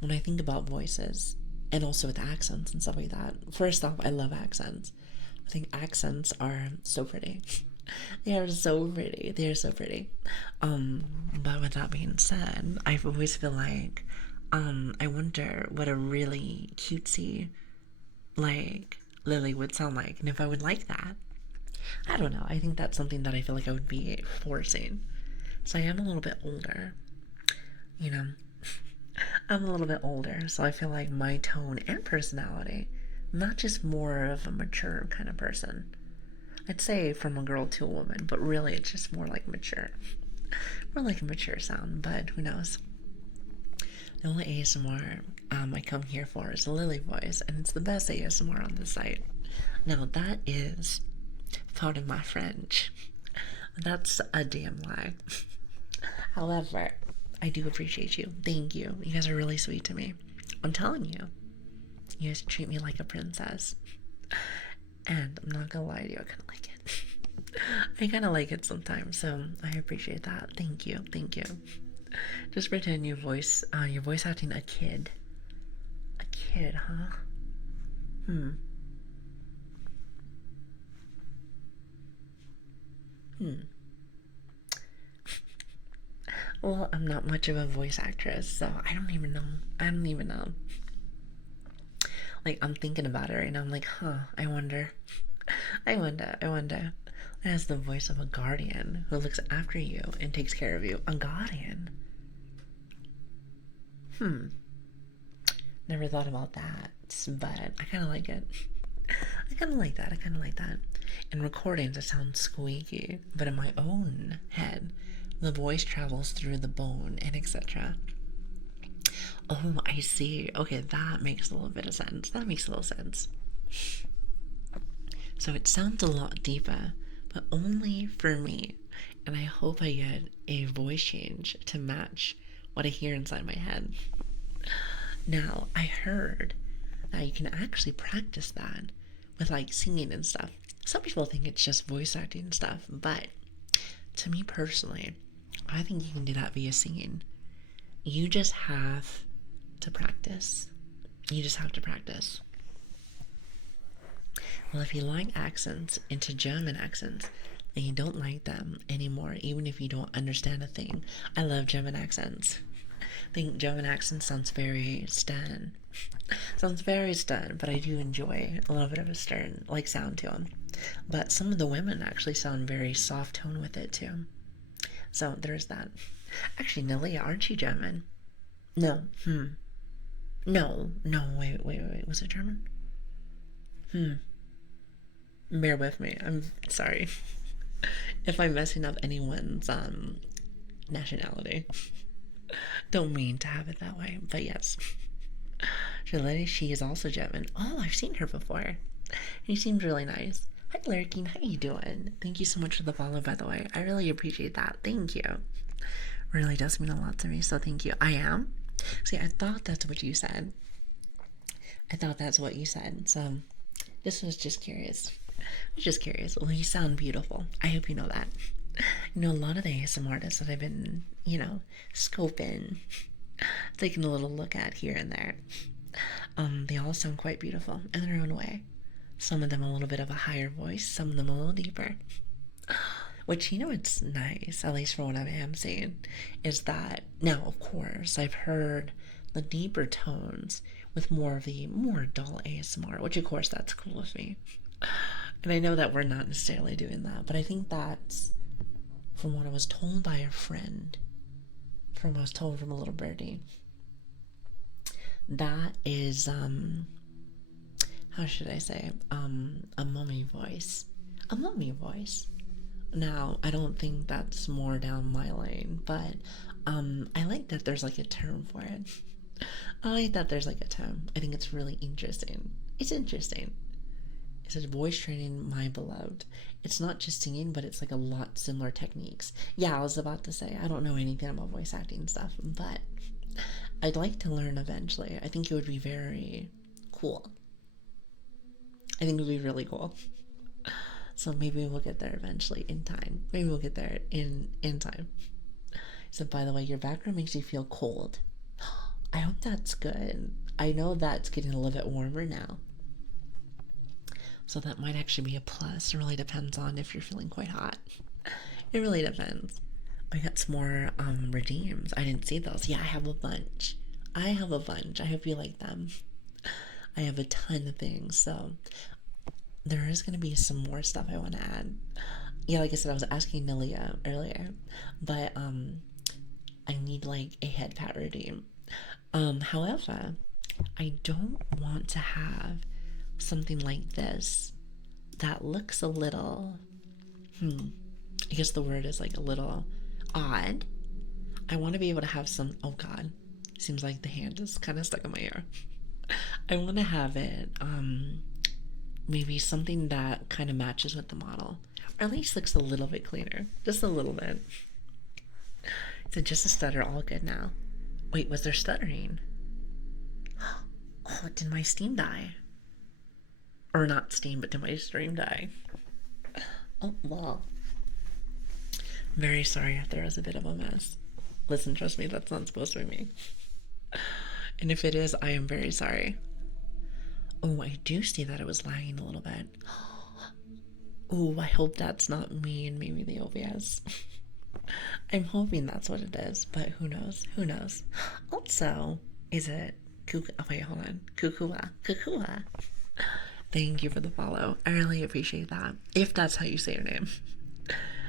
when I think about voices, and also with accents and stuff like that, first off, I love accents. I think accents are so pretty. They are so pretty. They are so pretty. But with that being said, I always feel like, I wonder what a really cutesy, like, Lili would sound like, and if I would like that. I don't know. I think that's something that I feel like I would be forcing. So I am a little bit older, you know. I'm a little bit older, so I feel like my tone and personality, not just more of a mature kind of person. I'd say from a girl to a woman, but really it's just more like mature. More like a mature sound, but who knows? The only ASMR I come here for is the Lili voice, and it's the best ASMR on the site. Now that is, pardon my French, that's a damn lie. However, I do appreciate you. Thank you. You guys are really sweet to me. I'm telling you, you guys treat me like a princess. And I'm not gonna lie to you, I kind of like it. I kind of like it sometimes, so I appreciate that. Thank you. Thank you. Just pretend you're voice acting a kid. A kid, huh? Hmm. Well, I'm not much of a voice actress, so I don't even know. I don't even know. Like, I'm thinking about it right now. I'm like, I wonder. I wonder. It has the voice of a guardian who looks after you and takes care of you. A guardian. Never thought about that, but I kind of like it. I kind of like that. I kind of like that. In recordings, it sounds squeaky, but in my own head, the voice travels through the bone and etc. Oh, I see. Okay, that makes a little bit of sense. That makes a little sense. So it sounds a lot deeper, but only for me. And I hope I get a voice change to match what I hear inside my head. Now, I heard that you can actually practice that with like singing and stuff. Some people think it's just voice acting and stuff, but to me personally, I think you can do that via singing. You just have to practice. You just have to practice. Well, if you like accents into German accents, and you don't like them anymore, even if you don't understand a thing. I love German accents. I think German accent sounds very stern. Sounds very stern, but I do enjoy a little bit of a stern like sound to them. But some of the women actually sound very soft tone with it too. So there's that. Actually, Nelly, aren't you German? No. No. No. Wait. Was it German? Bear with me. I'm sorry if I'm messing up anyone's nationality. Don't mean to have it that way, but yes. She is also German. Oh, I've seen her before. She seems really nice. Hi, Lurking. How you doing? Thank you so much for the follow, by the way. I really appreciate that. Thank you. Really does mean a lot to me, so thank you. I am. See, I thought that's what you said. So, this was just curious. Well, you sound beautiful. I hope you know that. You know, a lot of the ASMR artists that I've been, scoping, taking a little look at here and there, they all sound quite beautiful in their own way. Some of them a little bit of a higher voice, some of them a little deeper. Which, it's nice, at least for what I am saying, is that, now, of course, I've heard the deeper tones with more of the more dull ASMR, which, of course, that's cool with me. And I know that we're not necessarily doing that, but I think that's from what I was told by a friend, from what I was told from a little birdie. That is, how should I say, a mummy voice. A mummy voice. Now, I don't think that's more down my lane, but I like that there's like a term for it. I like that there's like a term. I think it's really interesting. It's interesting. It says voice training, my beloved. It's not just singing, but it's like a lot similar techniques. Yeah, I was about to say, I don't know anything about voice acting stuff, but I'd like to learn eventually. I think it would be very cool. I think it would be really cool. So maybe we'll get there eventually in time. Maybe we'll get there in time. So by the way, your background makes you feel cold. I hope that's good. I know that's getting a little bit warmer now. So that might actually be a plus. It really depends on if you're feeling quite hot. It really depends. I got some more redeems. I didn't see those. Yeah, I have a bunch. I hope you like them. I have a ton of things. So there is going to be some more stuff I want to add. Yeah, like I said, I was asking Lilia earlier. But I need like a head pat redeem. However, I don't want to have something like this that looks a little, I guess the word is like a little odd. I want to be able to have some, oh God, seems like the hand is kind of stuck in my ear. I want to have it, maybe something that kind of matches with the model, or at least looks a little bit cleaner, just a little bit. So just a stutter, all good now. Wait, was there stuttering? Oh, did my Steam die? Or not Steam, but did my stream die? Oh, well. Very sorry if there was a bit of a mess. Listen, trust me, that's not supposed to be me. And if it is, I am very sorry. Oh, I do see that it was lagging a little bit. Oh, I hope that's not me and maybe the OBS. I'm hoping that's what it is, but who knows? Who knows? Also, is it Cuckoo? Oh, wait, hold on. Kukua. Thank you for the follow. I really appreciate that. If that's how you say your name.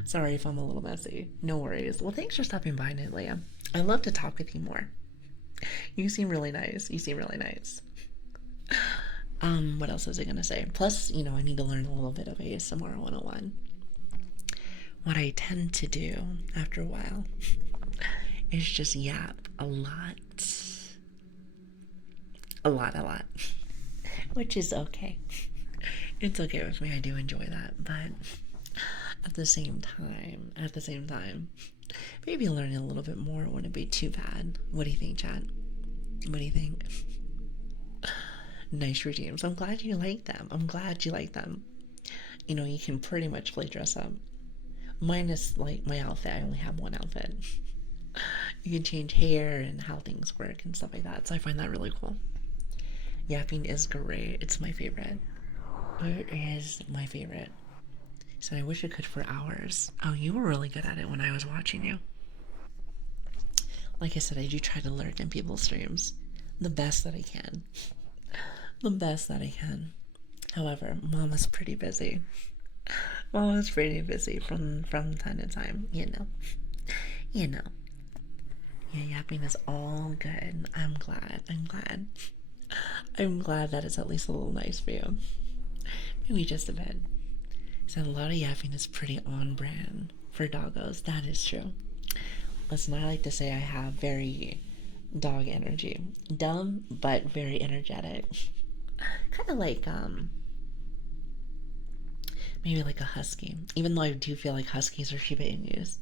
Sorry if I'm a little messy. No worries. Well, thanks for stopping by, Lilian. I'd love to talk with you more. You seem really nice. What else was I gonna say? Plus, I need to learn a little bit of ASMR 101. What I tend to do after a while is just yap a lot. Which is okay. It's okay with me. I do enjoy that, but at the same time, maybe learning a little bit more wouldn't be too bad. What do you think, Chad? What do you think? Nice redeems. I'm glad you like them. You can pretty much play dress up. Minus like my outfit. I only have one outfit. You can change hair and how things work and stuff like that. So I find that really cool. Yapping is great. It's my favorite. It is my favorite. So I wish I could for hours. Oh, you were really good at it when I was watching you. Like I said, I do try to lurk in people's streams. The best that I can. However, Mama's pretty busy. From time to time, Yeah, yapping is all good. I'm glad. I'm glad that it's at least a little nice for you. Maybe just a bit. So a lot of yapping is pretty on brand for doggos. That is true. Listen, I like to say I have very dog energy. Dumb, but very energetic. Kind of like, maybe like a husky. Even though I do feel like huskies are Shiba Inus.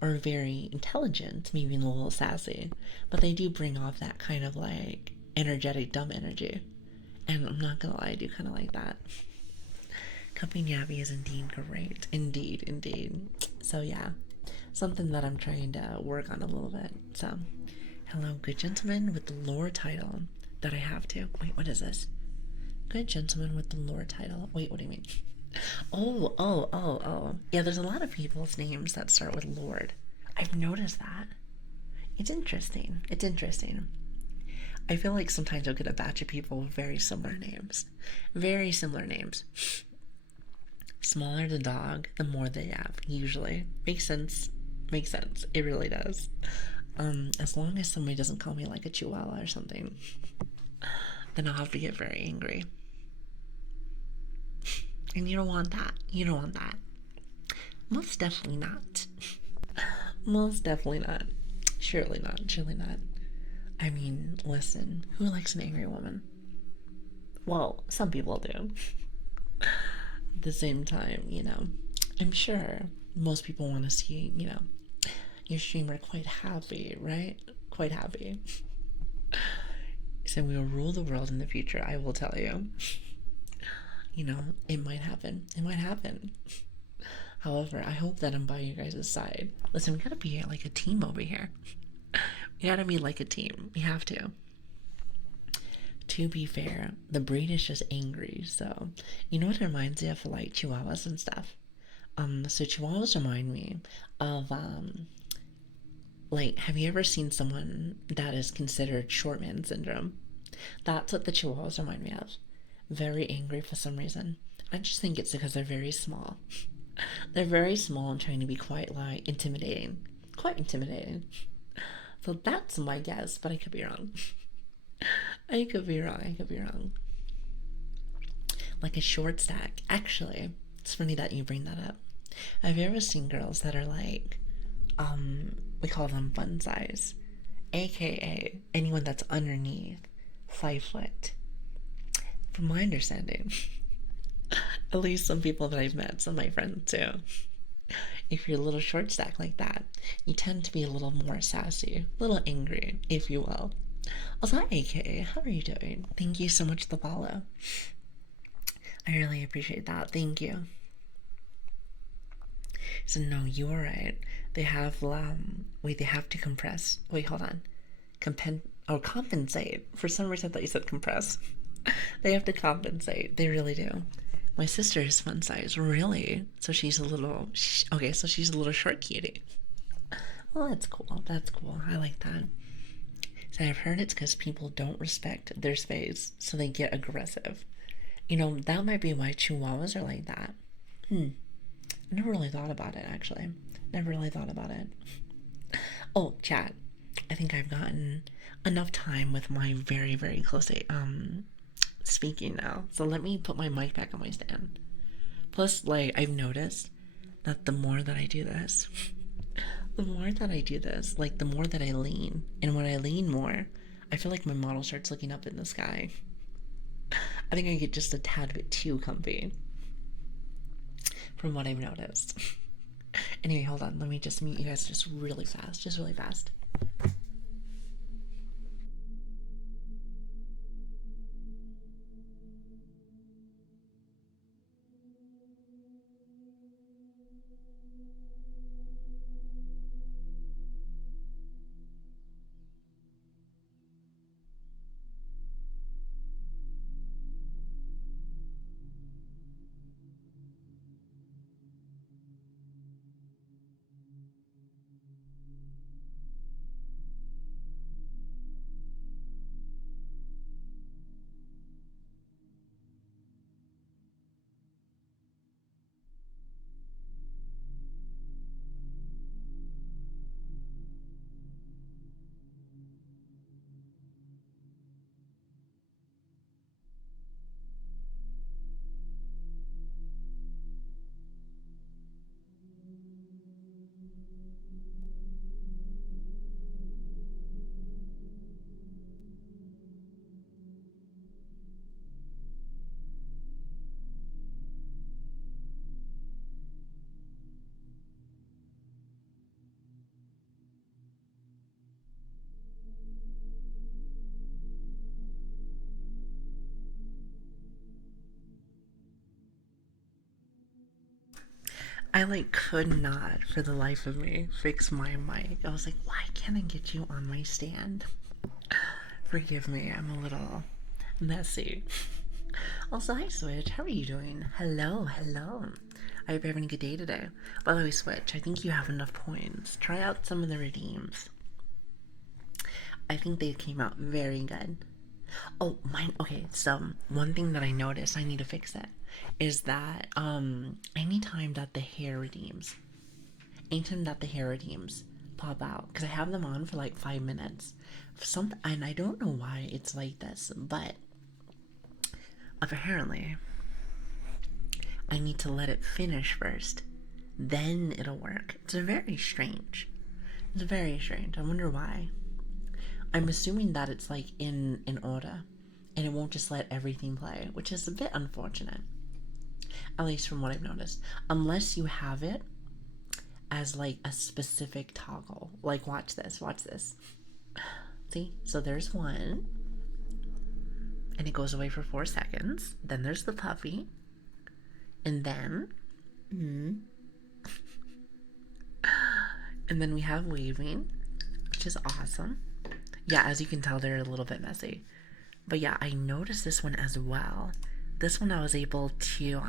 Or very intelligent, maybe a little sassy. But they do bring off that kind of like energetic, dumb energy. And I'm not gonna lie, I do kind of like that. Cupping Yabby is indeed great. Indeed. So yeah, something that I'm trying to work on a little bit. So, hello, good gentleman with the lore title that I have to. Wait, what is this? Good gentleman with the lore title. Wait, what do you mean? Oh. Yeah, there's a lot of people's names that start with Lord. I've noticed that. It's interesting. I feel like sometimes you'll get a batch of people with very similar names. Smaller the dog, the more they yap, usually. Makes sense. It really does. As long as somebody doesn't call me like a chihuahua or something, then I'll have to get very angry. And you don't want that. Most definitely not. Surely not. I mean, listen, who likes an angry woman? Well, some people do. At the same time, I'm sure most people want to see, your streamer quite happy, right? Quite happy. So we will rule the world in the future, I will tell you. It might happen. It might happen. However, I hope that I'm by you guys' side. Listen, we gotta be like a team over here. We gotta be like a team. We have to. To be fair, the breed is just angry, so you know what it reminds me of, like chihuahuas and stuff. So chihuahuas remind me of like, have you ever seen someone that is considered short man syndrome? That's what the chihuahuas remind me of. Very angry for some reason. I just think it's because they're very small. They're very small and trying to be quite like intimidating. Quite intimidating. So that's my guess, but I could be wrong. I could be wrong. I could be wrong. Like a short stack. Actually, it's funny that you bring that up. Have you ever seen girls that are like, we call them fun size, aka anyone that's underneath 5 foot? From my understanding, at least some people that I've met, some of my friends too, if you're a little short stack like that, you tend to be a little more sassy, a little angry, if you will. Also, hi, AKA, how are you doing? Thank you so much for the follow. I really appreciate that. Thank you. So no, you are right. They have wait, they have to compress. Wait, hold on. Compensate. For some reason I thought you said compress. They have to compensate. They really do. My sister is fun size, really. So she's a little okay, so she's a little short cutie. Well, that's cool. That's cool. I like that. So I've heard it's because people don't respect their space, so they get aggressive. That might be why chihuahuas are like that. I never really thought about it, actually. Never really thought about it. Oh, chat. I think I've gotten enough time with my very, very close speaking now. So let me put my mic back on my stand. Plus, like, I've noticed that the more that I do this, like, the more that I lean, and when I lean more, I feel like my model starts looking up in the sky. I think I get just a tad bit too comfy, from what I've noticed. Anyway, hold on. Let me just mute you guys just really fast. Just really fast. I like could not for the life of me fix my mic. I was like, why can't I get you on my stand? Forgive me, I'm a little messy. Also, hi Switch, how are you doing? Hello, hello. I hope you're having a good day today. By the way, Switch, I think you have enough points. Try out some of the redeems. I think they came out very good. Oh, mine. Okay, so one thing that I noticed, I need to fix it, is that anytime that the hair redeems, pop out, because I have them on for like 5 minutes. Something, and I don't know why it's like this, but apparently I need to let it finish first, then it'll work. It's very strange. It's very strange. I wonder why. I'm assuming that it's like in order and it won't just let everything play, which is a bit unfortunate. At least from what I've noticed. Unless you have it as like a specific toggle. Like watch this, watch this. See? So there's one. And it goes away for 4 seconds. Then there's the puppy. And then and then we have waving, which is awesome. Yeah, as you can tell, they're a little bit messy. But yeah, I noticed this one as well. This one I was able to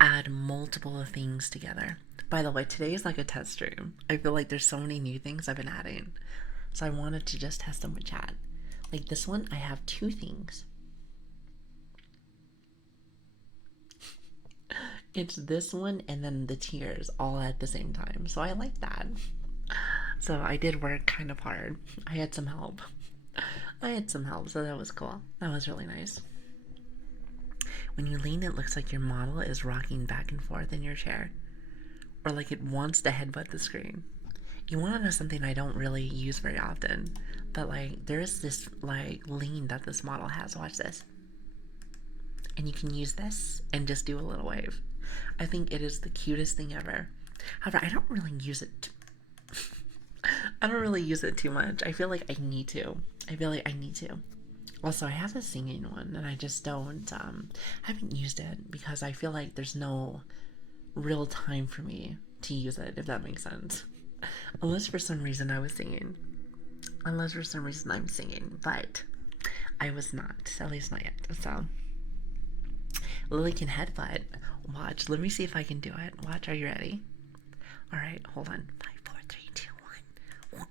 add multiple things together. By the way, today is like a test stream. I feel like there's so many new things I've been adding. So I wanted to just test them with chat. Like this one, I have 2 things. It's this one and then the tears all at the same time. So I like that. So I did work kind of hard. I had some help. So that was cool. That was really nice. When you lean, it looks like your model is rocking back and forth in your chair. Or like it wants to headbutt the screen. You want to know something I don't really use very often. But like, there's this like lean that this model has. Watch this. And you can use this and just do a little wave. I think it is the cutest thing ever. However, I don't really use it. I don't really use it too much. I feel like I need to. Also, I have a singing one, and I just don't, haven't used it because I feel like there's no real time for me to use it, if that makes sense. Unless for some reason I was singing. Unless for some reason I'm singing, but I was not, at least not yet, so. Lili can headbutt. Watch, let me see if I can do it. Watch, are you ready? Alright, hold on. 5, 4, 3, 2, 1.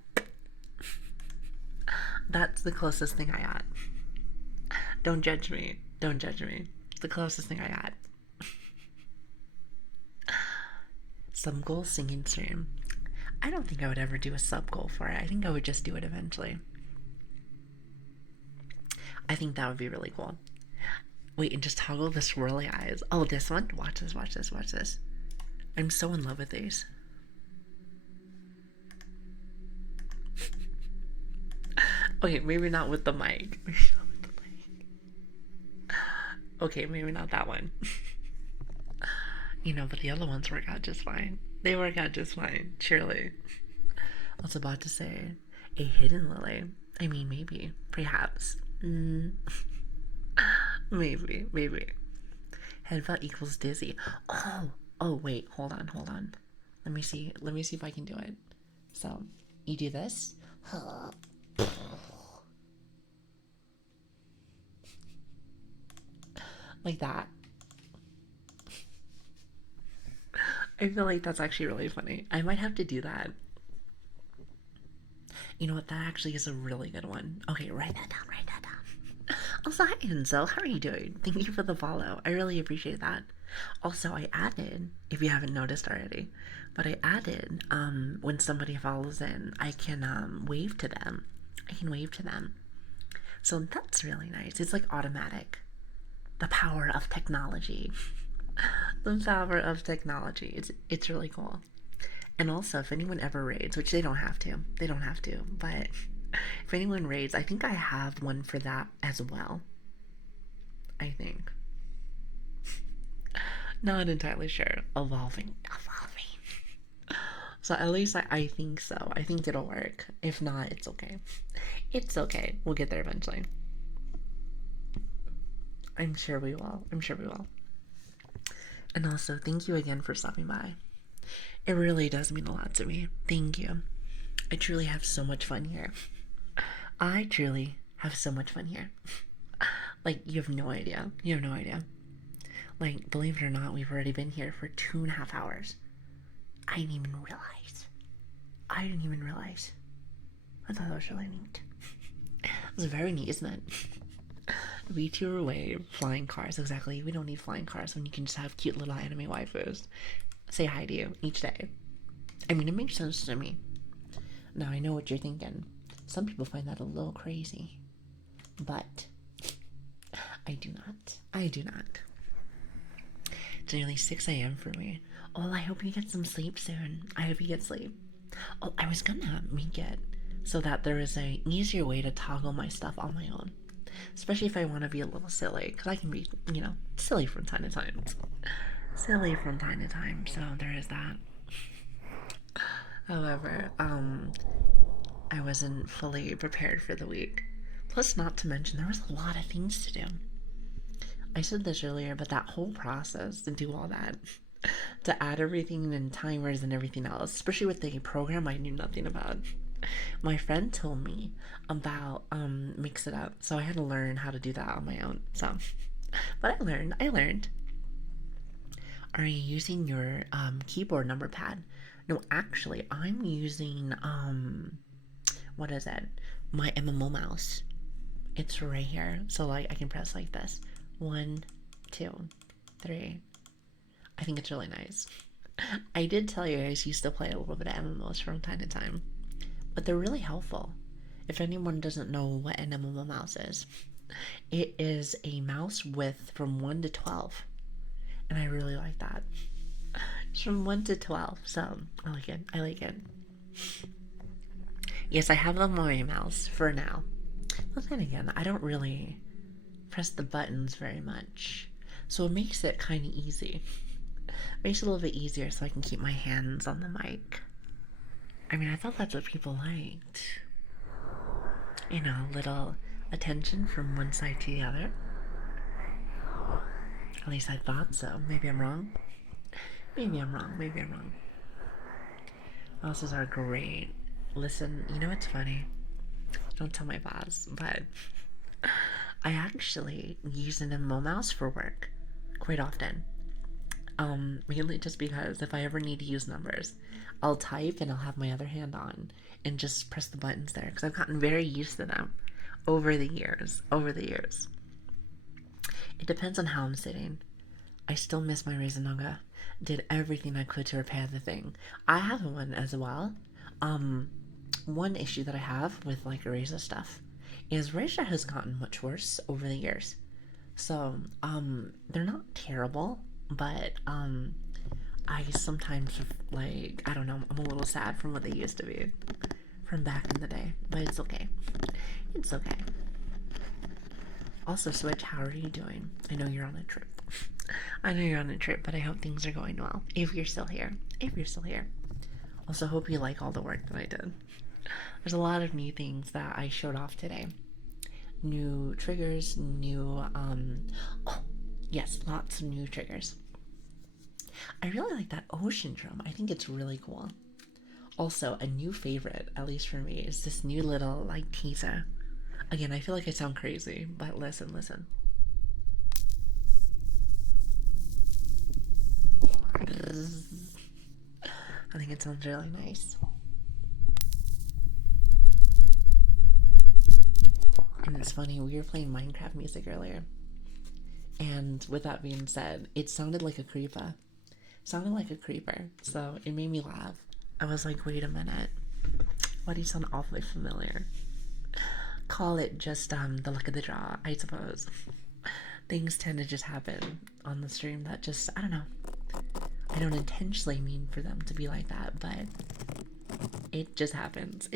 That's the closest thing I got. Don't judge me. Don't judge me. It's the closest thing I got. Sub goal singing stream. I don't think I would ever do a sub goal for it. I think I would just do it eventually. I think that would be really cool. Wait, and just toggle the swirly eyes. Oh, this one? Watch this, watch this, watch this. I'm so in love with these. Okay, maybe not with the mic. Okay, maybe not that one. You know, but the other ones work out just fine. They work out just fine, surely. I was about to say, a hidden Lili. I mean, maybe, perhaps. Maybe. Headbutt equals dizzy. Oh, wait, hold on. Let me see if I can do it. So, you do this. Like that. I feel like that's actually really funny. I might have to do that. You know what? That actually is a really good one. Okay, write that down. Also, hi Enzo. How are you doing? Thank you for the follow. I really appreciate that. Also, I added, if you haven't noticed already, but I added, when somebody follows in, I can wave to them. So that's really nice. It's like automatic. The power of technology. It's really cool. And also, if anyone ever raids, which they don't have to, but if anyone raids, I think I have one for that as well. I think. Not entirely sure. Evolving. So at least I think so. I think it'll work. If not, it's okay. We'll get there eventually. I'm sure we will. And also, thank you again for stopping by. It really does mean a lot to me. Thank you. I truly have so much fun here. Like, you have no idea. Like, believe it or not, we've already been here for 2.5 hours. I didn't even realize. I thought that was really neat. It was very neat, isn't it? VTuber away, flying cars. Exactly. We don't need flying cars when you can just have cute little anime waifus say hi to you each day. I mean, it makes sense to me. Now, I know what you're thinking. Some people find that a little crazy. But I do not. It's nearly 6 a.m. for me. Oh, I hope you get some sleep soon. I hope you get sleep. Oh, I was gonna make it so that there is an easier way to toggle my stuff on my own. especially if I want to be a little silly, because I can be, silly from time to time. Silly from time to time, so there is that. However, I wasn't fully prepared for the week. Plus, not to mention, there was a lot of things to do. I said this earlier, but that whole process to do all that, to add everything and timers and everything else, especially with the program I knew nothing about. My friend told me about Mix It Up, so I had to learn how to do that on my own. So, but I learned. Are you using your keyboard number pad? No, actually, I'm using what is it? My MMO mouse. It's right here, so like I can press like this. 1, 2, 3. I think it's really nice. I did tell you I used to play a little bit of MMOs from time to time, but they're really helpful. If anyone doesn't know what an MMO mouse is, it is a mouse width from 1 to 12, and I really like that. It's from 1 to 12, so I like it. I like it. Yes, I have the Mori mouse for now. But then again, I don't really press the buttons very much, so it makes it kind of easy. Makes it a little bit easier so I can keep my hands on the mic. I mean, I thought that's what people liked. Little attention from one side to the other. At least I thought so. Maybe I'm wrong. Maybe I'm wrong. Mouses are great. Listen, you know what's funny? Don't tell my boss, but I actually use an MMO mouse for work quite often. Mainly just because if I ever need to use numbers, I'll type and I'll have my other hand on and just press the buttons there because I've gotten very used to them over the years. It depends on how I'm sitting. I still miss my Reizanoga. Did everything I could to repair the thing. I have one as well. One issue that I have with like Erasure stuff is Erasure has gotten much worse over the years. So, they're not terrible, but I sometimes like, I don't know, I'm a little sad from what they used to be from back in the day, but it's okay. It's okay. Also, Switch, how are you doing? I know you're on a trip. But I hope things are going well. If you're still here. Also, hope you like all the work that I did. There's a lot of new things that I showed off today. New triggers, lots of new triggers. I really like that ocean drum. I think it's really cool. Also, a new favorite, at least for me, is this new little, like, teaser. Again, I feel like I sound crazy, but listen. I think it sounds really nice. And it's funny, we were playing Minecraft music earlier. And with that being said, it sounded like a creeper. So it made me laugh. I was like, wait a minute. Why do you sound awfully familiar? Call it just the luck of the draw, I suppose. Things tend to just happen on the stream that just, I don't know. I don't intentionally mean for them to be like that, but it just happens.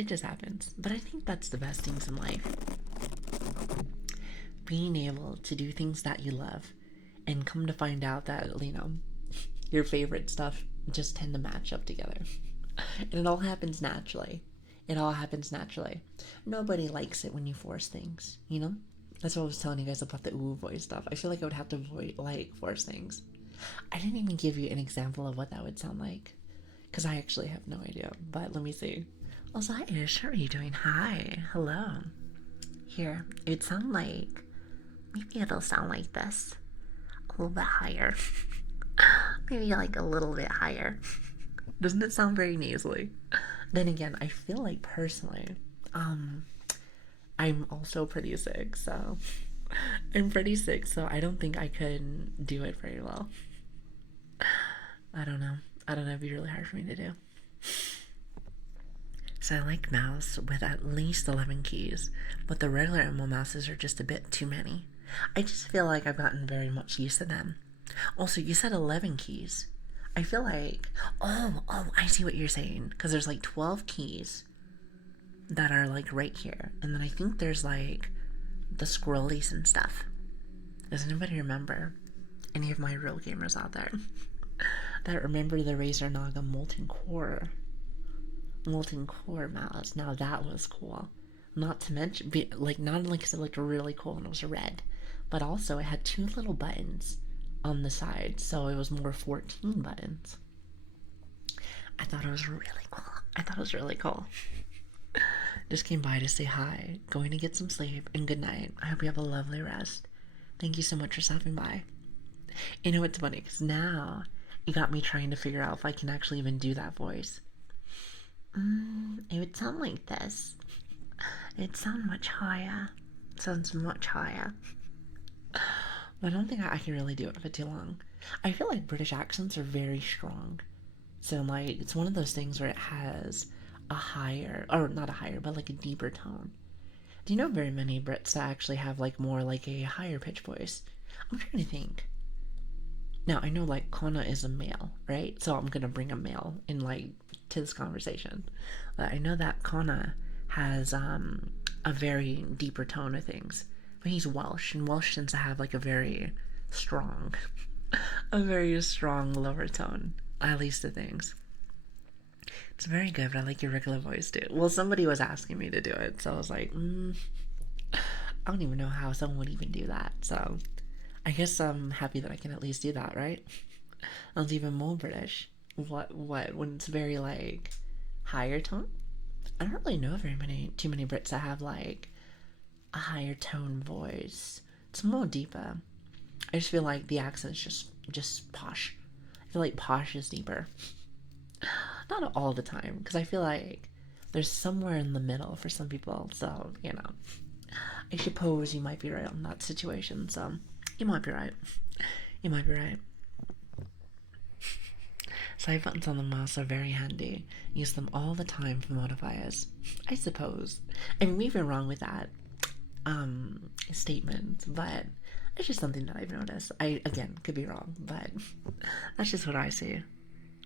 But I think that's the best things in life. Being able to do things that you love and come to find out that, your favorite stuff just tend to match up together. And it all happens naturally. Nobody likes it when you force things, That's what I was telling you guys about the ooh voice stuff. I feel like I would have to force things. I didn't even give you an example of what that would sound like. Because I actually have no idea. But let me see. Also, hi Ish, how are you doing? Hi, hello. Here, it'd sound like, maybe it'll sound like this. A little bit higher. Maybe like a little bit higher. Doesn't it sound very nasally? Then again, I feel like personally, I'm also pretty sick, so I don't think I could do it very well. I don't know. It'd be really hard for me to do. So I like mouse with at least 11 keys, but the regular MMO mouses are just a bit too many. I just feel like I've gotten very much used to them. Also, you said 11 keys. I feel like, oh, I see what you're saying, because there's like 12 keys that are like right here, and then I think there's like the scrollies and stuff. Does anybody remember? Any of my real gamers out there that remember the Razer Naga molten core mouse? Now that was cool. Not to mention, like, not only because it looked really cool and it was red, but also it had two little buttons on the side, so it was more 14 buttons. I thought it was really cool. I thought it was really cool. Just came by to say hi, going to get some sleep, and good night. I hope you have a lovely rest. Thank you so much for stopping by. You know, it's funny, because now you got me trying to figure out if I can actually even do that voice. It would sound like this. It'd sound much higher. It sounds much higher. But I don't think I can really do it for too long. I feel like British accents are very strong. So, like, it's one of those things where it has a higher, or not a higher, but like a deeper tone. Do you know very many Brits that actually have like more like a higher pitch voice? I'm trying to think. Now, I know like Connor is a male, right? So I'm gonna bring a male in like to this conversation. But I know that Connor has a very deeper tone of things. But he's Welsh, and Welsh tends to have like a very strong, a very strong lower tone, at least to things. It's very good, but I like your regular voice too. Well, somebody was asking me to do it, so I was like, I don't even know how someone would even do that. So I guess I'm happy that I can at least do that, right? That's even more British. What when it's very like higher tone? I don't really know too many Brits that have like a higher tone voice. It's more deeper. I just feel like the accent's just posh. I feel like posh is deeper. Not all the time, because I feel like there's somewhere in the middle for some people. So, you know, I suppose you might be right on that situation. So, you might be right. You might be right. Side buttons on the mouse are very handy. Use them all the time for modifiers. I suppose. I mean, we've been wrong with that statement, but it's just something that I've noticed. I, again, could be wrong, but that's just what I see.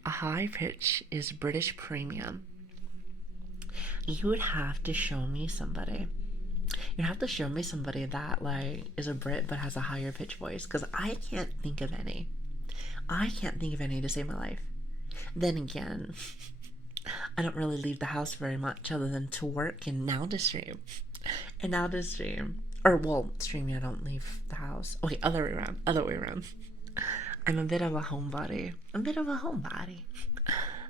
A high pitch is British premium. You would have to show me somebody. You'd have to show me somebody that like is a Brit but has a higher pitch voice, because I can't think of any. I can't think of any to save my life. Then again, I don't really leave the house very much other than to work and now to stream. And now to stream. Or, well, streaming, I don't leave the house. Okay, other way around. I'm a bit of a homebody.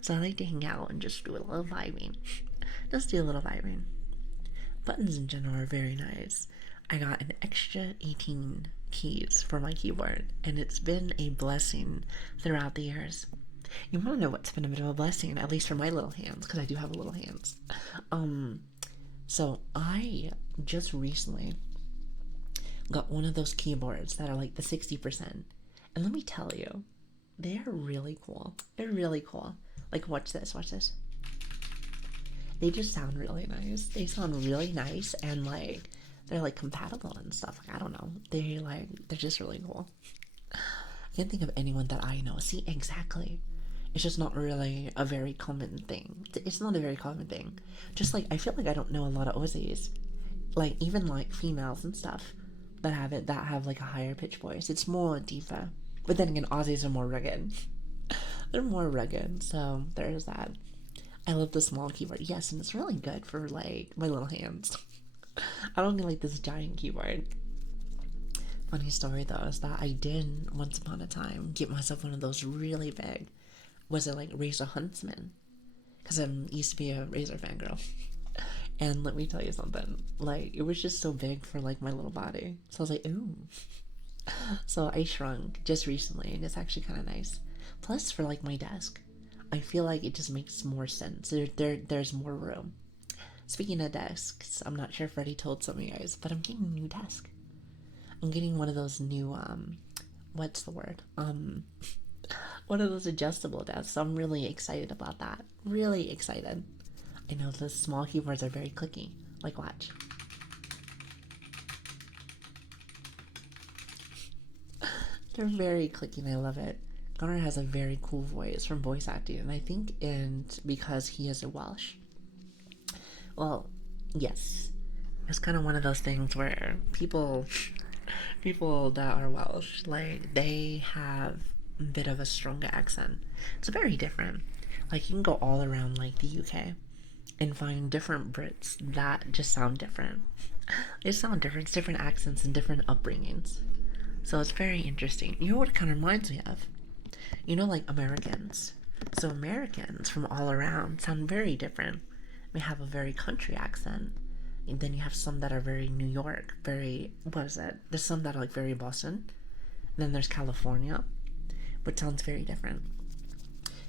So I like to hang out and just do a little vibing. Buttons in general are very nice. I got an extra 18 keys for my keyboard, and it's been a blessing throughout the years. You want to know what's been a bit of a blessing, at least for my little hands, because I do have little hands. So I just recently got one of those keyboards that are like the 60%. And let me tell you, they are really cool. They're really cool. Like, watch this. They just sound really nice. They sound really nice, and like they're like compatible and stuff. Like, I don't know. They're just really cool. I can't think of anyone that I know. See, exactly. It's just not really a very common thing. It's not a very common thing. Just like, I feel like I don't know a lot of Aussies. Like, even like females and stuff that have like a higher pitch voice. It's more deeper. But then again, Aussies are more rugged. They're more rugged, so there's that. I love the small keyboard. Yes, and it's really good for like my little hands. I don't need like this giant keyboard. Funny story though is that I did once upon a time get myself one of those really big, was it like Razer Huntsman? Because I used to be a Razer fangirl. And let me tell you something, like it was just so big for like my little body. So I was like, ooh. So I shrunk just recently, and it's actually kind of nice. Plus, for like my desk, I feel like it just makes more sense. There's more room. Speaking of desks, I'm not sure if I already told some of you guys, but I'm getting a new desk. I'm getting one of those new, what's the word? One of those adjustable desks. So I'm really excited about that. Really excited. I know the small keyboards are very clicky. Like, watch. They're very clicky, and I love it. Connor has a very cool voice from voice acting, and I think because he is a Welsh. Well, yes. It's kind of one of those things where people that are Welsh, like, they have a bit of a stronger accent. It's very different. Like, you can go all around, like, the UK and find different Brits that just sound different. They sound different. It's different accents and different upbringings. So it's very interesting. You know what it kind of reminds me of? You know, like Americans. So Americans from all around sound very different. We have a very country accent. And then you have some that are very New York, very, what is it? There's some that are like very Boston. And then there's California, which sounds very different.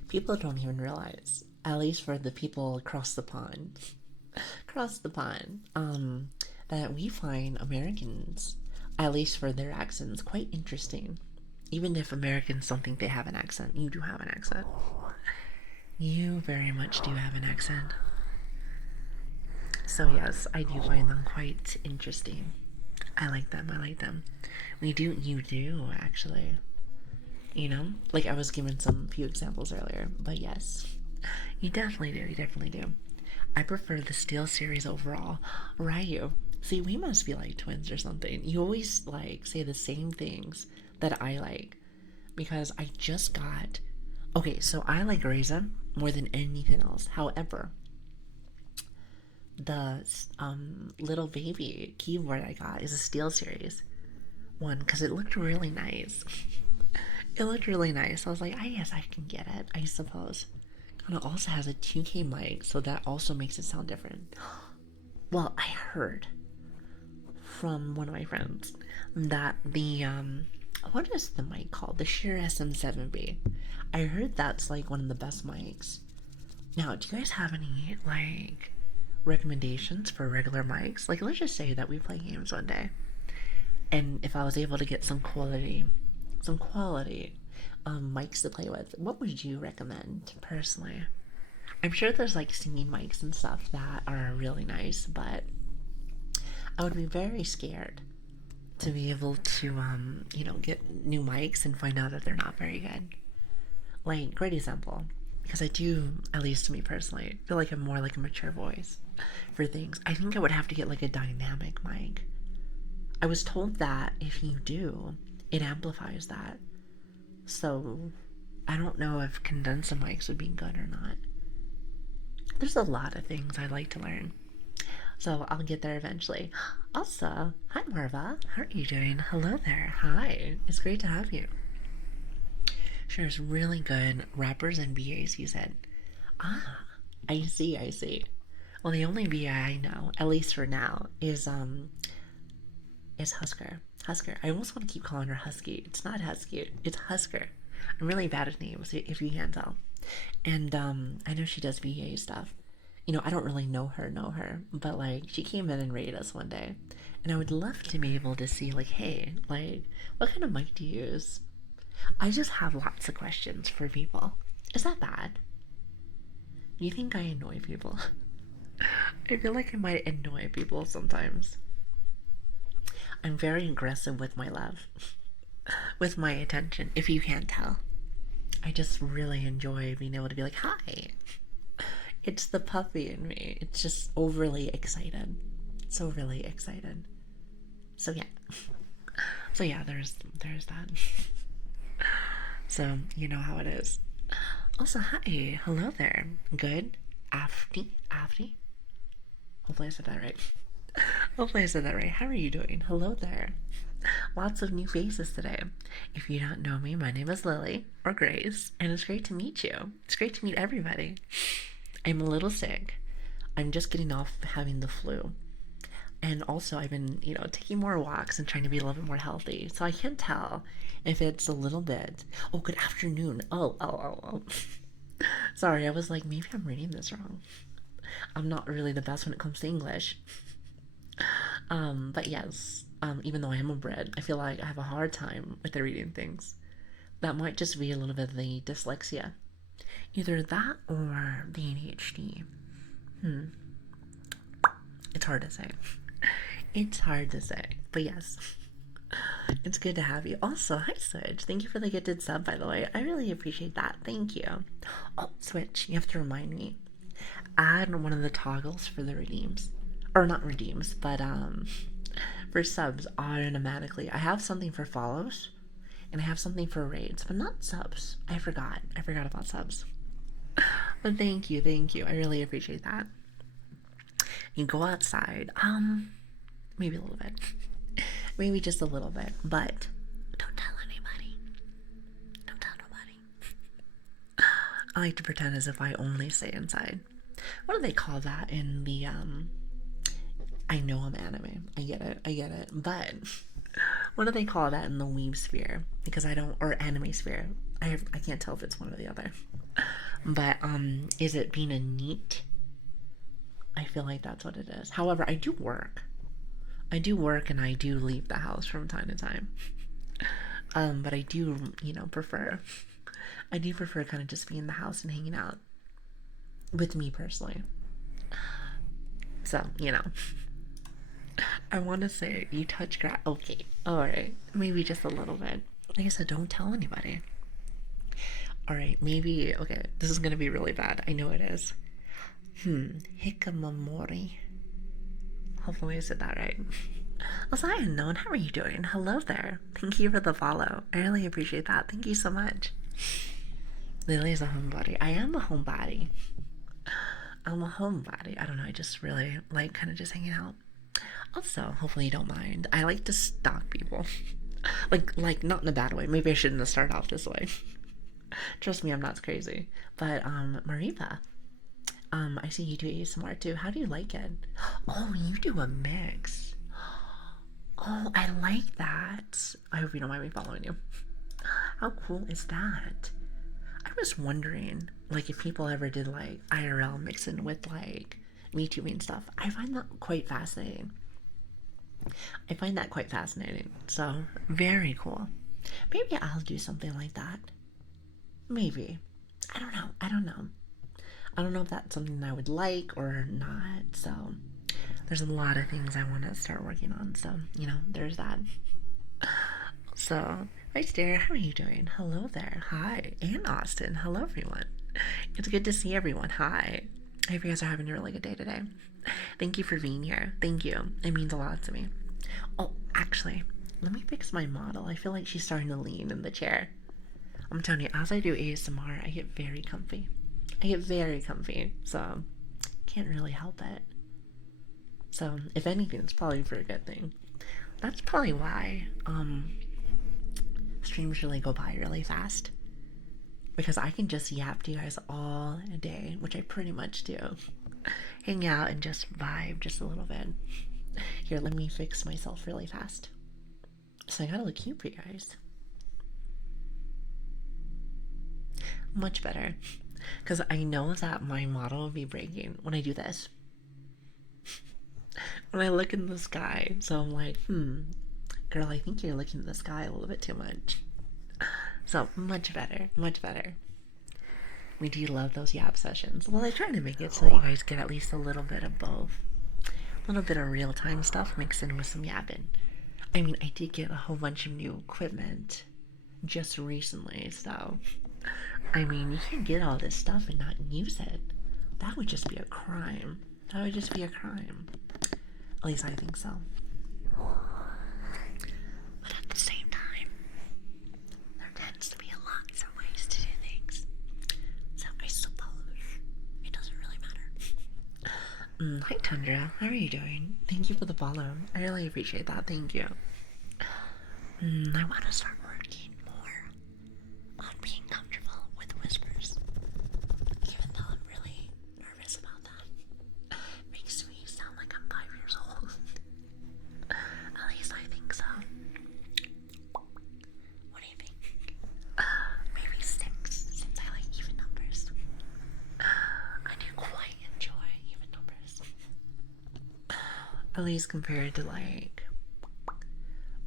People don't even realize, at least for the people across the pond, that we find Americans, at least for their accents, quite interesting. Even if Americans don't think they have an accent, you do have an accent. You very much do have an accent. So yes, I do find them quite interesting. I like them. I like them. You do actually. You know, like I was given some few examples earlier, but yes, you definitely do. You definitely do. I prefer the Steel series overall. Ryu. See, we must be like twins or something. You always like say the same things that I like because I just got. Okay, so I like Raisin more than anything else. However, the little baby keyboard I got is a Steel series one because it looked really nice. It looked really nice. I was like, I guess I can get it, I suppose. And it also has a 2K mic, so that also makes it sound different. Well, I heard from one of my friends that the what is the mic called? The Shure SM7B. I heard that's like one of the best mics. Now, do you guys have any like recommendations for regular mics? Like, let's just say that we play games one day, and if I was able to get some quality mics to play with, what would you recommend personally? I'm sure there's like singing mics and stuff that are really nice, but I would be very scared to be able to get new mics and find out that they're not very good. Like, great example, because I do, at least to me personally, feel like I'm more like a mature voice for things. I think I would have to get like a dynamic mic. I was told that if you do, it amplifies that. So I don't know if condenser mics would be good or not. There's a lot of things I'd like to learn. So I'll get there eventually. Also, hi Marva. How are you doing? Hello there. Hi. It's great to have you. Shares really good rappers and BAs, you said. Ah, I see, I see. Well, the only BA I know, at least for now, is Husker. Husker. I almost want to keep calling her Husky. It's not Husky. It's Husker. I'm really bad at names, if you can't tell. And I know she does VA stuff. You know, I don't really know her, but like she came in and rated us one day, and I would love to be able to see like, hey, like, what kind of mic do you use? I just have lots of questions for people. Is that bad? Do you think I annoy people? I feel like I might annoy people sometimes. I'm very aggressive with my love, with my attention, if you can't tell. I just really enjoy being able to be like, hi. It's the puppy in me. It's just overly excited. So really excited. So yeah. So yeah, there's that. So you know how it is. Also, hi. Hello there. Good. Afti. Hopefully I said that right. Hopefully I said that right. How are you doing? Hello there. Lots of new faces today. If you don't know me, my name is Lili, or Grace, and it's great to meet you. It's great to meet everybody. I'm a little sick. I'm just getting off having the flu. And also I've been, taking more walks and trying to be a little bit more healthy. So I can't tell if it's a little bit. Oh, good afternoon. Oh. Sorry, I was like, maybe I'm reading this wrong. I'm not really the best when it comes to English. But yes, even though I am a Brit, I feel like I have a hard time with the reading things. That might just be a little bit of the dyslexia. Either that or the ADHD. It's hard to say. It's hard to say. But yes. It's good to have you. Also, hi Switch. Thank you for the gifted sub, by the way. I really appreciate that. Thank you. Oh, Switch, you have to remind me. Add one of the toggles for the redeems. or not redeems, but for subs automatically. I have something for follows, and I have something for raids, but not subs. I forgot about subs. But thank you, thank you. I really appreciate that. You go outside, maybe a little bit, maybe just a little bit, but don't tell anybody. Don't tell nobody. I like to pretend as if I only stay inside. What do they call that in the I know I'm anime. I get it. But what do they call that in the weeb sphere? Because I don't, or anime sphere. I can't tell if it's one or the other. But is it being a neat? I feel like that's what it is. However, I do work. And I do leave the house from time to time. But I do, prefer. I do prefer kind of just being in the house and hanging out. With me personally. So, I want to say you touch grass. Okay, alright. Maybe just a little bit. Like I said, don't tell anybody. Alright, maybe. Okay, this is going to be really bad. I know it is. Hikamamori. Hopefully I said that right. Also, hi unknown. How are you doing? Hello there. Thank you for the follow. I really appreciate that. Thank you so much. Lili is a homebody. I am a homebody. I'm a homebody. I don't know. I just really like kind of just hanging out. Also, hopefully you don't mind. I like to stalk people. like not in a bad way. Maybe I shouldn't have started off this way. Trust me, I'm not crazy. But Mariva, I see you do ASMR too. How do you like it? Oh, you do a mix. Oh, I like that. I hope you don't mind me following you. How cool is that? I was wondering, like, if people ever did like IRL mixing with like MeToo and stuff. I find that quite fascinating. So, very cool. Maybe I'll do something like that. Maybe. I don't know. I don't know if that's something I would like or not. So, there's a lot of things I want to start working on. So, there's that. So, hi, Stare. How are you doing? Hello there. Hi. And Austin. Hello, everyone. It's good to see everyone. Hi. I hope you guys are having a really good day today. Thank you for being here. Thank you. It means a lot to me. Oh, actually, let me fix my model. I feel like she's starting to lean in the chair. I'm telling you, as I do ASMR, I get very comfy. So, can't really help it. So, if anything, it's probably for a good thing. That's probably why, streams really go by really fast. Because I can just yap to you guys all day, which I pretty much do. Hang out and just vibe just a little bit. Here, let me fix myself really fast. So I gotta look cute for you guys. Much better. Because I know that my model will be breaking when I do this. When I look in the sky. So I'm like, girl, I think you're looking in the sky a little bit too much. So, much better. We do love those yap sessions. Well, I try to make it so that you guys get at least a little bit of both. A little bit of real-time stuff mixed in with some yapping. I mean, I did get a whole bunch of new equipment just recently, so... I mean, you can't get all this stuff and not use it. That would just be a crime. At least I think so. But at the same time, there tends to be lots of ways to do things. So I suppose it doesn't really matter. Hi Tundra, how are you doing? Thank you for the follow. I really appreciate that. Thank you. I want to start working more on being comfortable with whispers. Even though I'm really nervous about that. Makes me sound like I'm 5 years old. At least I think so. What do you think? Maybe 6, since I like even numbers. I do quite enjoy even numbers. At least compared to like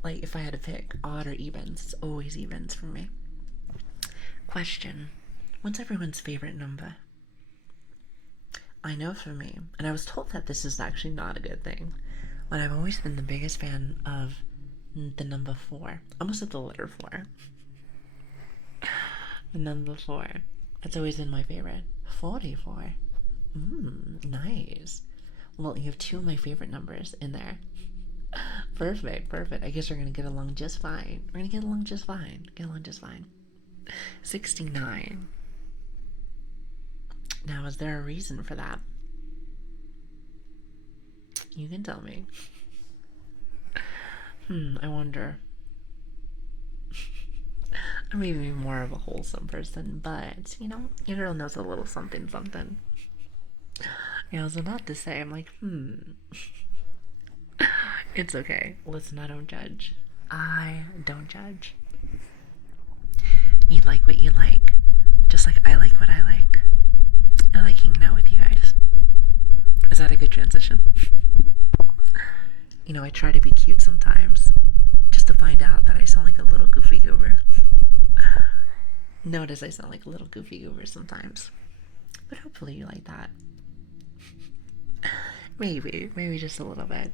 if I had to pick odd or evens, it's always evens for me. Question: what's everyone's favorite number? I know for me, and I was told that this is actually not a good thing, but I've always been the biggest fan of the number 4. Almost at the letter 4. The number 4. That's always been my favorite. 44. Nice. Well, you have two of my favorite numbers in there. Perfect, perfect. I guess we're gonna get along just fine. We're gonna get along just fine. Get along just fine. 69. Now, is there a reason for that? You can tell me. I wonder. I may be more of a wholesome person, but, your girl knows a little something something. I was about to say, I'm like, It's okay. Listen, I don't judge. I don't judge. You like what you like, just like I like what I like. I like hanging out with you guys. Is that a good transition? I try to be cute sometimes, just to find out that I sound like a little goofy goober. Notice I sound like a little goofy goober sometimes. But hopefully you like that. Maybe just a little bit.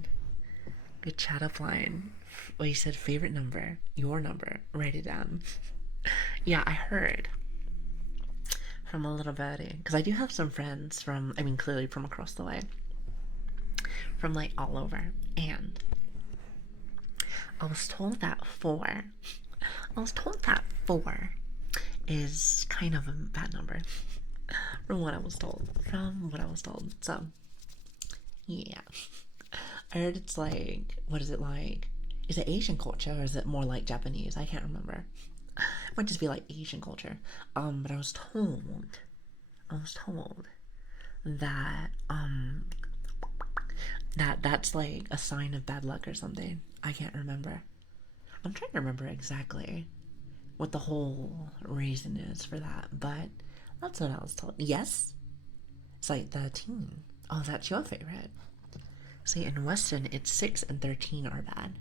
Good chat up line. Well, you said favorite number, your number. Write it down. Yeah, I heard from a little birdie. Because I do have some friends clearly from across the way. From like all over. And I was told that 4 is kind of a bad number. From what I was told. So, yeah. I heard it's like, what is it like? Is it Asian culture or is it more like Japanese? I can't remember. It might just be like Asian culture. But I was told that, that's like a sign of bad luck or something. I can't remember. I'm trying to remember exactly what the whole reason is for that, but that's what I was told. Yes? It's like 13. Oh, that's your favorite. See, in Weston, it's 6 and 13 are bad.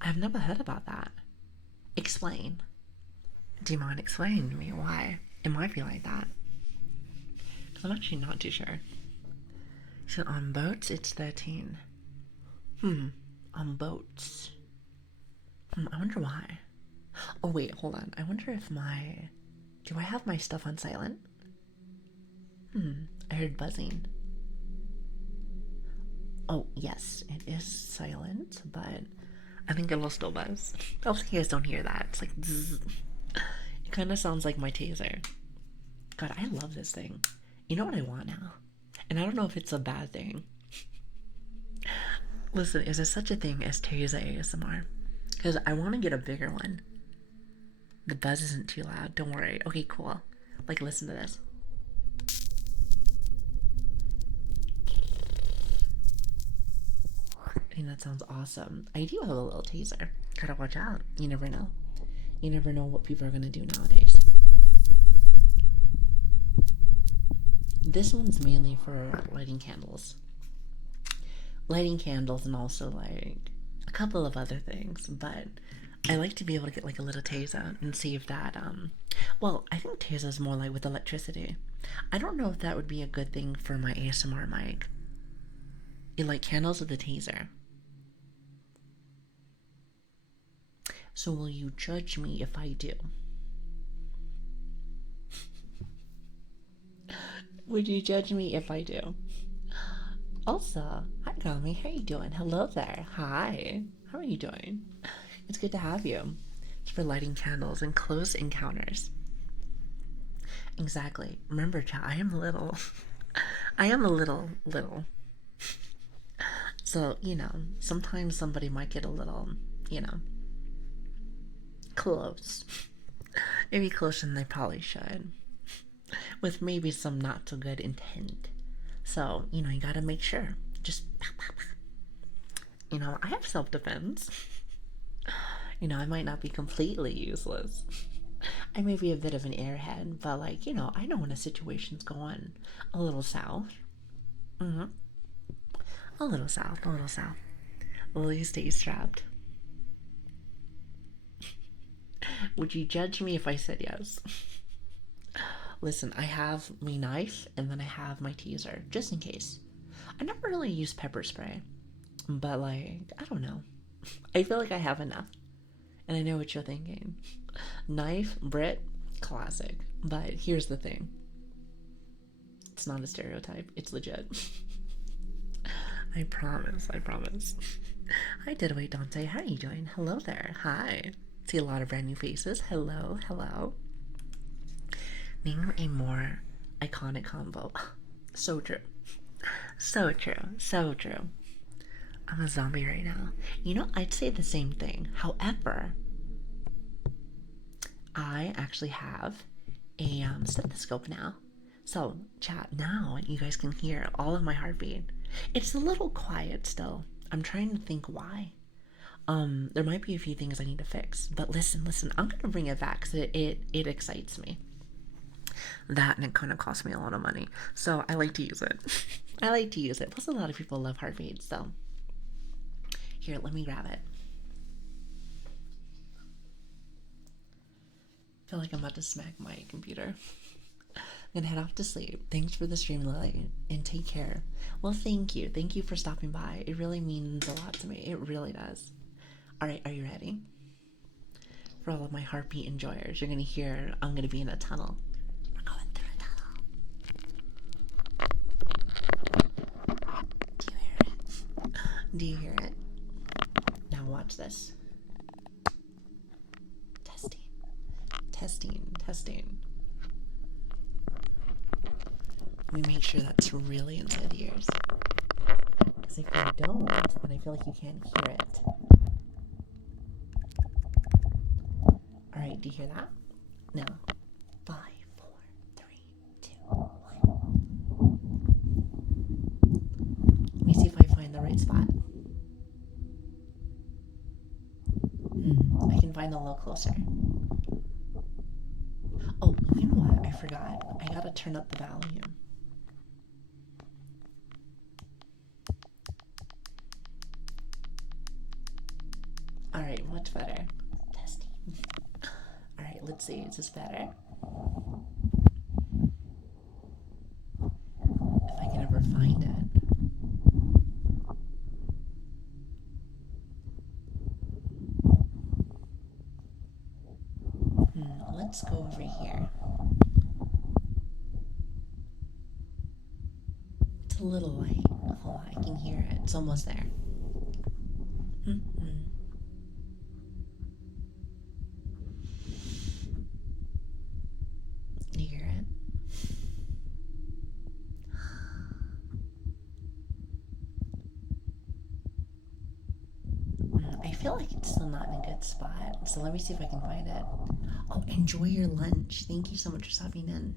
I've never heard about that. Explain. Do you mind explaining to me why it might be like that? Because I'm actually not too sure. So on boats, it's 13. On boats. I wonder why. Oh, wait, hold on. I wonder if do I have my stuff on silent? I heard buzzing. Oh, yes, it is silent, but I think it'll still buzz. I hope you guys don't hear that. It's like zzz. It kind of sounds like my taser. God, I love this thing. You know what I want now? And I don't know if it's a bad thing. Listen, is there such a thing as taser ASMR? Because I want to get a bigger one. The buzz isn't too loud. Don't worry. Okay, cool. Like, listen to this. I think that sounds awesome. I do have a little taser. Gotta watch out. You never know. You never know what people are gonna do nowadays. This one's mainly for lighting candles. Lighting candles and also like a couple of other things, but I like to be able to get like a little taser and see if that well, I think taser's more like with electricity. I don't know if that would be a good thing for my ASMR mic. You like candles with the taser. So will you judge me if I do? Would you judge me if I do? Also, hi Gami, how you doing? Hello there. Hi. How are you doing? It's good to have you. It's for lighting candles and close encounters. Exactly. Remember, chat, I am little. I am a little. So, sometimes somebody might get a little, close. Maybe closer than they probably should. With maybe some not so good intent. So, you gotta make sure. Just, I have self-defense. I might not be completely useless. I may be a bit of an airhead, but I know when a situation's going a little south. A little south. Lili, stay strapped. Would you judge me if I said yes? Listen, I have my knife and then I have my teaser, just in case. I never really use pepper spray, but I don't know. I feel like I have enough. And I know what you're thinking. Knife, Brit, classic. But here's the thing. It's not a stereotype. It's legit. I promise. I promise. Hi, Deadweight Dante. How are you doing? Hello there. Hi. See a lot of brand new faces. Hello. Hello. Name a more iconic combo. So true. So true. So true. I'm a zombie right now. You know, I'd say the same thing. However, I actually have a stethoscope now. So, chat, now you guys can hear all of my heartbeat. It's a little quiet still. I'm trying to think why. There might be a few things I need to fix. But listen, I'm gonna bring it back because it excites me. That, and it kind of costs me a lot of money. So I like to use it. I like to use it. Plus, a lot of people love heartbeats. So here, let me grab it. I feel like I'm about to smack my computer. I'm gonna head off to sleep. Thanks for the stream, Lili, and take care. Well, thank you. Thank you for stopping by. It really means a lot to me. It really does. All right, are you ready? For all of my heartbeat enjoyers, you're gonna hear I'm gonna be in a tunnel. We're going through a tunnel. Do you hear it? Do you hear it? Now watch this. Testing. Let me make sure that's really inside the ears. Because if you don't, then I feel like you can't hear it. Alright, do you hear that? Now, 5, 4, 3, 2, 1. Let me see if I find the right spot. I can find a little closer. Oh, you know what? I forgot. I gotta turn up the volume. Alright, much better. Testing. Alright, let's see. Is this better? If I can ever find it. Let's go over here. It's a little light. Oh, I can hear it. It's almost there. Do you hear it? I feel like it's still not in a good spot, so let me see if I can find it. Oh, enjoy your lunch. Thank you so much for stopping in.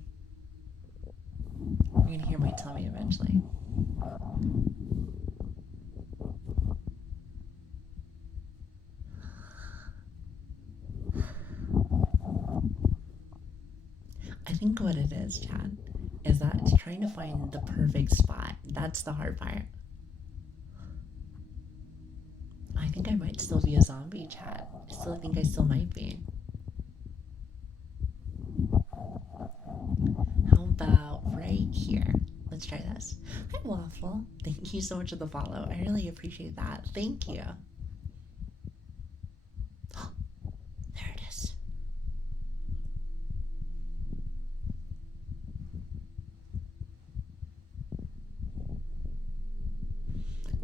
You're gonna hear my tummy eventually. I think what it is, Chad, is that it's trying to find the perfect spot. That's the hard part. I think I might still be a zombie, Chad. I think I still might be. How about right here? Let's try this. Hi, Waffle. Thank you so much for the follow. I really appreciate that. Thank you. Oh, there it is.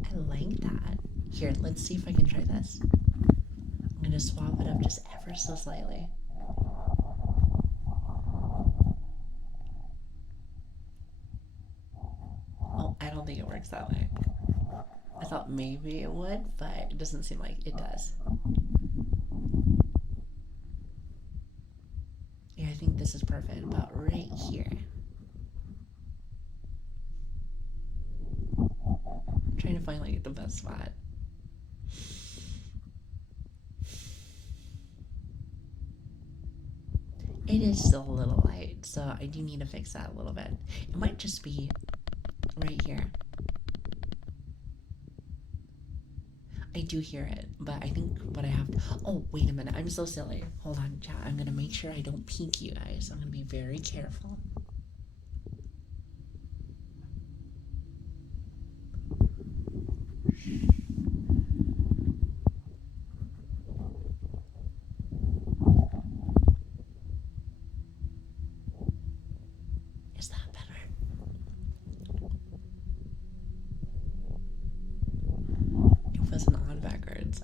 I like that. Here, let's see if I can try this. I'm gonna swap it up just ever so slightly. Oh, I don't think it works that way. I thought maybe it would, but it doesn't seem like it does. Yeah, I think this is perfect, about right here. I'm trying to find like the best spot. It is still a little light, so I do need to fix that a little bit. It might just be right here. I do hear it, but I think what I have to... Oh, wait a minute. I'm so silly. Hold on, chat. I'm going to make sure I don't peek you guys. I'm going to be very careful. Is that better?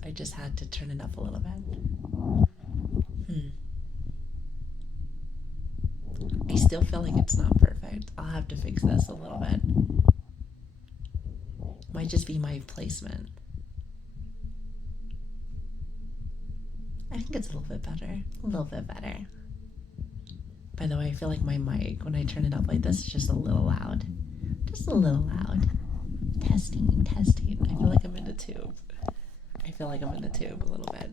I just had to turn it up a little bit. I still feel like it's not perfect. I'll have to fix this a little bit. Might just be my placement. I think it's a little bit better. A little bit better. By the way, I feel like my mic, when I turn it up like this, is just a little loud. Just a little loud. Testing, testing. I feel like I'm in a tube. I feel like I'm in a tube a little bit.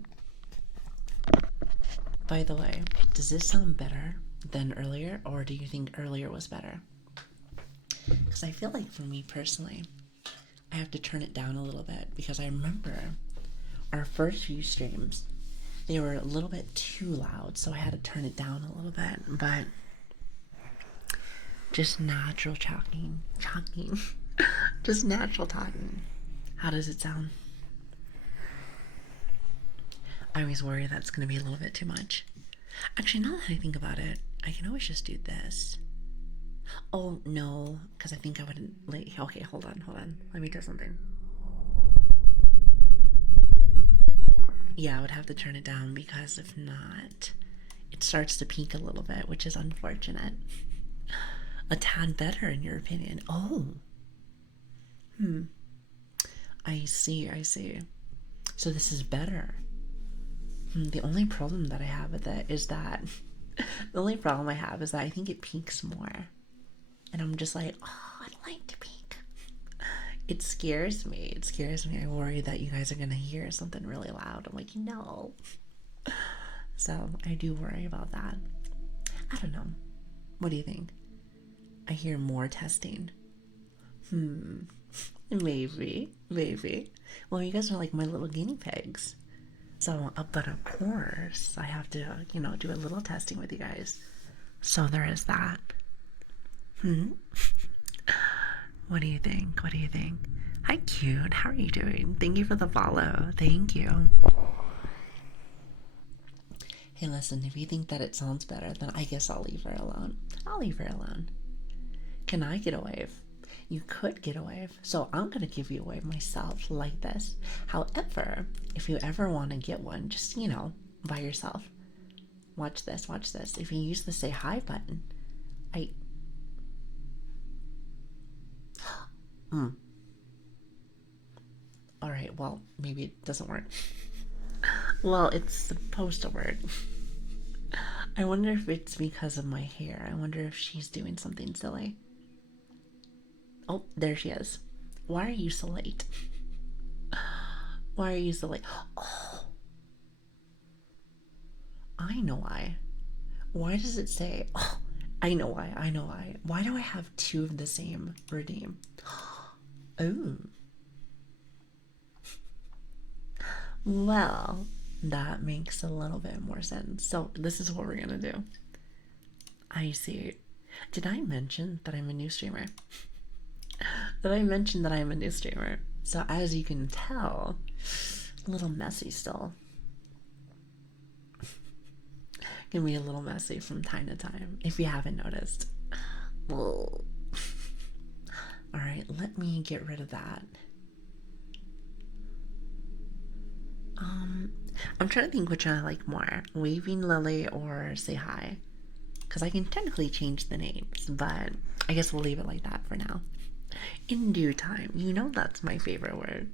By the way, does this sound better than earlier, or do you think earlier was better? Because I feel like for me personally, I have to turn it down a little bit, because I remember our first few streams, they were a little bit too loud, so I had to turn it down a little bit. But just natural talking, just natural talking. How does it sound? I always worry that's going to be a little bit too much. Actually, now that I think about it, I can always just do this. Oh, no, because I think I would... Okay, hold on. Let me do something. Yeah, I would have to turn it down, because if not, it starts to peak a little bit, which is unfortunate. A tad better, in your opinion. Oh. I see. So this is better. The only problem that I have with it is that I think it peaks more. And I'm just like, oh, I'd like to peak. It scares me. I worry that you guys are going to hear something really loud. I'm like, no. So I do worry about that. I don't know. What do you think? I hear more testing. Maybe. Well, you guys are like my little guinea pigs. So, but of course, I have to, do a little testing with you guys. So there is that. What do you think? Hi, cute. How are you doing? Thank you for the follow. Thank you. Hey, listen, if you think that it sounds better, then I guess I'll leave her alone. Can I get a wave? You could get a wave, so I'm gonna give you a wave myself like this. However, if you ever want to get one, just, by yourself, watch this. If you use the say hi button, Alright, well, maybe it doesn't work. Well, it's supposed to work. I wonder if it's because of my hair. I wonder if she's doing something silly. Oh, there she is. Why are you so late? Oh, I know why. Why does it say, oh, I know why. Why do I have two of the same redeem? Oh. Well, that makes a little bit more sense. So this is what we're gonna do. I see. Did I mention that I'm a new streamer? So as you can tell, a little messy still. Can be a little messy from time to time, if you haven't noticed. Well, alright, let me get rid of that. I'm trying to think which one I like more, Waving Lily or Say Hi, because I can technically change the names, but I guess we'll leave it like that for now. In due time. That's my favorite word.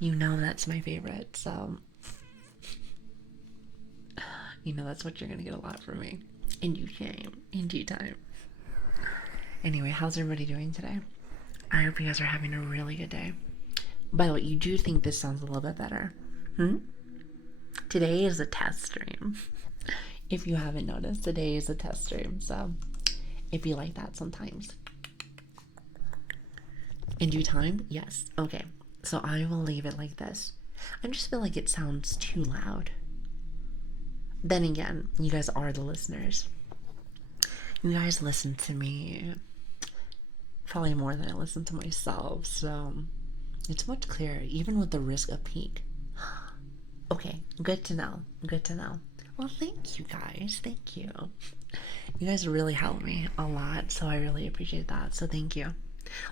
That's my favorite, so that's what you're gonna get a lot from me. In due time. Anyway, how's everybody doing today? I hope you guys are having a really good day. By the way, you do think this sounds a little bit better? Today is a test stream. If you haven't noticed, today is a test stream, so if you like that sometimes. In due time? Yes. Okay. So I will leave it like this. I just feel like it sounds too loud. Then again, you guys are the listeners. You guys listen to me probably more than I listen to myself, so it's much clearer, even with the risk of peak. Okay, good to know. Well, thank you guys. Thank you. You guys really helped me a lot, so I really appreciate that. So thank you.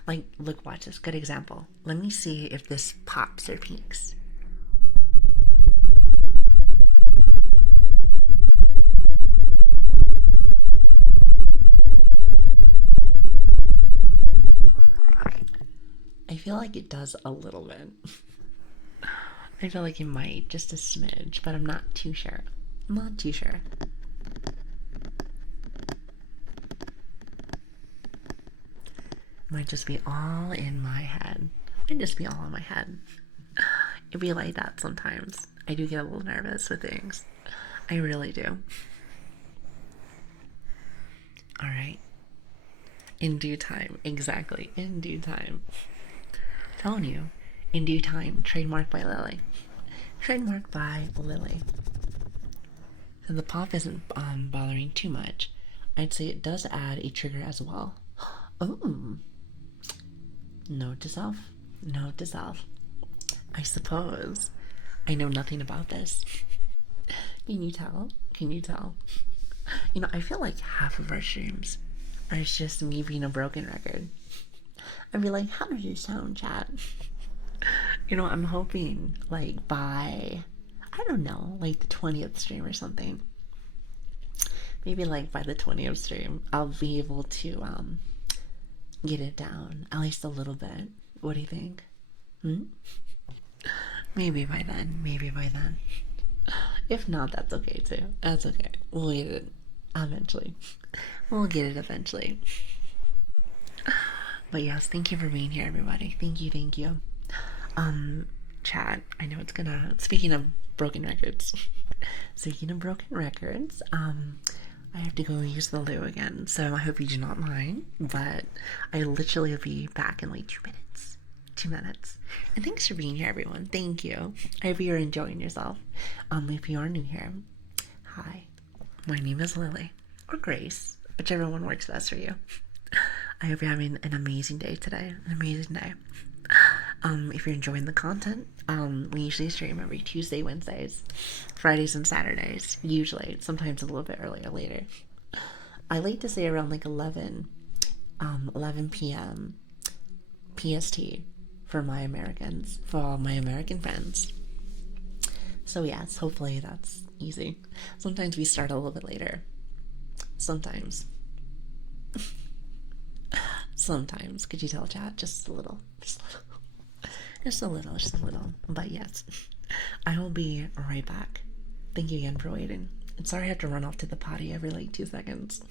Like, look, watch this. Good example. Let me see if this pops or peaks. feel like it does a little bit. I feel like it might, just a smidge, but I'm not too sure. I'm not too sure. Might just be all in my head. Might just be all in my head. It'd be like that sometimes. I do get a little nervous with things. I really do. Alright. In due time. Exactly. In due time. I'm telling you. In due time. Trademark by Lili. Trademark by Lili. So the pop isn't bothering too much. I'd say it does add a trigger as well. Oh. Note to self. Note to self. I suppose I know nothing about this. Can you tell? Can you tell? You know, I feel like half of our streams are just me being a broken record. I'd be like, how does it sound, chat? You know, I'm hoping, like, by, I don't know, like the 20th stream or something. Maybe, like, by the 20th stream, I'll be able to, get it down, at least a little bit. What do you think? Hmm? Maybe by then. Maybe by then. If not, that's okay too. That's okay. We'll get it eventually. We'll get it eventually. But yes, thank you for being here, everybody. Thank you, thank you. Chat, I know it's gonna, speaking of broken records, speaking of broken records, I have to go use the loo again, so I hope you do not mind, but I literally will be back in like 2 minutes. 2 minutes. And thanks for being here, everyone. Thank you. I hope you're enjoying yourself. If you are new here, hi. My name is Lili, or Grace, whichever one works best for you. I hope you're having an amazing day today. An amazing day. If you're enjoying the content, we usually stream every Tuesday, Wednesdays, Fridays, and Saturdays. Usually, sometimes a little bit earlier, later. I like to say around like 11 p.m. PST for my Americans, for all my American friends. So yes, hopefully that's easy. Sometimes we start a little bit later. Sometimes. Sometimes. Could you tell, chat? Just a little. Just a little. Just a little. Just a little. But yes, I will be right back. Thank you again for waiting. And sorry I have to run off to the potty every like 2 seconds.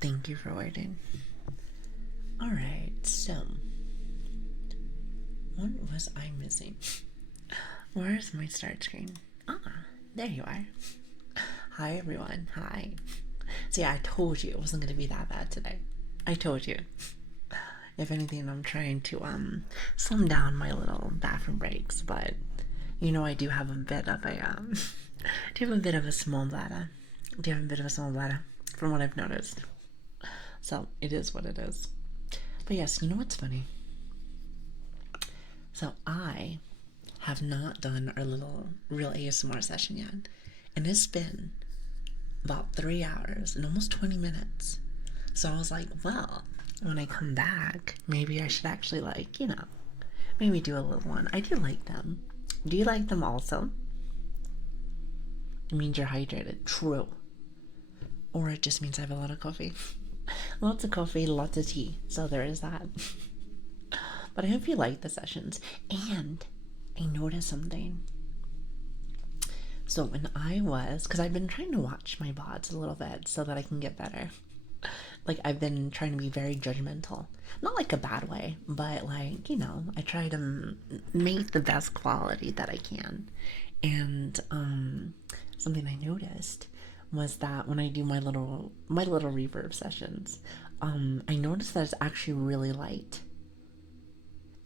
Thank you for waiting. Alright, so what was I missing? Where's my start screen? Ah, there you are. Hi everyone, hi. See, I told you it wasn't going to be that bad today. I told you. If anything, I'm trying to slim down my little bathroom breaks, but you know I do have a bit of a do you have a bit of a small bladder? Do you have a bit of a small bladder? From what I've noticed. So it is what it is. But yes, you know what's funny? So I have not done our little real ASMR session yet, and it's been about 3 hours and almost 20 minutes. So I was like, well, when I come back, maybe I should actually, like, you know, maybe do a little one. I do like them. Do you like them also? It means you're hydrated. True. Or it just means I have a lot of coffee. Lots of coffee, lots of tea. So there is that. But I hope you like the sessions. And I noticed something. So when I was, because I've been trying to watch my VODs a little bit so that I can get better. Like, I've been trying to be very judgmental. Not like a bad way, but like, you know, I try to make the best quality that I can. And something I noticed was that when I do my little reverb sessions, I noticed that it's actually really light.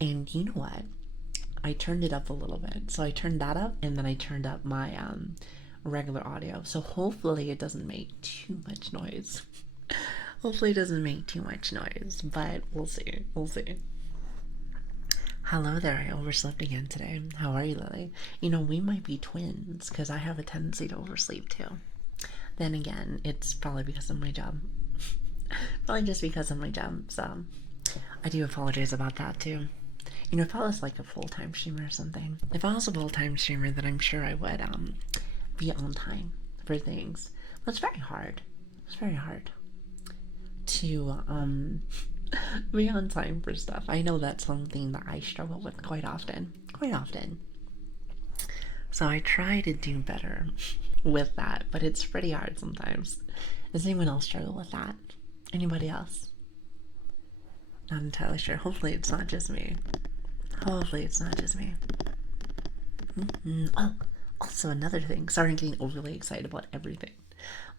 And you know what? I turned it up a little bit. So I turned that up, and then I turned up my regular audio. So hopefully it doesn't make too much noise. Hopefully it doesn't make too much noise, but we'll see. We'll see. Hello there, I overslept again today. How are you, Lili? You know, we might be twins, because I have a tendency to oversleep too. Then again, it's probably because of my job. Probably just because of my job, so I do apologize about that too. You know, if I was like a full-time streamer or something, if I was a full-time streamer, then I'm sure I would be on time for things. But it's very hard. It's very hard to be on time for stuff. I know that's something that I struggle with quite often. Quite often. So I try to do better with that, but it's pretty hard sometimes. Does anyone else struggle with that? Anybody else? Not entirely sure. Hopefully it's not just me. Hopefully it's not just me. Oh, also another thing. Sorry, I'm getting overly excited about everything.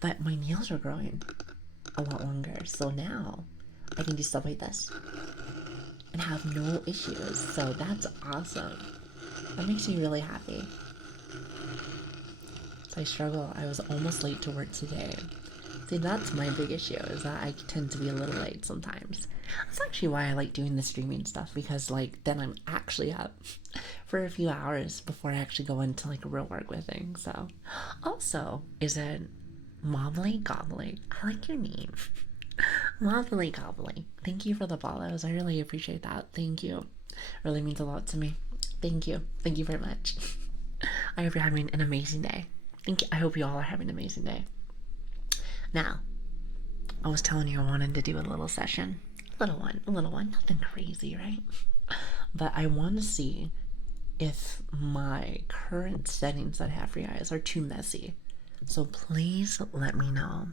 But my nails are growing a lot longer. So now I can do stuff like this and have no issues. So that's awesome. That makes me really happy. So I struggle. I was almost late to work today. See, that's my big issue, is that I tend to be a little late sometimes. That's actually why I like doing the streaming stuff, because like then I'm actually up for a few hours before I actually go into like real work with things. So also, is it Mobbly Gobbly? I like your name. Mobbly Gobbly. Thank you for the follows. I really appreciate that. Thank you. Really means a lot to me. Thank you. Thank you very much. I hope you're having an amazing day. I hope you all are having an amazing day. Now, I was telling you I wanted to do a little session. A little one. Nothing crazy, right? But I want to see if my current settings that I have for you guys are too messy. So please let me know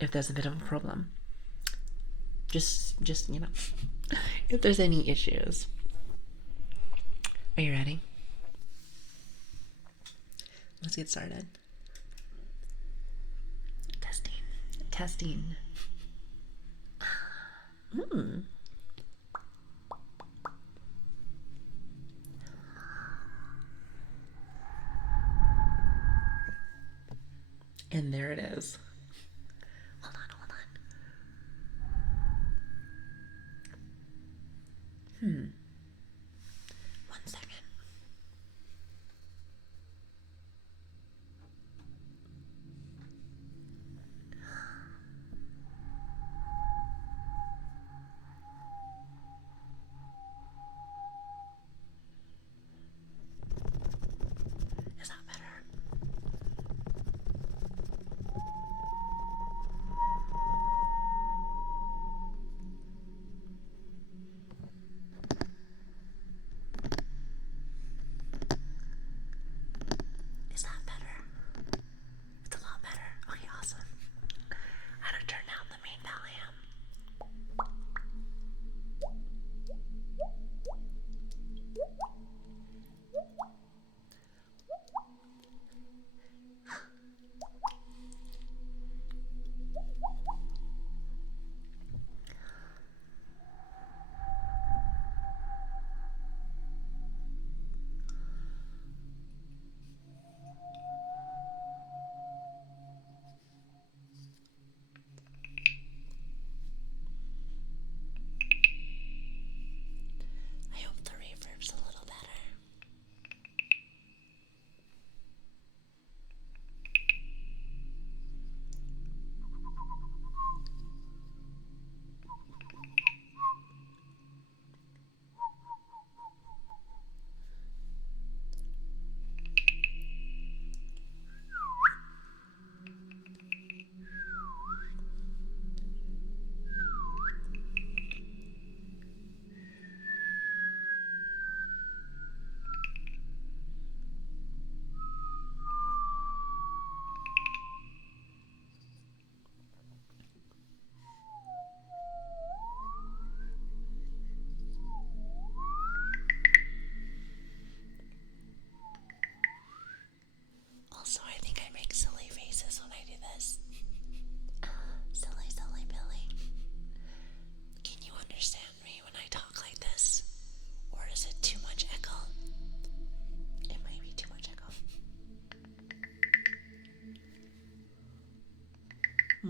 if there's a bit of a problem. Just you know, if there's any issues. Are you ready? Let's get started. Testing. And there it is. Hold on. One second. Is that better?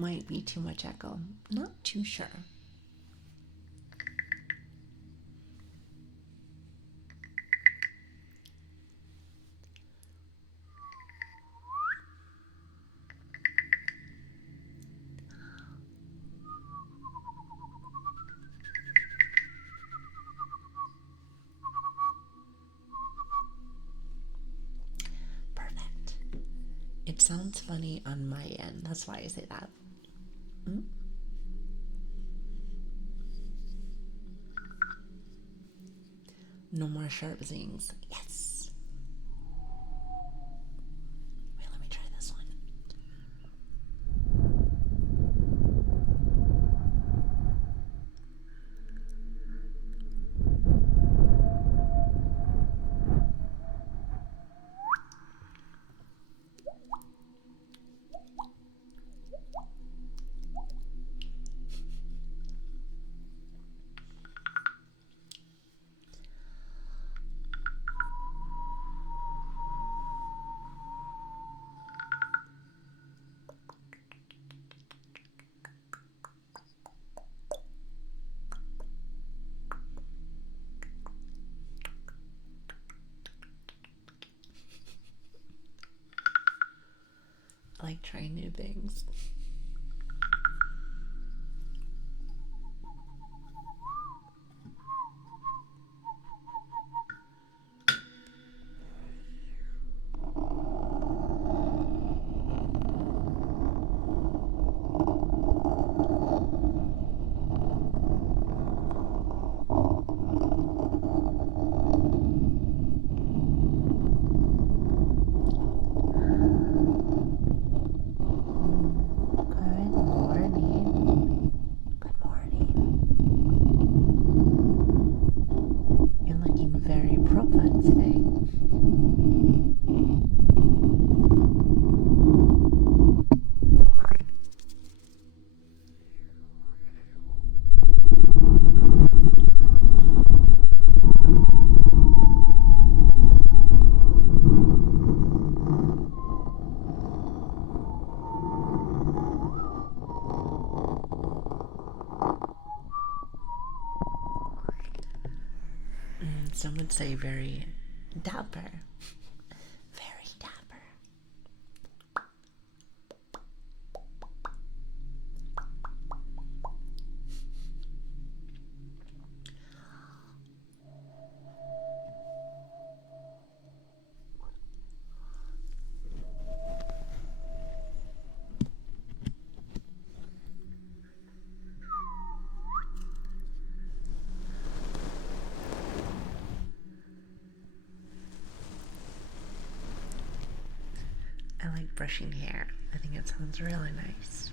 might be too much echo. Not too sure. Perfect. It sounds funny on my end. That's why I say that. No more sharp zings. Yes. Wait, let me try this one. I like trying new things. Some would say very dapper. Very dapper. I like brushing hair. I think it sounds really nice.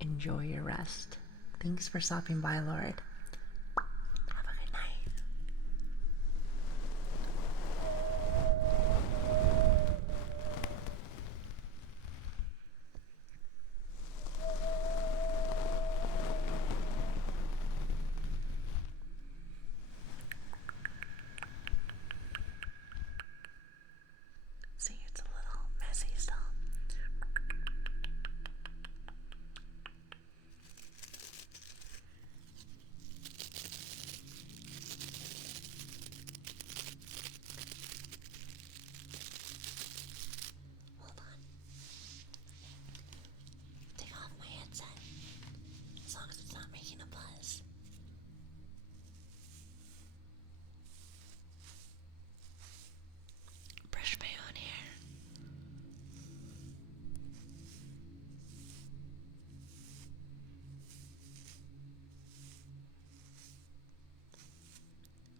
Enjoy your rest. Thanks for stopping by, Lord. Have a good night. See, it's a little messy still.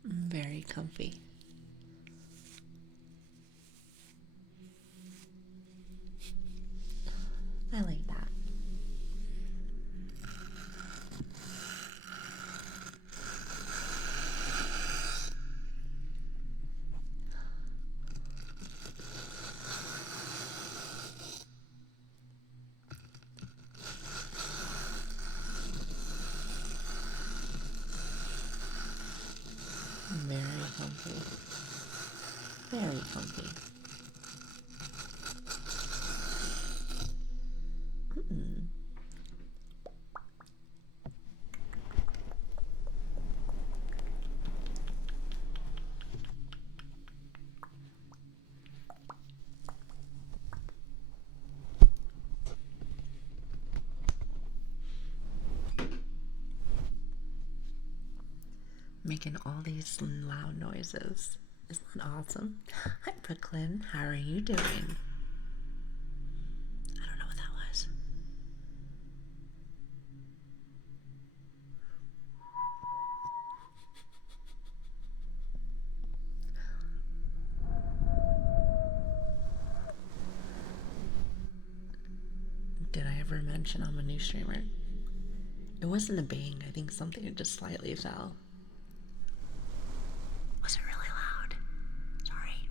Very comfy. I like that. Very comfy. Very comfy. Making all these loud noises. Isn't that awesome? Hi, Brooklyn. How are you doing? I don't know what that was. Did I ever mention I'm a new streamer? It wasn't a bang. I think something just slightly fell. Was it really loud? Sorry.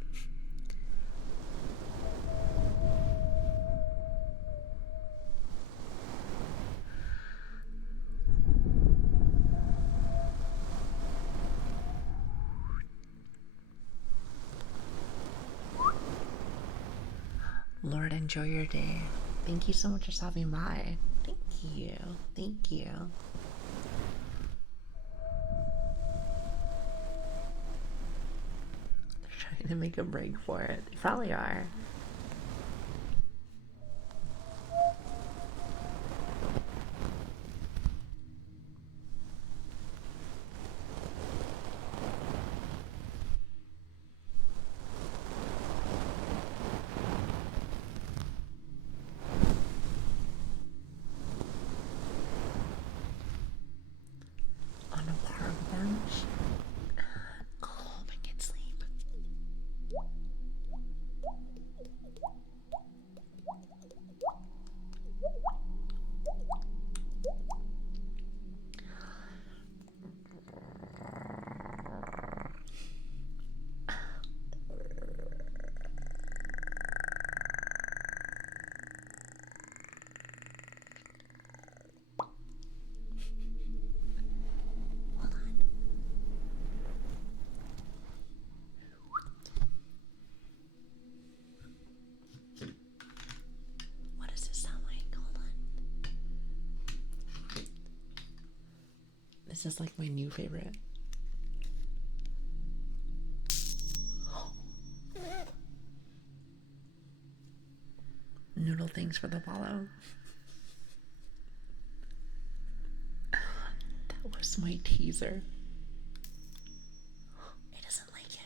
Lord, enjoy your day. Thank you so much for stopping by. Thank you. Thank you. They're trying to make a break for it. They probably are. On a park bench. Go home and get sleep. What does this sound like? Hold on. This is like my new favorite. Noodle, thanks for the follow. That was my teaser. It doesn't like it.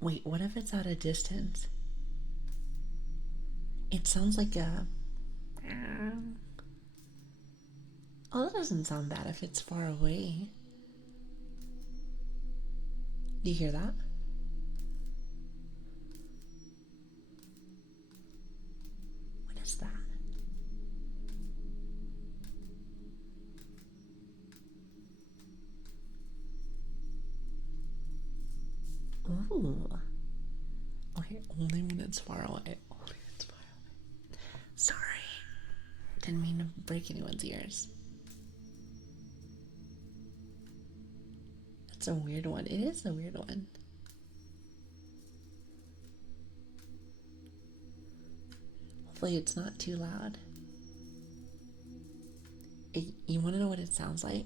Wait, what if it's at a distance? It sounds like a... Oh, that doesn't sound bad if it's far away. Do you hear that? What is that? Ooh. Okay, only when it's far away. Only when it's far away. Sorry. Didn't mean to break anyone's ears. That's a weird one. It is a weird one. Hopefully it's not too loud. You want to know what it sounds like?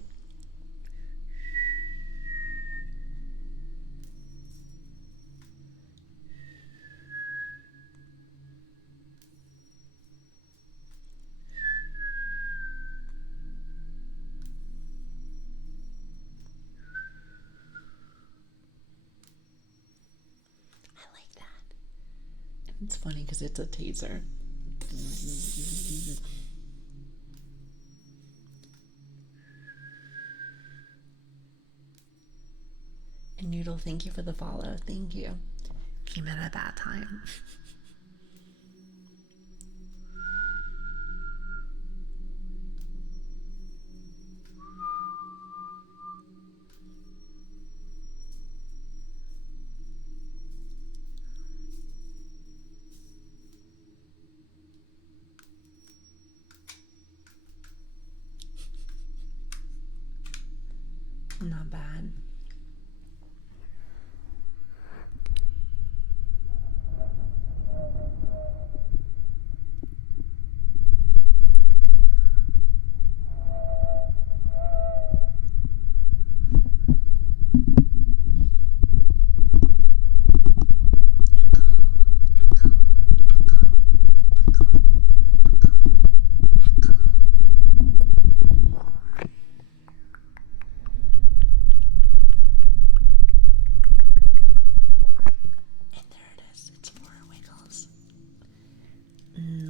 It's funny because it's a taser. And Noodle, thank you for the follow. Thank you. Came at a bad time. Not bad.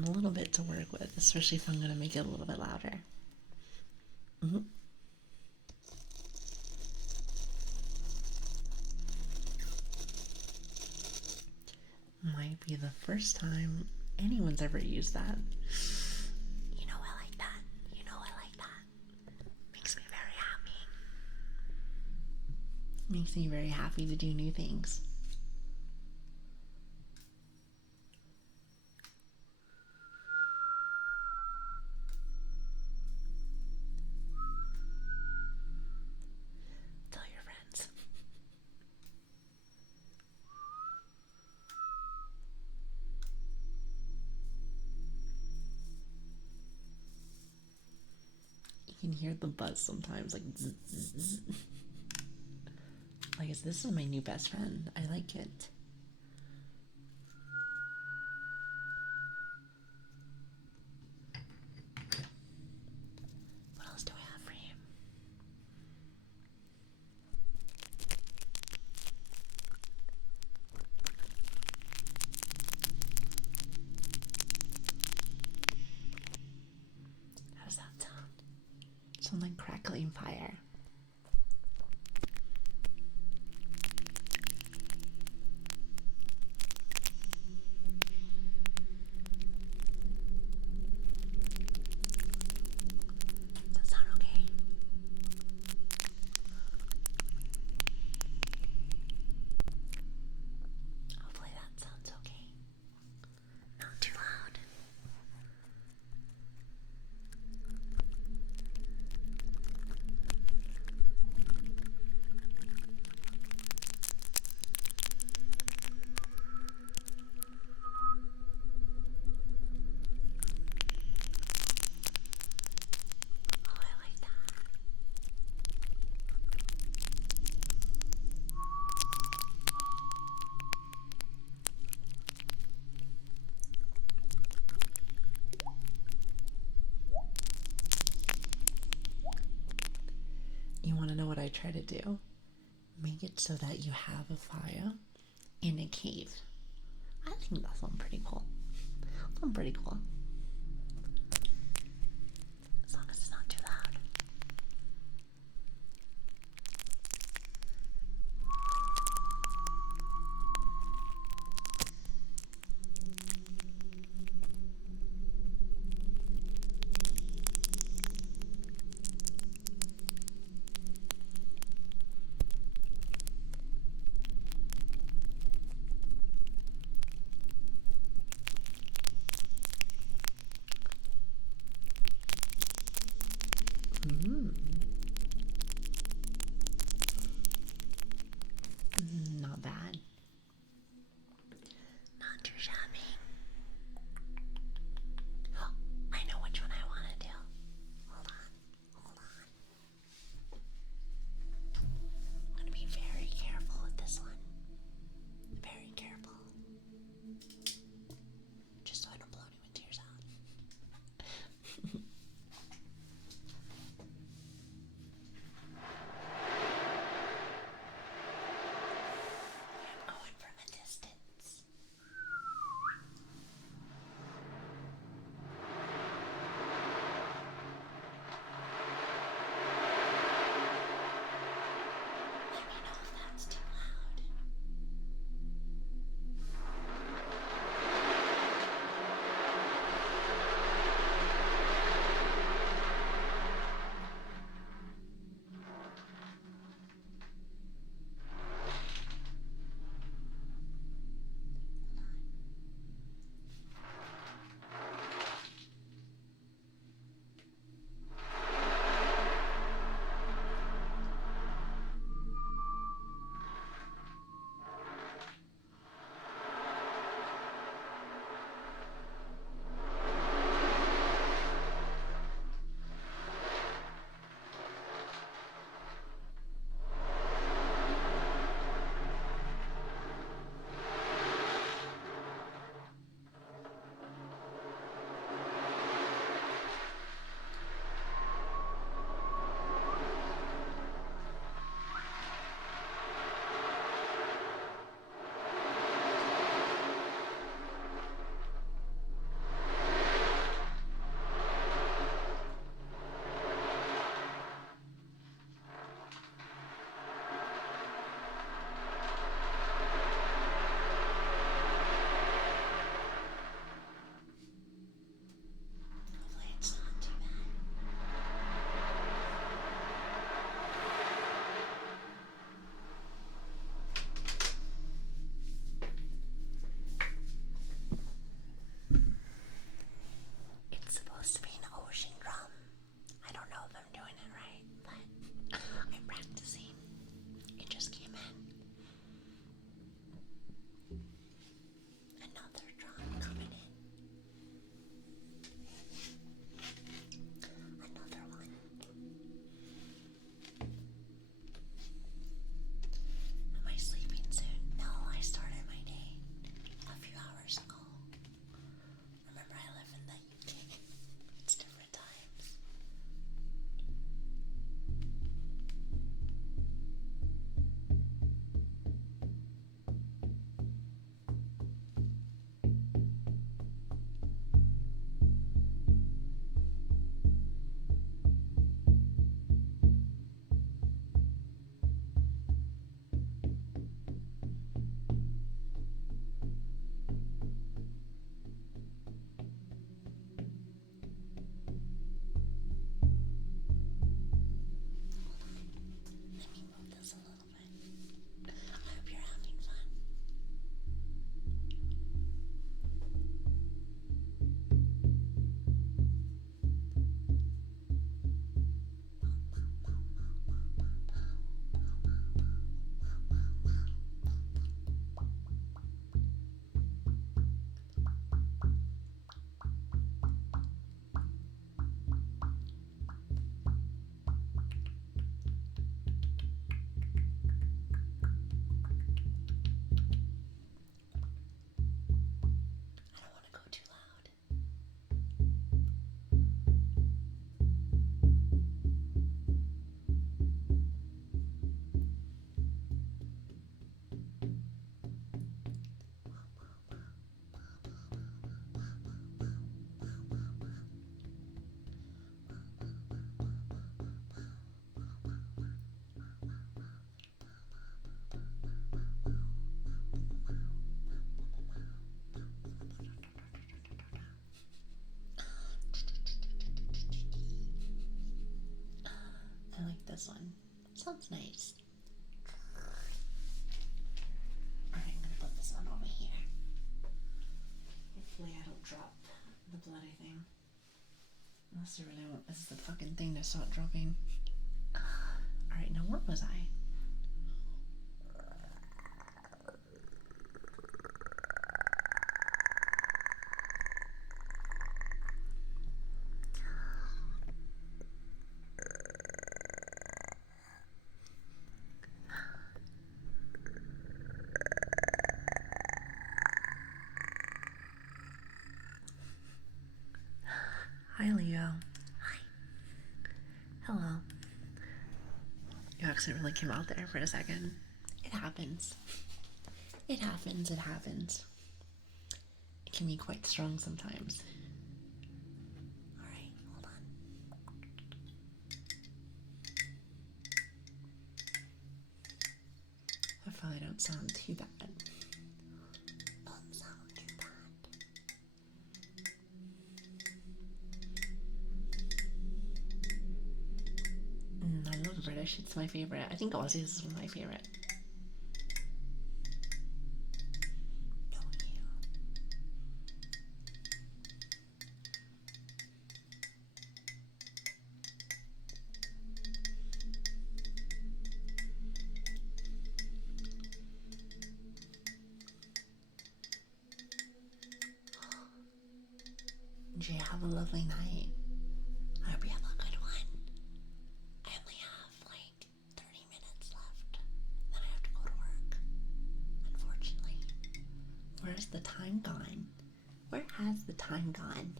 A little bit to work with, especially if I'm going to make it a little bit louder. Might be the first time anyone's ever used that. You know, I like that. You know, I like that. Makes me very happy. Makes me very happy to do new things. Tell your friends. You can hear the buzz sometimes, like zzz, zzz, zzz. Like, this is my new best friend. I like it. What else do I have for you? How does that sound? Sound like crackling fire. Does that sound okay? Hopefully that sounds okay. Not too loud. Oh, I like that. You want to know what I try to do? Make it so that you have a fire in a cave. I think that sounds pretty cool. Sounds pretty cool. As long as it's not too loud. I like this one. Sounds nice. Alright, I'm gonna put this one over here. Hopefully I don't drop the bloody thing. Unless I really want this is the fucking thing to start dropping. Alright, now where was I? Hi, Leo. Hi. Hello. You accidentally came out there for a second. It happens. It happens. It happens. It can be quite strong sometimes. Alright, hold on. Hopefully I don't sound too bad. Don't sound too bad. I love British, it's my favourite. I think Aussies is my favourite. Jay, have a lovely night. I hope you have a good one. I only have like 30 minutes left. Then I have to go to work. Unfortunately. Where's the time gone? Where has the time gone?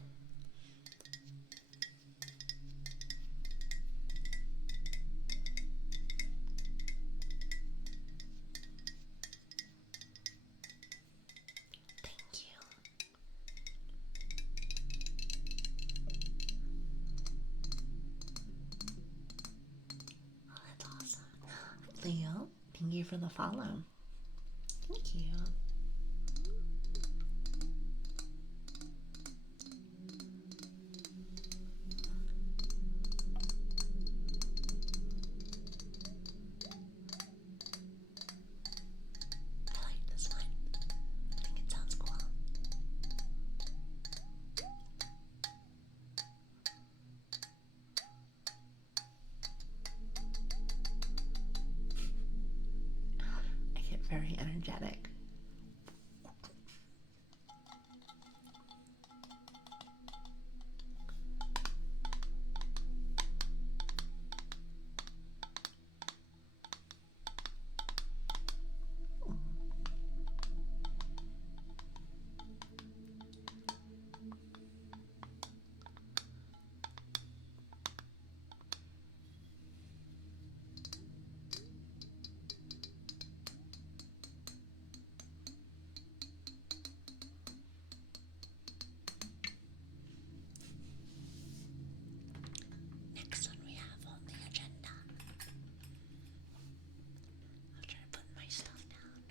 Thank you. Oh, that's awesome. Leo, thank you for the follow. Thank you. I like this one. I think it sounds cool. I get very energetic. Next one we have on the agenda. After I put my stuff down.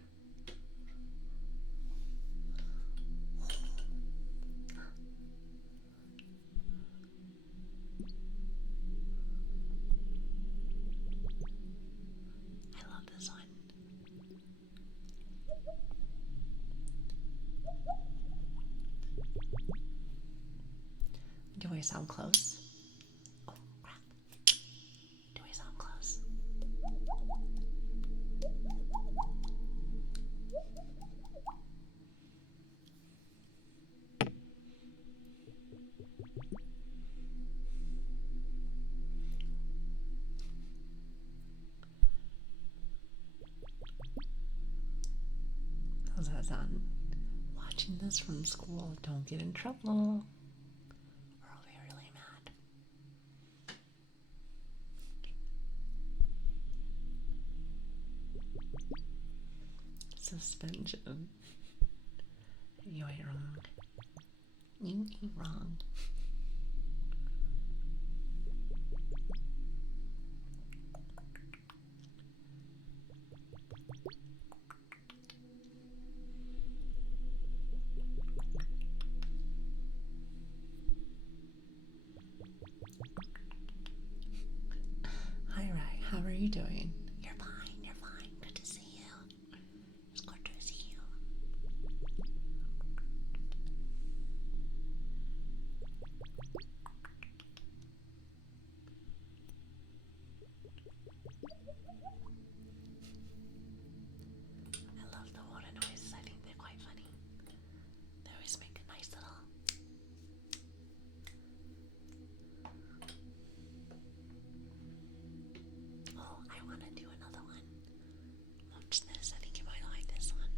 I love this one. Do I sound close? Oh, crap. Do I sound close? How's that sound? Watching this from school, don't get in trouble. Or I'll be really mad. Suspension. You ain't wrong. You ain't wrong. Hi, you doing? You're fine, you're fine. Good to see you. It's good to see you. I love the water noises. I think they're quite funny. They always make a nice little. Oh, I want to do another one. Watch this. I think you might like this one.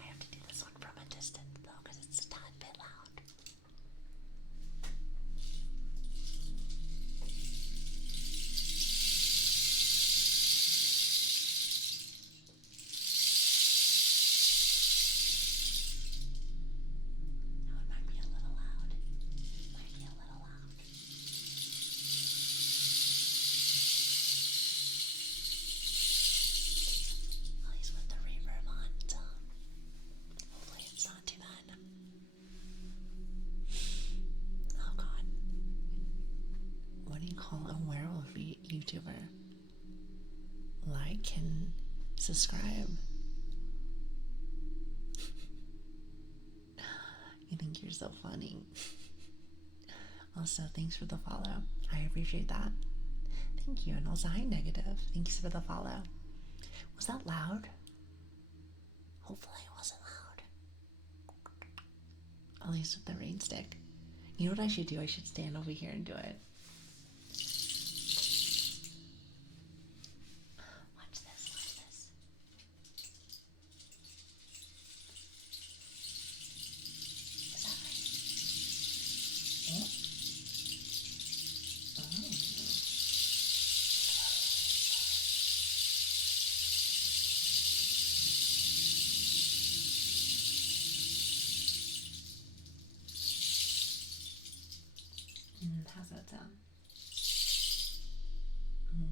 I have to do this one from a distance though, because it's a tad bit loud. That one might be a little loud. Might be a little loud. At least with the reverb on, so hopefully it's not too bad. Oh god. What do you call a werewolf YouTuber? Like and subscribe. You think you're so funny. Also, thanks for the follow. I appreciate that. Thank you. And also, hi, Negative. Thanks for the follow. Was that loud? Hopefully it wasn't loud. At least with the rain stick. You know what I should do? I should stand over here and do it. Watch this, watch this. Is that right? Oh. How's that sound?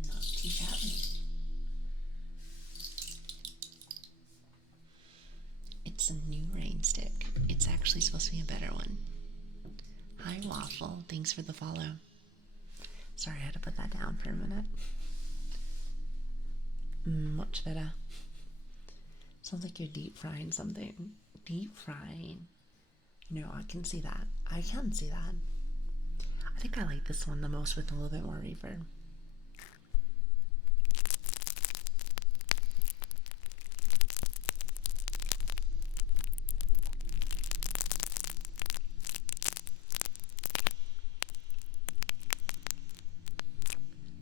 Not too shabby. It's a new rain stick. It's actually supposed to be a better one. Hi, Waffle. Thanks for the follow. Sorry, I had to put that down for a minute. Much better. Sounds like you're deep frying something. Deep frying. No, I can see that. I can see that. I think I like this one the most with a little bit more reverb.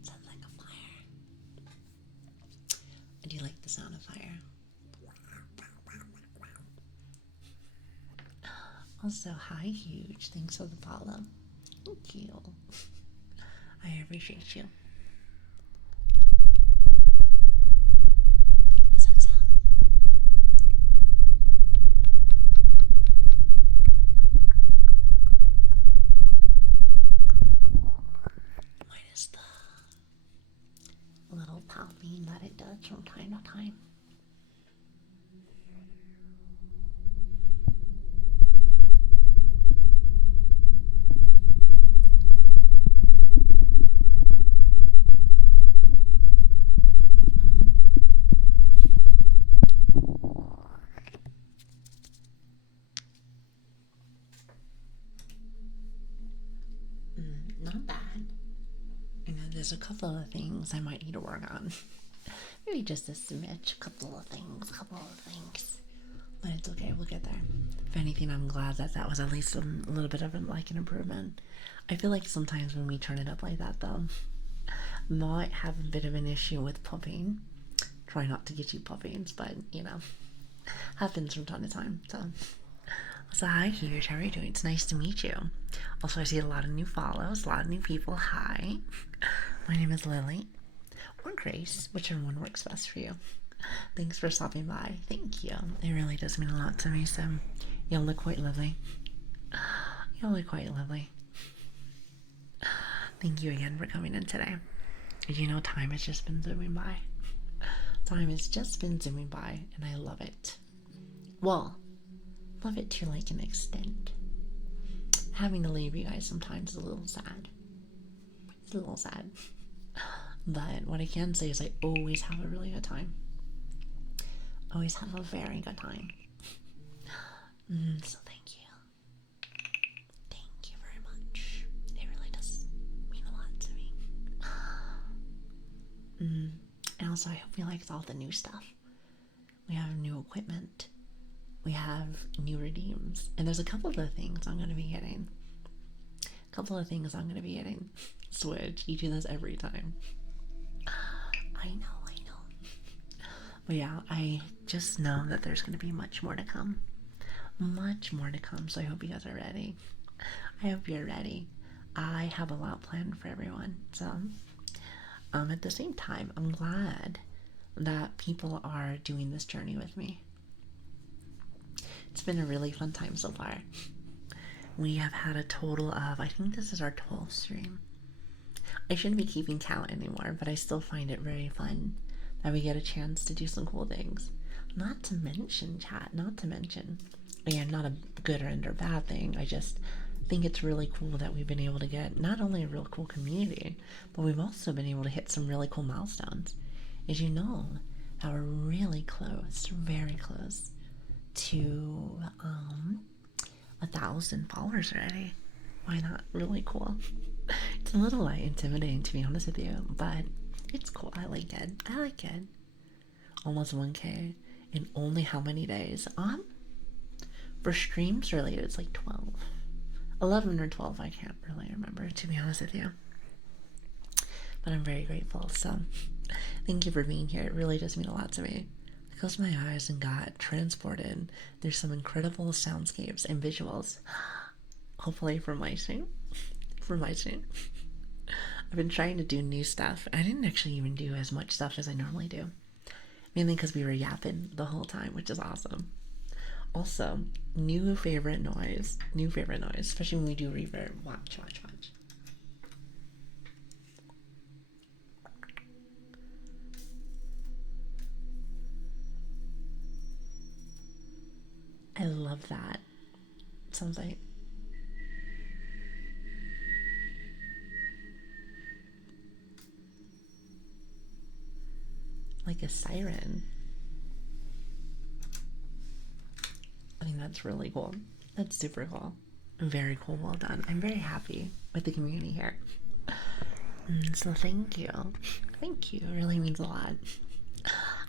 Sounds like a fire. I do like the sound of fire. Also, hi, Huge. Thanks for the follow. Thank you. I appreciate you. How's that sound? Minus the little popping that it does from time to time. Not bad. You know, there's a couple of things I might need to work on. Maybe just a smidge, couple of things. But it's okay, we'll get there. If anything, I'm glad that was at least a little bit of an improvement. I feel like sometimes when we turn it up like that though, might have a bit of an issue with popping. Try not to get you poppings, but you know, happens from time to time. So hi, Huge. How are you doing? It's nice to meet you. Also, I see a lot of new follows, a lot of new people. Hi, my name is Lili, or Grace, whichever one works best for you. Thanks for stopping by. Thank you. It really does mean a lot to me. So, you look quite lovely. You look quite lovely. Thank you again for coming in today. You know, time has just been zooming by. Time has just been zooming by, and I love it. Well, love it to like an extent. having to leave you guys sometimes is a little sad. It's a little sad. But what I can say is I always have a really good time. Always have a very good time. So thank you. Thank you very much. It really does mean a lot to me. And also, I hope you liked all the new stuff. We have new equipment. We have new redeems. And there's a couple of things I'm going to be getting. Switch. You do this every time. I know. But yeah, I just know that there's going to be much more to come. So I hope you guys are ready. I hope you're ready. I have a lot planned for everyone. So, at the same time, I'm glad that people are doing this journey with me. It's been a really fun time so far. We have had a total of, I think this is our 12th stream. I shouldn't be keeping count anymore, but I still find it very fun that we get a chance to do some cool things. Not to mention, again, not a good or bad thing, I just think it's really cool that we've been able to get not only a real cool community, but we've also been able to hit some really cool milestones. As you know, that we're really close, very close to 1,000 followers already. Why not? Really cool. It's a little intimidating, to be honest with you, but it's cool. I like it. Almost 1K in only how many days? For streams related, it's like 12. 11 or 12, I can't really remember, to be honest with you. But I'm very grateful, so thank you for being here. It really does mean a lot to me. I closed my eyes and got transported. There's some incredible soundscapes and visuals. Hopefully for my stream. I've been trying to do new stuff. I didn't actually even do as much stuff as I normally do. Mainly because we were yapping the whole time, which is awesome. Also, new favorite noise, especially when we do reverb. Watch. I love that. It sounds like a siren. I think that's really cool. That's super cool. Very cool. Well done. I'm very happy with the community here. So thank you. It really means a lot.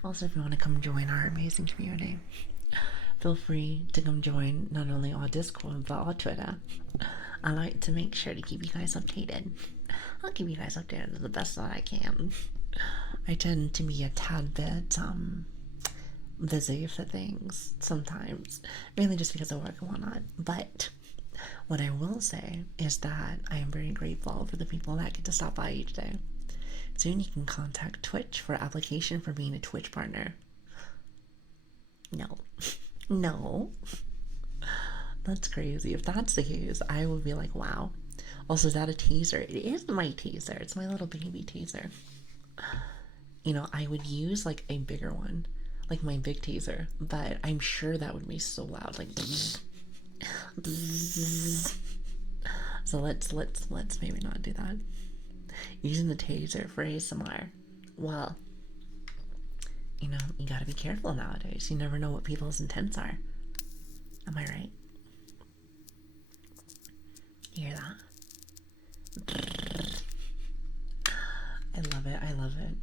Also, if you want to come join our amazing community, feel free to come join not only on Discord but on Twitter. I like to make sure to keep you guys updated. I'll keep you guys updated the best that I can. I tend to be a tad bit busy for things sometimes, mainly just because of work and whatnot. But what I will say is that I am very grateful for the people that get to stop by each day. Soon you can contact Twitch for application for being a Twitch partner. No. That's crazy. If that's the case, I would be like, wow. Also, is that a teaser? It is my teaser. It's my little baby teaser. You know, I would use like a bigger one, like my big teaser, but I'm sure that would be so loud, like so let's maybe not do that. Using the taser for ASMR, well, you know, you gotta be careful nowadays. You never know what people's intents are. Am I right? You hear that? I love it.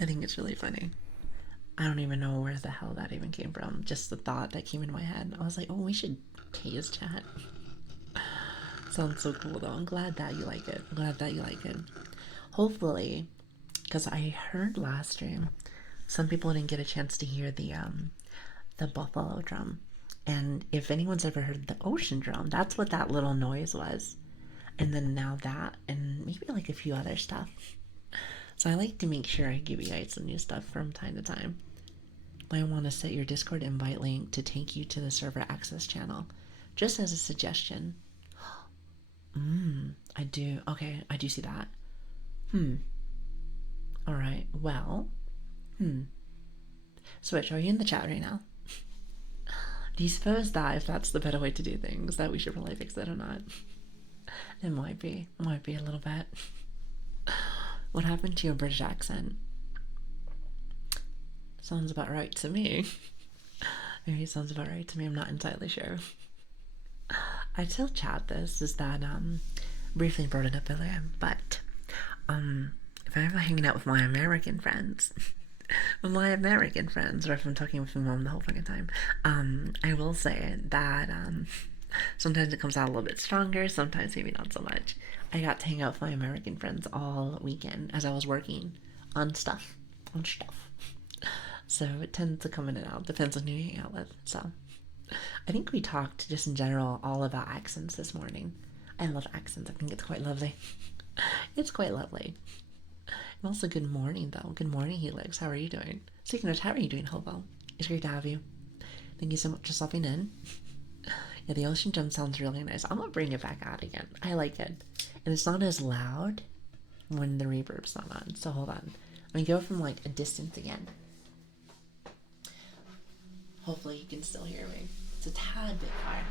I think it's really funny. I don't even know where the hell that even came from. Just the thought that came in my head. I was like, oh, we should tase chat. Sounds so cool though. I'm glad that you like it. Hopefully, because I heard last stream, some people didn't get a chance to hear the buffalo drum. And if anyone's ever heard the ocean drum, that's what that little noise was. And then now that, and maybe like a few other stuff. So I like to make sure I give you guys some new stuff from time to time. Might want to set your Discord invite link to take you to the server access channel, just as a suggestion. I do. Okay, I do see that. All right. Well. Switch. Are you in the chat right now? Do you suppose that if that's the better way to do things, that we should probably fix it or not? It might be. It might be a little bit. What happened to your British accent? Sounds about right to me. Maybe it sounds about right to me. I'm not entirely sure. I tell Chad this is that briefly brought it up earlier, but if I'm ever hanging out with my American friends, or if I'm talking with my mom the whole fucking time, I will say that sometimes it comes out a little bit stronger, sometimes maybe not so much. I got to hang out with my American friends all weekend as I was working on stuff. So it tends to come in and out. Depends on who you hang out with. So I think we talked just in general all about accents this morning. I love accents. I think it's quite lovely. It's quite lovely. And also, good morning, though. Good morning, Helix. How are you doing? Speaking of, how are you doing, Hullo? It's great to have you. Thank you so much for stopping in. Yeah, the ocean drum sounds really nice. I'm gonna bring it back out again. I like it. And it's not as loud when the reverb's not on. So hold on. Let me go from like a distance again. Hopefully you can still hear me. It's a tad bit far.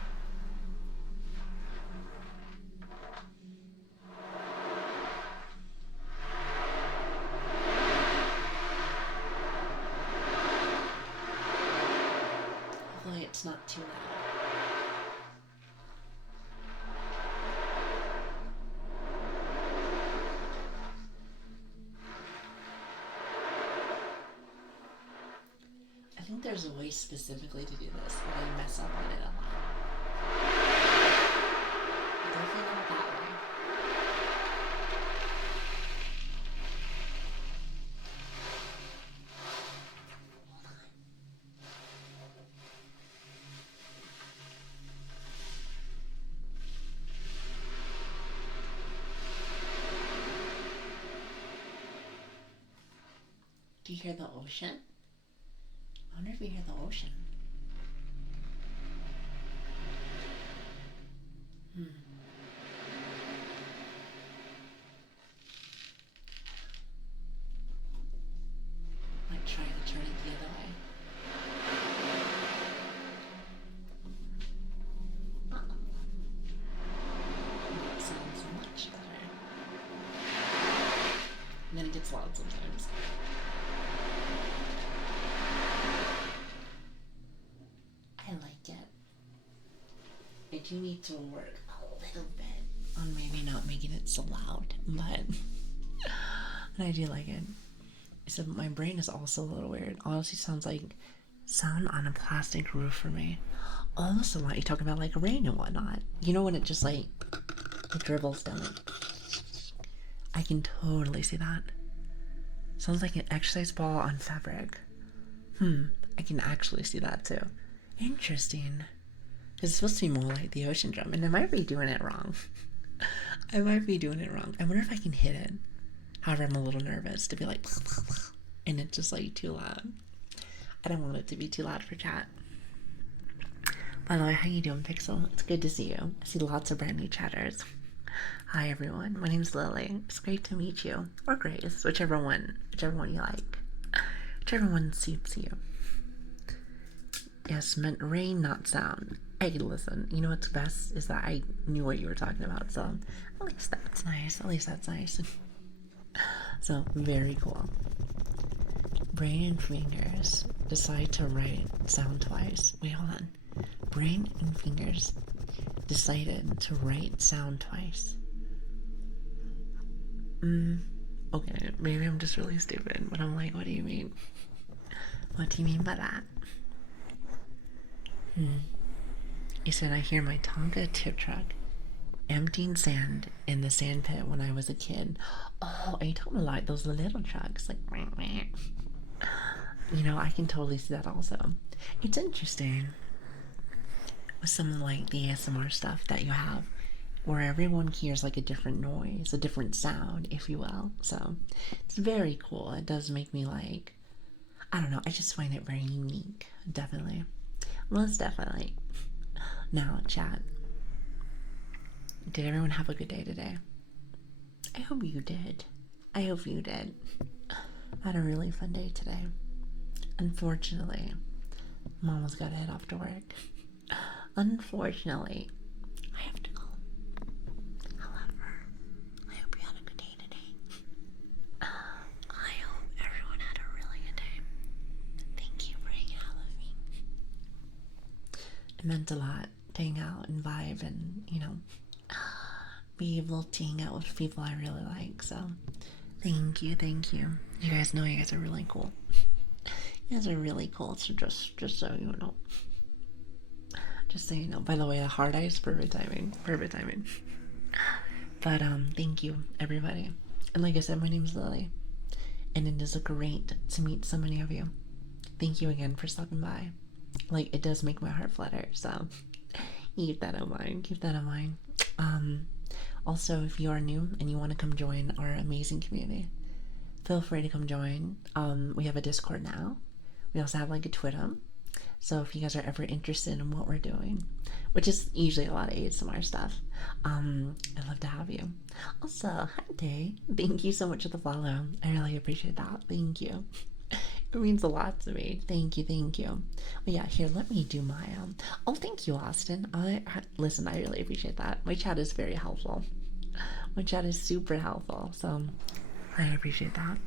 Hopefully it's not too loud. I think there's a way specifically to do this, but I mess up on it a lot. Definitely not that way. Hold on. Do you hear the ocean? I wonder if you hear the ocean. Might try to turn it the other way. That sounds much better. And then it gets loud sometimes. I like it. I do need to work a little bit on maybe not making it so loud, but I do like it. Except my brain is also a little weird. Honestly, sounds like sound on a plastic roof for me. Also, like you talking about like rain and whatnot. You know when it just like it dribbles down. I can totally see that. Sounds like an exercise ball on fabric. I can actually see that too. Interesting. It's supposed to be more like the ocean drum, and I might be doing it wrong. I might be doing it wrong. I wonder if I can hit it. However, I'm a little nervous to be like, and it's just like too loud. I don't want it to be too loud for chat. By the way, how you doing, Pixel? It's good to see you. I see lots of brand new chatters. Hi everyone, my name's Lili. It's great to meet you, or Grace, whichever one you like, whichever one suits you. Yes, meant rain, not sound. Hey, listen, you know what's best is that I knew what you were talking about, so at least that's nice. So, very cool. Brain and fingers decide to write sound twice. Wait, hold on. Brain and fingers decided to write sound twice. Okay, maybe I'm just really stupid, but I'm like, what do you mean? What do you mean by that? You said I hear my Tonka tip truck emptying sand in the sand pit when I was a kid. Oh, are you talking about like those little trucks? Like, you know, I can totally see that also. It's interesting with some of like the ASMR stuff that you have where everyone hears like a different noise, a different sound, if you will. So it's very cool. It does make me like, I don't know, I just find it very unique. Definitely. Most definitely. Now, chat. Did everyone have a good day today? I hope you did. I had a really fun day today. Unfortunately, Mama's gotta head off to work. Unfortunately, I have to go. However, I hope you had a good day today. I hope everyone had a really good day. Thank you for hanging out with me. It meant a lot to hang out and vibe and, be able to hang out with people I really like. So, thank you, thank you. You guys know you guys are really cool. You guys are really cool. So just so you know. Just so you know. By the way, the hard eyes, perfect timing. Perfect timing. But thank you, everybody. And like I said, my name is Lili. And it is great to meet so many of you. Thank you again for stopping by. Like, it does make my heart flutter, so keep that in mind. Keep that in mind. Also, if you are new and you want to come join our amazing community, feel free to come join. We have a Discord now. We also have like a Twitter. So if you guys are ever interested in what we're doing, which is usually a lot of ASMR stuff, I'd love to have you. Also, hi Day. Thank you so much for the follow. I really appreciate that. Thank you. It means a lot to me. Thank you, thank you. But yeah, here, let me do my oh, thank you, Austin. Listen, I really appreciate that. My chat is very helpful. My chat is super helpful, so I appreciate that.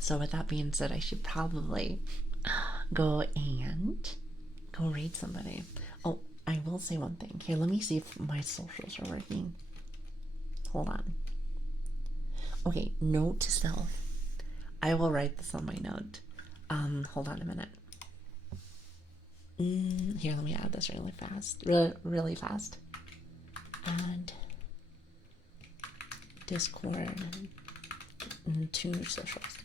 So with that being said, I should probably go raid somebody. Oh, I will say one thing. Here, let me see if my socials are working. Hold on. Okay, note to self. I will write this on my note. Hold on a minute. Here, let me add this really fast. Really fast. And Discord and 2 socials.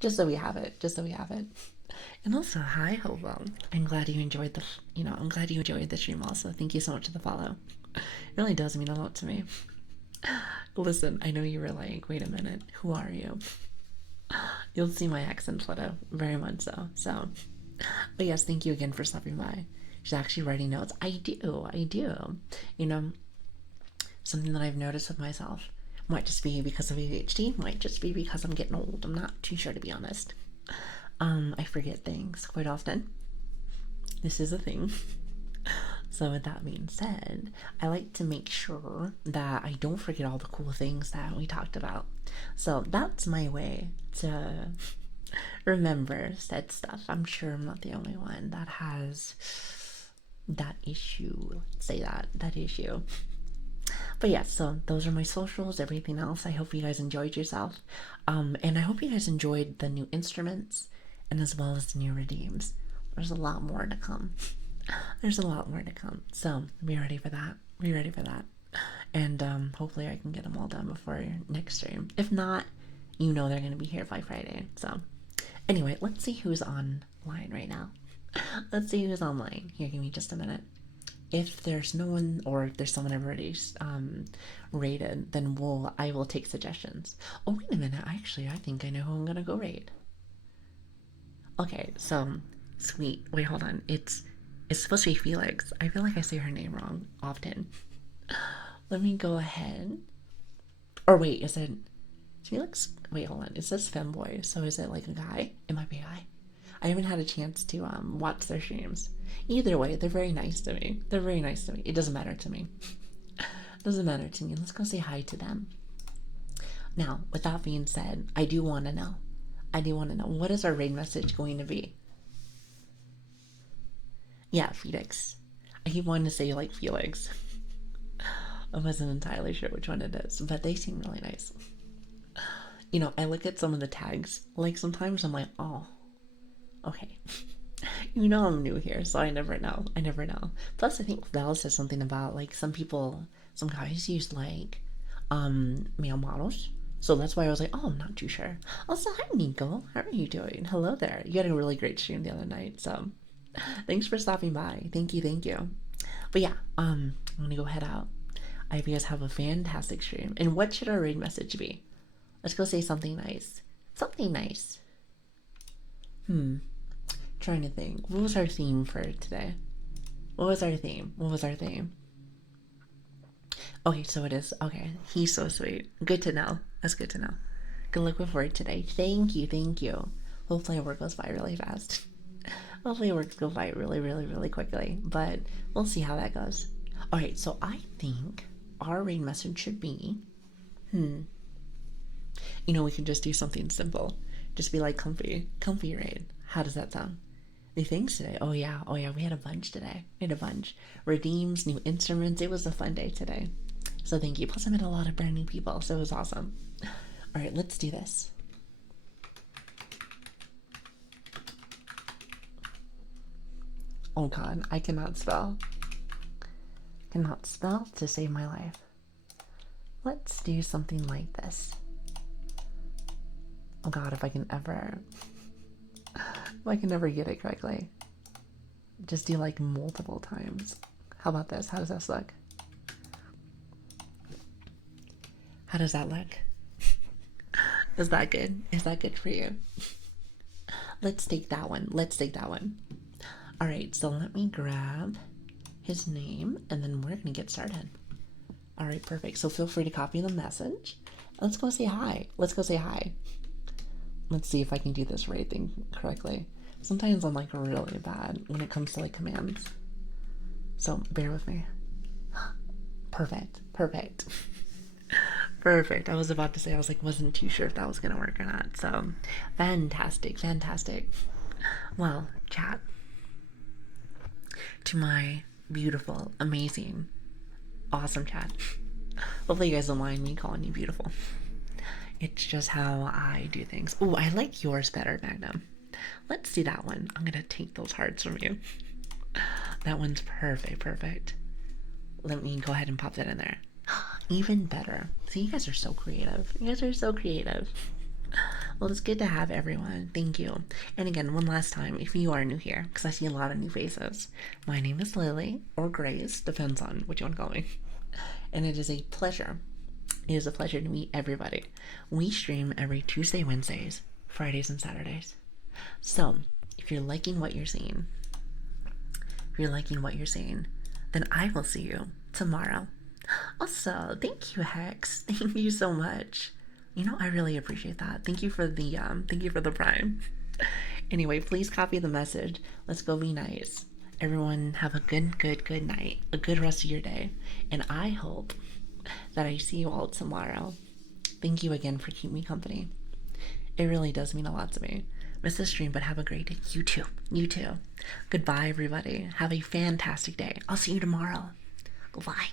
Just so we have it. Just so we have it. And also, hi, Hullo. I'm glad you enjoyed I'm glad you enjoyed the stream also. Thank you so much for the follow. It really does mean a lot to me. Listen, I know you were like, wait a minute, who are you? You'll see my accent photo, very much so. But yes, thank you again for stopping by. She's actually writing notes. I do. Something that I've noticed with myself. Might just be because of ADHD, might just be because I'm getting old. I'm not too sure, to be honest. I forget things quite often. This is a thing. So with that being said, I like to make sure that I don't forget all the cool things that we talked about. So that's my way to remember said stuff. I'm sure I'm not the only one that has that issue. Let's say that issue. But yeah, so those are my socials, everything else. I hope you guys enjoyed yourself. And I hope you guys enjoyed the new instruments and as well as the new redeems. There's a lot more to come. There's a lot more to come. So be ready for that. Be ready for that. And hopefully I can get them all done before next stream. If not, they're going to be here by Friday. So anyway, let's see who's online right now. Let's see who's online. Here, give me just a minute. If there's no one, or if there's someone I've already rated, then I will take suggestions. Oh, wait a minute. I think I know who I'm going to go raid. Okay, so, sweet. Wait, hold on. It's supposed to be Felix. I feel like I say her name wrong often. Let me go ahead. Or wait, is it Felix? Wait, hold on. It says femboy, so is it like a guy? It might be a guy. I haven't had a chance to watch their streams. Either way, they're very nice to me. They're very nice to me. It doesn't matter to me. It doesn't matter to me. Let's go say hi to them. Now, with that being said, I do want to know. What is our raid message going to be? Yeah, Felix. I keep wanting to say like Felix. I wasn't entirely sure which one it is, but they seem really nice. I look at some of the tags. Like sometimes I'm like, oh, okay. I'm new here, so I never know. Plus, I think Val said something about like some guys use like male models. So that's why I was like, oh, I'm not too sure. Also, hi Nico. How are you doing? Hello there. You had a really great stream the other night, so thanks for stopping by. Thank you. But yeah, I'm gonna go head out. I hope you guys have a fantastic stream. And what should our raid message be? Let's go say something nice. Trying to think. What was our theme for today? What was our theme? Okay, so it is. Okay, he's so sweet. Good to know. That's good to know. Good luck with work today. Thank you. Hopefully work goes by really fast. Hopefully works go by really, really, really quickly, but we'll see how that goes. All right, so I think our raid message should be, we can just do something simple. Just be like comfy raid. How does that sound? The things today. Oh yeah, we had a bunch today. We had a bunch. Redeems, new instruments. It was a fun day today. So thank you. Plus I met a lot of brand new people, so it was awesome. All right, let's do this. Oh god, I cannot spell. Cannot spell to save my life. Let's do something like this. Oh god, if I can ever get it correctly. Just do like multiple times. How about this? How does this look? How does that look? Is that good? Is that good for you? Let's take that one. Let's take that one. All right, so let me grab his name and then we're gonna get started. All right, perfect. So feel free to copy the message. Let's go say hi. Let's go say hi. Let's see if I can do this raid thing correctly. Sometimes I'm like really bad when it comes to like commands. So bear with me. Perfect. Perfect. Perfect. I was about to say, I was like, wasn't too sure if that was gonna work or not. So fantastic, fantastic. Well, chat. To my beautiful, amazing, awesome chat. Hopefully you guys don't mind me calling you beautiful. It's just how I do things. Oh, I like yours better, Magnum. Let's do that one. I'm gonna take those hearts from you. That one's perfect, perfect. Let me go ahead and pop that in there. Even better. See, you guys are so creative. You guys are so creative. Well, it's good to have everyone. Thank you. And again, one last time, if you are new here, because I see a lot of new faces, my name is Lili, or Grace, depends on what you want to call me. And it is a pleasure. It is a pleasure to meet everybody. We stream every Tuesday, Wednesdays, Fridays, and Saturdays. So, if you're liking what you're seeing, then I will see you tomorrow. Also, thank you, Hex. Thank you so much. I really appreciate that. Thank you for the prime. Anyway, please copy the message. Let's go be nice. Everyone have a good night, a good rest of your day. And I hope that I see you all tomorrow. Thank you again for keeping me company. It really does mean a lot to me. Miss the stream, but have a great day. You too. You too. Goodbye, everybody. Have a fantastic day. I'll see you tomorrow. Goodbye.